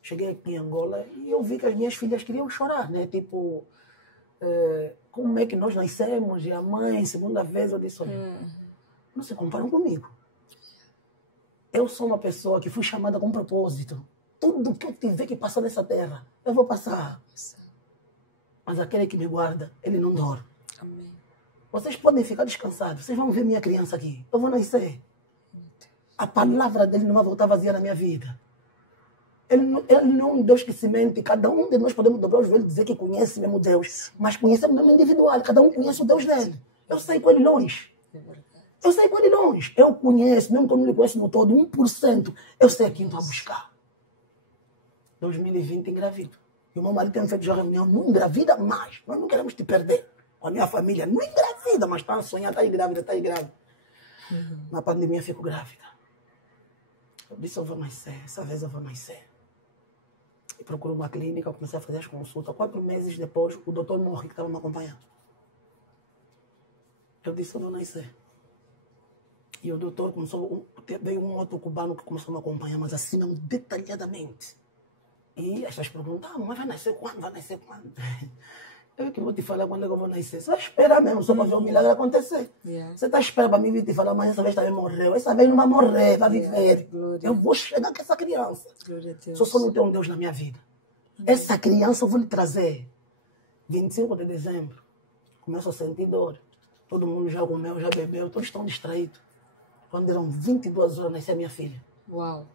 Cheguei aqui em Angola e eu vi que as minhas filhas queriam chorar, né? Tipo, como é que nós nascemos? E a mãe, segunda vez, eu disse, olha, não se comparam comigo. Eu sou uma pessoa que fui chamada com propósito. Tudo que eu tiver que passar nessa terra, eu vou passar. Mas aquele que me guarda, ele não dorme. Amém. Vocês podem ficar descansados. Vocês vão ver minha criança aqui. Eu vou nascer. A palavra dele não vai voltar vazia na minha vida. Ele não é um Deus que se mente. Cada um de nós podemos dobrar os joelhos e dizer que conhece mesmo Deus. Mas conhecemos mesmo individual. Cada um conhece o Deus dele. Eu saí com ele longe. Eu saí com ele longe. Eu conheço, mesmo que eu não lhe conheço no todo, 1%. Eu sei a quem estou a buscar. 2020 engravido. E o meu marido tem feito já reunião. Não engravida mais. Nós não queremos te perder. Com a minha família. Não engravida, mas está a sonhar. Está aí grávida, está aí grávida. Na pandemia eu fico grávida. Eu disse, eu vou nascer. Essa vez eu vou nascer. E procuro uma clínica, eu comecei a fazer as consultas. 4 meses depois, o doutor morre, que estava me acompanhando. Eu disse, eu vou nascer. E o doutor começou, veio um outro cubano que começou a me acompanhar, mas assim mesmo, detalhadamente. E as pessoas perguntavam, mas vai nascer quando? Vai nascer quando? Eu que vou te falar quando é que eu vou nascer. Só espera mesmo, só para ver o milagre acontecer. Você está esperando para mim vir te falar, mas essa vez também morreu. Essa vez não vai morrer, vai viver. Eu vou chegar com essa criança. Glória a Deus. Só não tem um Deus na minha vida. Essa criança eu vou lhe trazer. 25 de dezembro. Começo a sentir dor. Todo mundo já comeu, já bebeu, todos estão distraídos. Quando eram 22 horas, nasceu a minha filha. Uau.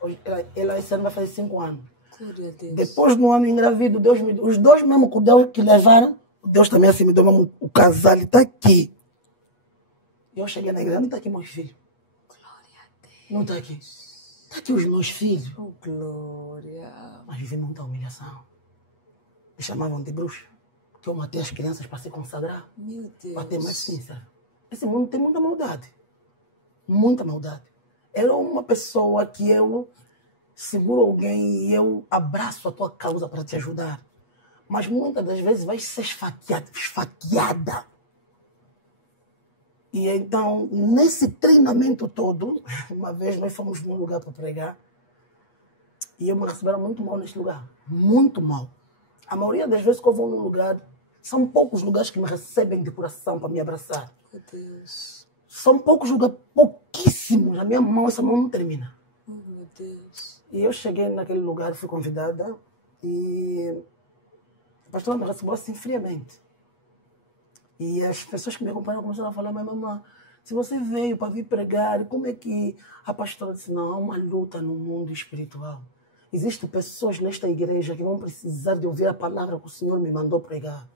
Hoje, ela esse ano vai fazer 5 anos. Glória a Deus. Depois do ano engravido, Deus me deu. Os dois mesmo que Deus que levaram, Deus também assim me deu mesmo o casal, ele está aqui. E eu cheguei na igreja, não está aqui meus filhos. Glória a Deus. Não está aqui. Está aqui os meus filhos. Oh, glória. Mas vivi muita humilhação. Me chamavam de bruxa. Que eu matei as crianças para se consagrar. Meu Deus. Para ter mais sincero. Esse mundo tem muita maldade. Muita maldade. Era uma pessoa que eu seguro alguém e eu abraço a tua causa para te ajudar. Mas muitas das vezes vai ser esfaqueada. E então, nesse treinamento todo, uma vez nós fomos num lugar para pregar e eu me receberam muito mal nesse lugar. Muito mal. A maioria das vezes que eu vou num lugar, são poucos lugares que me recebem de coração para me abraçar. Meu Deus. São poucos lugares, pouquíssimos. A minha mão, essa mão não termina. Oh, meu Deus. E eu cheguei naquele lugar, fui convidada e a pastora me recebeu assim friamente. E as pessoas que me acompanham começaram a falar, mas mamãe, se você veio para vir pregar, como é que a pastora disse, não, há uma luta no mundo espiritual. Existem pessoas nesta igreja que vão precisar de ouvir a palavra que o Senhor me mandou pregar.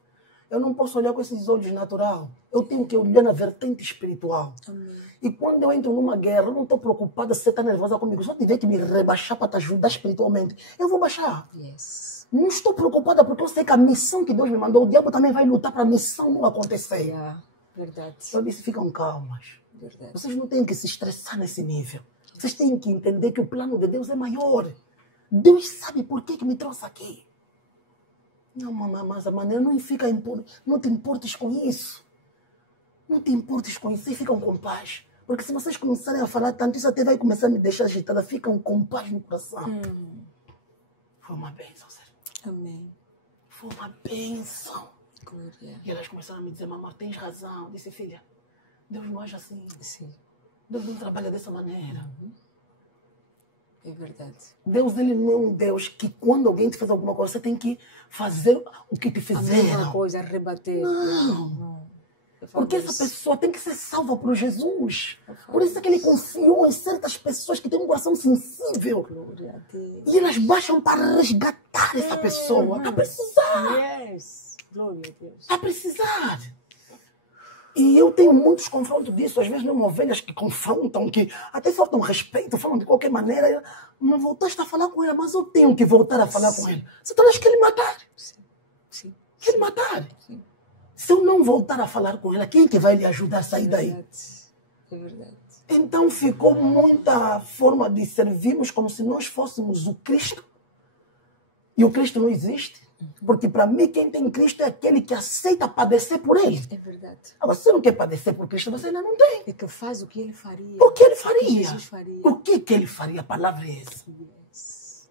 Eu não posso olhar com esses olhos natural. Eu tenho que olhar na vertente espiritual. Amém. E quando eu entro numa guerra, eu não estou preocupada se você está nervosa comigo. Se eu tiver que me rebaixar para te ajudar espiritualmente, eu vou baixar. Yes. Não estou preocupada porque eu sei que a missão que Deus me mandou, o diabo também vai lutar para a missão não acontecer. Yeah. Verdade. Eu disse, ficam calmas. Verdade. Vocês não têm que se estressar nesse nível. Vocês têm que entender que o plano de Deus é maior. Deus sabe por que me trouxe aqui. Não, mamãe, mas a maneira não te importes com isso. Não te importes com isso. Vocês ficam com paz. Porque se vocês começarem a falar tanto, isso até vai começar a me deixar agitada. Ficam com paz no coração. Foi uma bênção, sério. Amém. Foi uma bênção. Glória. E elas começaram a me dizer, mamãe, tens razão. Eu disse, filha, Deus não age assim. Sim. Deus não trabalha dessa maneira. É verdade. Deus, ele não é um Deus que quando alguém te faz alguma coisa, você tem que fazer o que te A mesma fizeram. coisa, rebater. Não. Porque essa pessoa... pessoa tem que ser salva por Jesus. Por isso é que ele confiou em certas pessoas que têm um coração sensível. Glória a Deus. E elas baixam para resgatar essa pessoa. Está a precisar. Yes. Glória a Deus. Está a precisar. E eu tenho muitos confrontos disso. Às vezes não ovelhas que confrontam, que até faltam respeito, falam de qualquer maneira. Não voltaste a falar com ela, mas eu tenho que voltar a falar com ele. Você talvez quer ele matar. Sim. Sim. Quer ele matar. Sim. Se eu não voltar a falar com ela, quem é que vai lhe ajudar a sair É daí? verdade. É verdade. Então ficou muita forma de servirmos como se nós fôssemos o Cristo. E o Cristo não existe. Porque para mim quem tem Cristo é aquele que aceita padecer por ele. É verdade. Agora, se você não quer padecer por Cristo, você ainda não tem. É que faz o que ele faria. O que ele O que faria? Jesus faria. O que ele faria? A palavra é essa. Yes.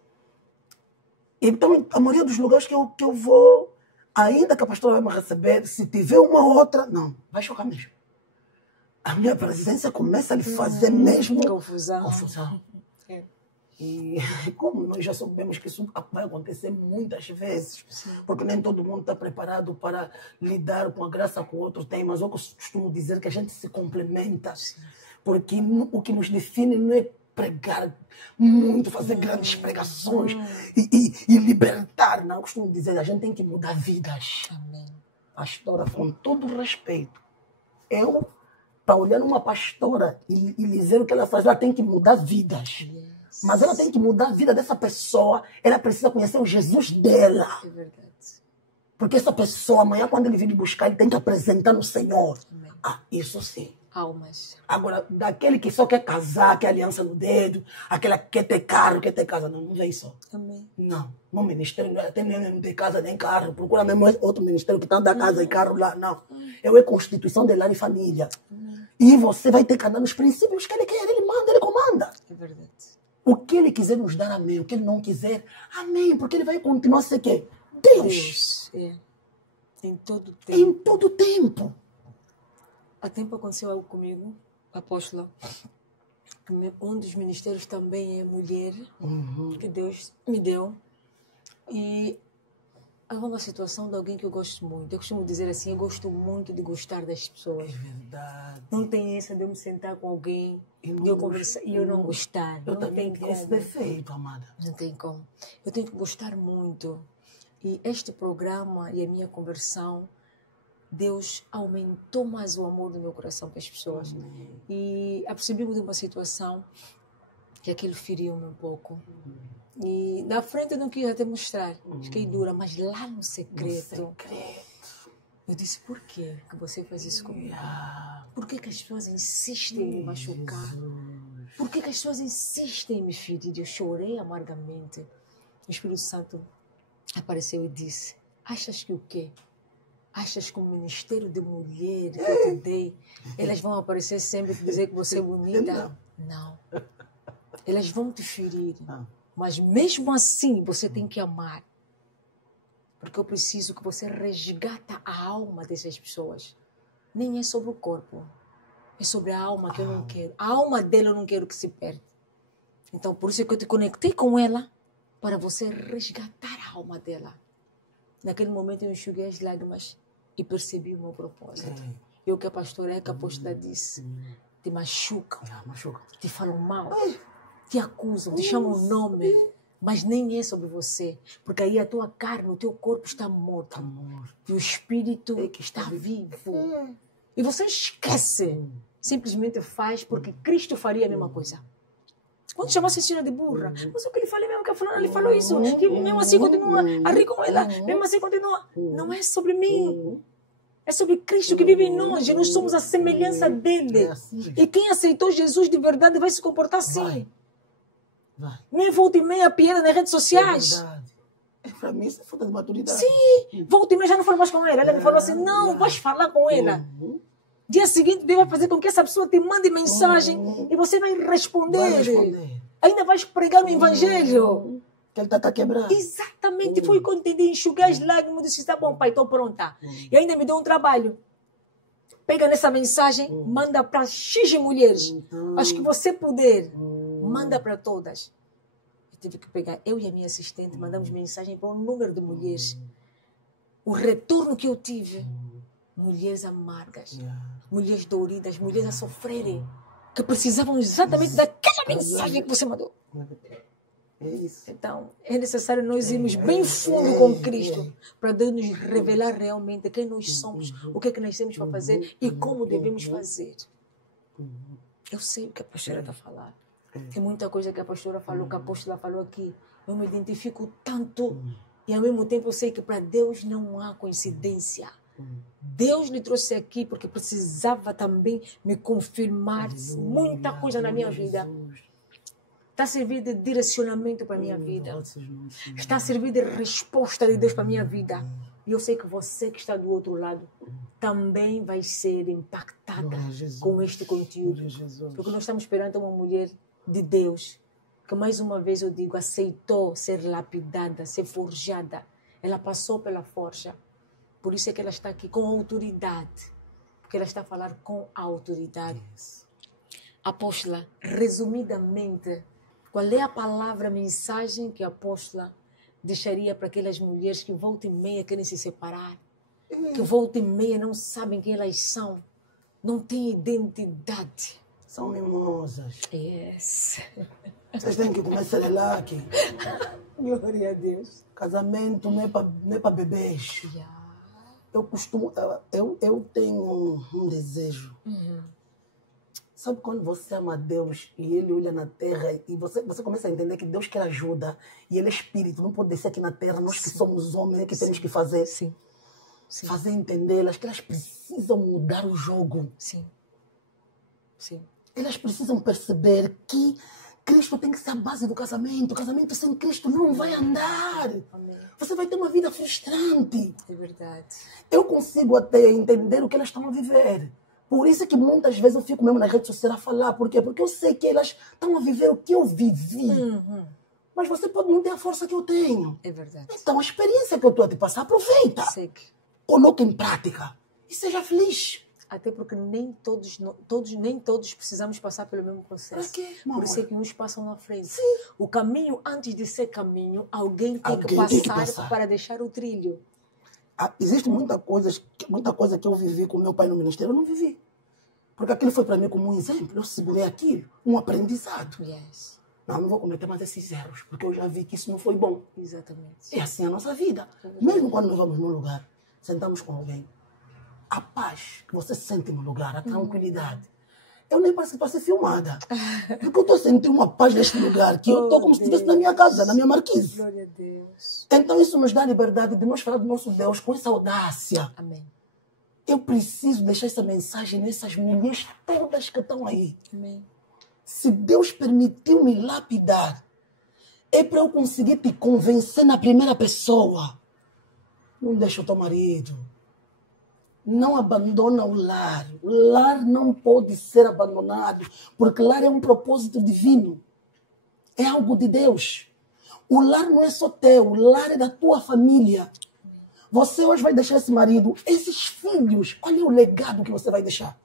Então, a maioria dos lugares que eu vou, ainda que a pastora vai me receber, se tiver uma outra, não, vai chocar mesmo. A minha presença começa a lhe fazer mesmo confusão. É. E como nós já sabemos que isso vai acontecer muitas vezes, porque nem todo mundo está preparado para lidar com a graça que o outro tem, mas eu costumo dizer que a gente se complementa, porque o que nos define não é pregar muito, fazer grandes pregações e libertar, não. Eu costumo dizer, a gente tem que mudar vidas. Amém. Pastora, com todo o respeito, eu, para olhar numa pastora e dizer o que ela faz, ela tem que mudar vidas. Yes. Mas ela tem que mudar a vida dessa pessoa. Ela precisa conhecer o Jesus dela. É verdade. Porque essa pessoa, amanhã, quando ele vir buscar, ele tem que apresentar no Senhor. Amém. Ah, isso sim. Almas. Agora, daquele que só quer casar, quer aliança no dedo, aquela que quer ter carro, quer ter casa, não vem só. Amém. Não, no ministério até nem não tem casa nem carro. Procura mesmo outro ministério que está da casa e carro lá. Não. Eu é constituição de lar e família. E você vai ter que andar nos princípios que ele quer. Ele manda, ele comanda. É verdade. O que ele quiser nos dar, amém. O que ele não quiser, amém. Porque ele vai continuar a ser quê? Deus. É. Em todo tempo. Em todo tempo. Há tempo aconteceu algo comigo, apóstola. Um dos ministérios também é mulher, que Deus me deu. E há uma situação de alguém que eu gosto muito. Eu costumo dizer assim, eu gosto muito de gostar das pessoas. É verdade. Não tem essa de eu me sentar com alguém E não de eu conversar e eu não gostar. Eu Não também tem tenho esse como. defeito, amada. Não tem como. Eu tenho que gostar muito. E este programa e a minha conversão, Deus aumentou mais o amor do meu coração para as pessoas. E apercebi-me de uma situação que aquilo feriu-me um pouco. E na frente eu não quis até mostrar. Fiquei dura, mas lá no secreto, eu disse, por quê que você faz isso comigo? Por que as pessoas insistem em me machucar? Por que as pessoas insistem em me ferir? Eu chorei amargamente. O Espírito Santo apareceu e disse, achas que o quê? Achas que o ministério de mulher que eu te dei, elas vão aparecer sempre e dizer que você é bonita? Não. Elas vão te ferir. Mas mesmo assim, você tem que amar. Porque eu preciso que você resgata a alma dessas pessoas. Nem é sobre o corpo. É sobre a alma que eu não quero. A alma dela eu não quero que se perca. Então, por isso é que eu te conectei com ela, para você resgatar a alma dela. Naquele momento eu enxuguei as lágrimas e percebi o meu propósito. E o que a pastora Eka Apóstola disse, te machucam, te falam mal, te acusam, te chamam o nome, mas nem é sobre você, porque aí a tua carne, o teu corpo está morto. E o espírito está vivo. E você esquece, simplesmente faz porque Cristo faria a mesma coisa. Quando chamasse a senhora de burra, mas o que ele falou mesmo que a fulana, ele falou isso, que mesmo assim continua a rir com ela, mesmo assim continua. Não é sobre mim. É sobre Cristo que vive em nós. E nós somos a semelhança dele. E quem aceitou Jesus de verdade vai se comportar assim. Nem volta e meia piada nas redes sociais. Para mim isso é falta de maturidade. Sim, volta e meia já não falo mais com ela. Ela me falou assim, não, vais falar com ela. Dia seguinte, Deus vai fazer com que essa pessoa te mande mensagem e você vai responder. Ainda vais pregar o evangelho. Que ele está quebrado. Exatamente, foi o que eu entendi. Enxuguei as lágrimas e disse, tá bom, pai, estou pronta. E ainda me deu um trabalho. Pega nessa mensagem, manda para X mulheres. Acho que você puder, manda para todas. Eu tive que pegar, eu e a minha assistente, mandamos mensagem para um número de mulheres. O retorno que eu tive, mulheres amargas, mulheres doridas, mulheres a sofrerem, que precisavam exatamente daquela mensagem que você mandou. É isso. Então, é necessário nós irmos bem fundo com Cristo para Deus nos revelar realmente quem nós somos, o que é que nós temos para fazer e como devemos fazer. Eu sei o que a pastora está falando. Tem muita coisa que a pastora falou, que a apóstola falou aqui. Eu me identifico tanto e ao mesmo tempo eu sei que para Deus não há coincidência. Deus lhe trouxe aqui porque precisava também me confirmar muita coisa na minha vida. Está a servir de direcionamento para a minha vida. Está a servir de resposta de Deus para a minha vida. E eu sei que você que está do outro lado também vai ser impactada com este conteúdo. Porque nós estamos perante uma mulher de Deus que, mais uma vez eu digo, aceitou ser lapidada, ser forjada. Ela passou pela forja. Por isso é que ela está aqui com autoridade. Porque ela está a falar com autoridade. Apóstola, resumidamente, qual é a palavra, a mensagem que a apóstola deixaria para aquelas mulheres que volta e meia querem se separar? Que volta e meia não sabem quem elas são? Não têm identidade. São mimosas. Yes. Vocês têm que começar lá aqui. Glória a Deus. Casamento não é para bebês. Yeah. Eu tenho um desejo. Sabe quando você ama Deus e Ele olha na terra e você começa a entender que Deus quer ajuda e Ele é Espírito, não pode descer aqui na terra, nós que somos homens, é que temos que fazer. Sim. Fazer entender elas que elas precisam mudar o jogo. Sim. Elas precisam perceber que Cristo tem que ser a base do casamento. O casamento sem Cristo não vai andar. Amém. Você vai ter uma vida frustrante. É verdade. Eu consigo até entender o que elas estão a viver. Por isso é que muitas vezes eu fico mesmo nas redes sociais a falar. Por quê? Porque eu sei que elas estão a viver o que eu vivi. Mas você pode não ter a força que eu tenho. É verdade. Então a experiência que eu estou a te passar, aproveita. Segue. Coloque em prática. E seja feliz. Até porque nem todos precisamos passar pelo mesmo processo. Para quê, Por isso é que uns passam na frente. Sim. O caminho, antes de ser caminho, alguém tem que passar para deixar o trilho. Existe muita coisa que eu vivi com meu pai no ministério, eu não vivi. Porque aquilo foi para mim como um exemplo. Eu segurei aquilo, um aprendizado. Yes. Não vou cometer mais esses erros, porque eu já vi que isso não foi bom. Exatamente. É assim a nossa vida. Mesmo quando nós vamos num lugar, sentamos com alguém, a paz que você sente no lugar, a tranquilidade. Eu nem passo para ser filmada. Porque eu estou sentindo uma paz neste lugar, que eu estou como se estivesse na minha casa, na minha marquise. Glória a Deus. Então isso nos dá a liberdade de nós falar do nosso Deus com essa audácia. Amém. Eu preciso deixar essa mensagem nessas mulheres todas que estão aí. Amém. Se Deus permitiu me lapidar, é para eu conseguir te convencer na primeira pessoa. Não deixa o teu marido. Não abandona o lar. O lar não pode ser abandonado, porque o lar é um propósito divino. É algo de Deus. O lar não é só teu, o lar é da tua família. Você hoje vai deixar esse marido, esses filhos, qual é o legado que você vai deixar?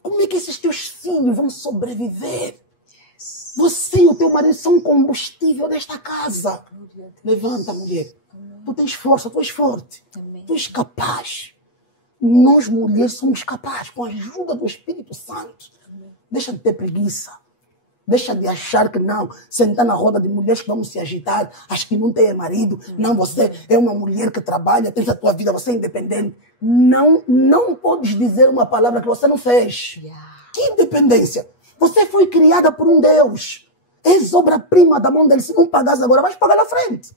Como é que esses teus filhos vão sobreviver? Yes. Você e o teu marido são combustível desta casa. Levanta, mulher. Amém. Tu tens força, tu és forte. Amém. Tu és capaz. Nós, mulheres, somos capazes, com a ajuda do Espírito Santo. Amém. Deixa de ter preguiça. Deixa de achar que não, sentar na roda de mulheres que vão se agitar, acho que não tem marido, não, você é uma mulher que trabalha, tens a tua vida, você é independente. Não podes dizer uma palavra que você não fez. Que independência? Você foi criada por um Deus. És obra-prima da mão dele. Se não pagares agora, vais pagar na frente.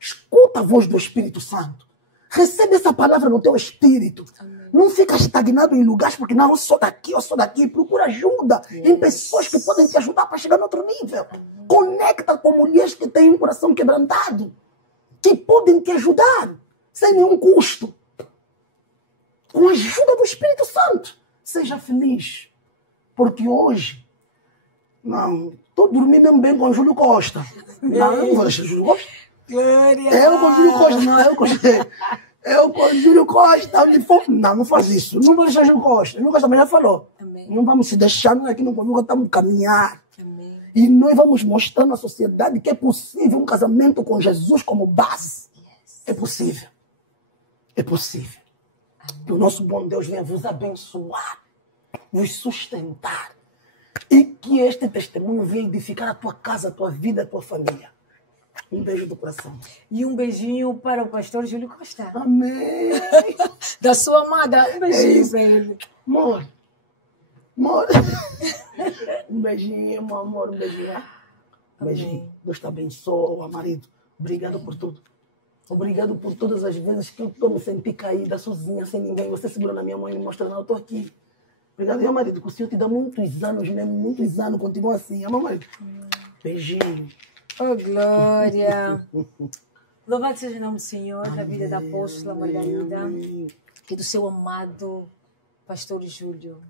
Escuta a voz do Espírito Santo. Recebe essa palavra no teu espírito. Amém. Não fica estagnado em lugares porque não, eu sou daqui. Procura ajuda em pessoas que podem te ajudar para chegar no outro nível. Amém. Conecta com mulheres que têm um coração quebrantado, que podem te ajudar sem nenhum custo. Com a ajuda do Espírito Santo. Seja feliz. Porque hoje, não, estou dormindo mesmo bem com o Júlio Costa. Não vou deixar o Júlio Costa. Glória. Eu com o Júlio Costa, não, eu com o Júlio Costa, não faz isso, não vou deixar o Júlio Costa. O Júlio Costa também já falou. Amém. Não vamos se deixar, nós aqui no Conjuga estamos a caminhar. Amém. E nós vamos mostrar na sociedade que é possível um casamento com Jesus como base. Yes. É possível. É possível. Amém. Que o nosso bom Deus venha vos abençoar, vos sustentar. E que este testemunho venha edificar a tua casa, a tua vida, a tua família. Um beijo do coração. E um beijinho para o pastor Júlio Costa. Amém. Da sua amada. Um beijinho para ele. Amor. Um beijinho, meu amor. Um beijinho. Um beijinho. Deus te abençoe, marido. Obrigado por tudo. Obrigado por todas as vezes que eu me senti caída, sozinha, sem ninguém. Você segurou na minha mão e me mostrou, não, eu estou aqui. Obrigado, meu marido, que o Senhor te dá muitos anos mesmo, muitos anos, continua assim. Meu marido. Beijinho. Oh, glória! Louvado seja o nome do Senhor, da vida da apóstola Margarida e do seu amado pastor Júlio.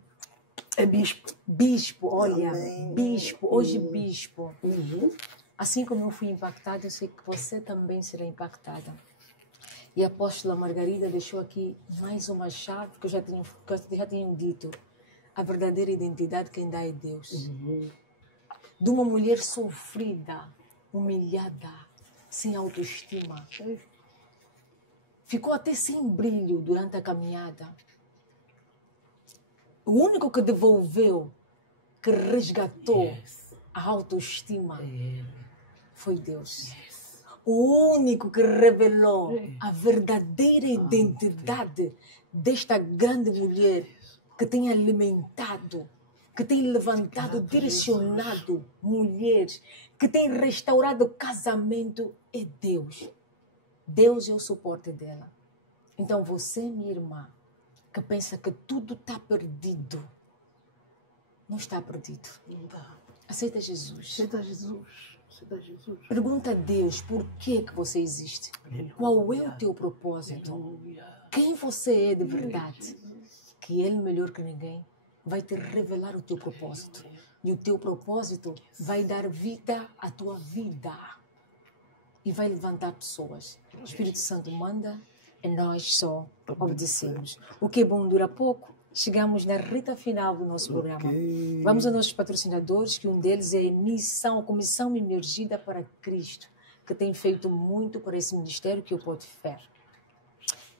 É bispo. Bispo, olha, Amém. bispo, hoje bispo. Uhum. Assim como eu fui impactada, eu sei que você também será impactada. E a apóstola Margarida deixou aqui mais uma chave que eu já tinha dito. A verdadeira identidade quem dá é Deus. Uhum. De uma mulher sofrida, humilhada, sem autoestima. Ficou até sem brilho durante a caminhada. O único que devolveu, que resgatou a autoestima foi Deus. O único que revelou a verdadeira identidade desta grande mulher que tem alimentado, que tem levantado, direcionado mulheres, que tem restaurado o casamento, é Deus. Deus é o suporte dela. Então você, minha irmã, que pensa que tudo está perdido, não está perdido. Não dá. Aceita Jesus. Aceita Jesus. Aceita Jesus. Pergunta a Deus por que você existe. Aleluia. Qual é o teu propósito? Aleluia. Quem você é de verdade? Que Ele, melhor que ninguém, vai te revelar o teu propósito. E o teu propósito vai dar vida à tua vida. E vai levantar pessoas. O Espírito Santo manda e nós só obedecemos. O que é bom dura pouco. Chegamos na reta final do nosso programa. Vamos aos nossos patrocinadores, que um deles é a Comissão Emergida para Cristo, que tem feito muito por esse ministério que eu posso ver.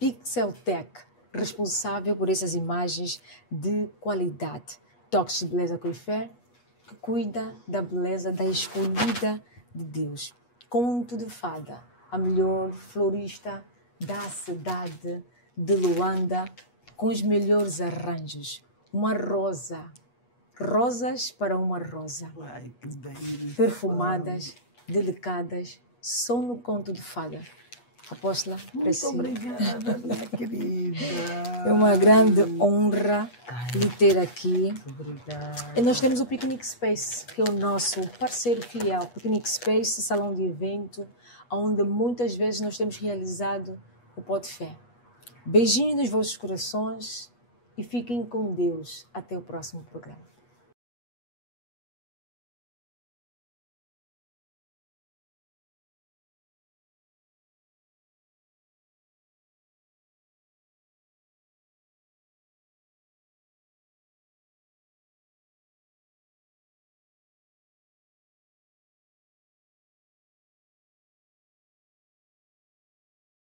Pixeltech, responsável por essas imagens de qualidade. Toques de Beleza Coifé, que cuida da beleza da escolhida de Deus. Conto de Fada, a melhor florista da cidade de Luanda, com os melhores arranjos. Uma rosa. Rosas para uma rosa. Ai, que bem. Perfumadas, delicadas, só no Conto de Fada. Apóstola, Muito obrigada, minha querida. é uma grande honra lhe ter aqui. Obrigada. E nós temos o Picnic Space, que é o nosso parceiro fiel. Picnic Space, salão de evento, onde muitas vezes nós temos realizado o Pó de Fé. Beijinho nos vossos corações e fiquem com Deus. Até o próximo programa.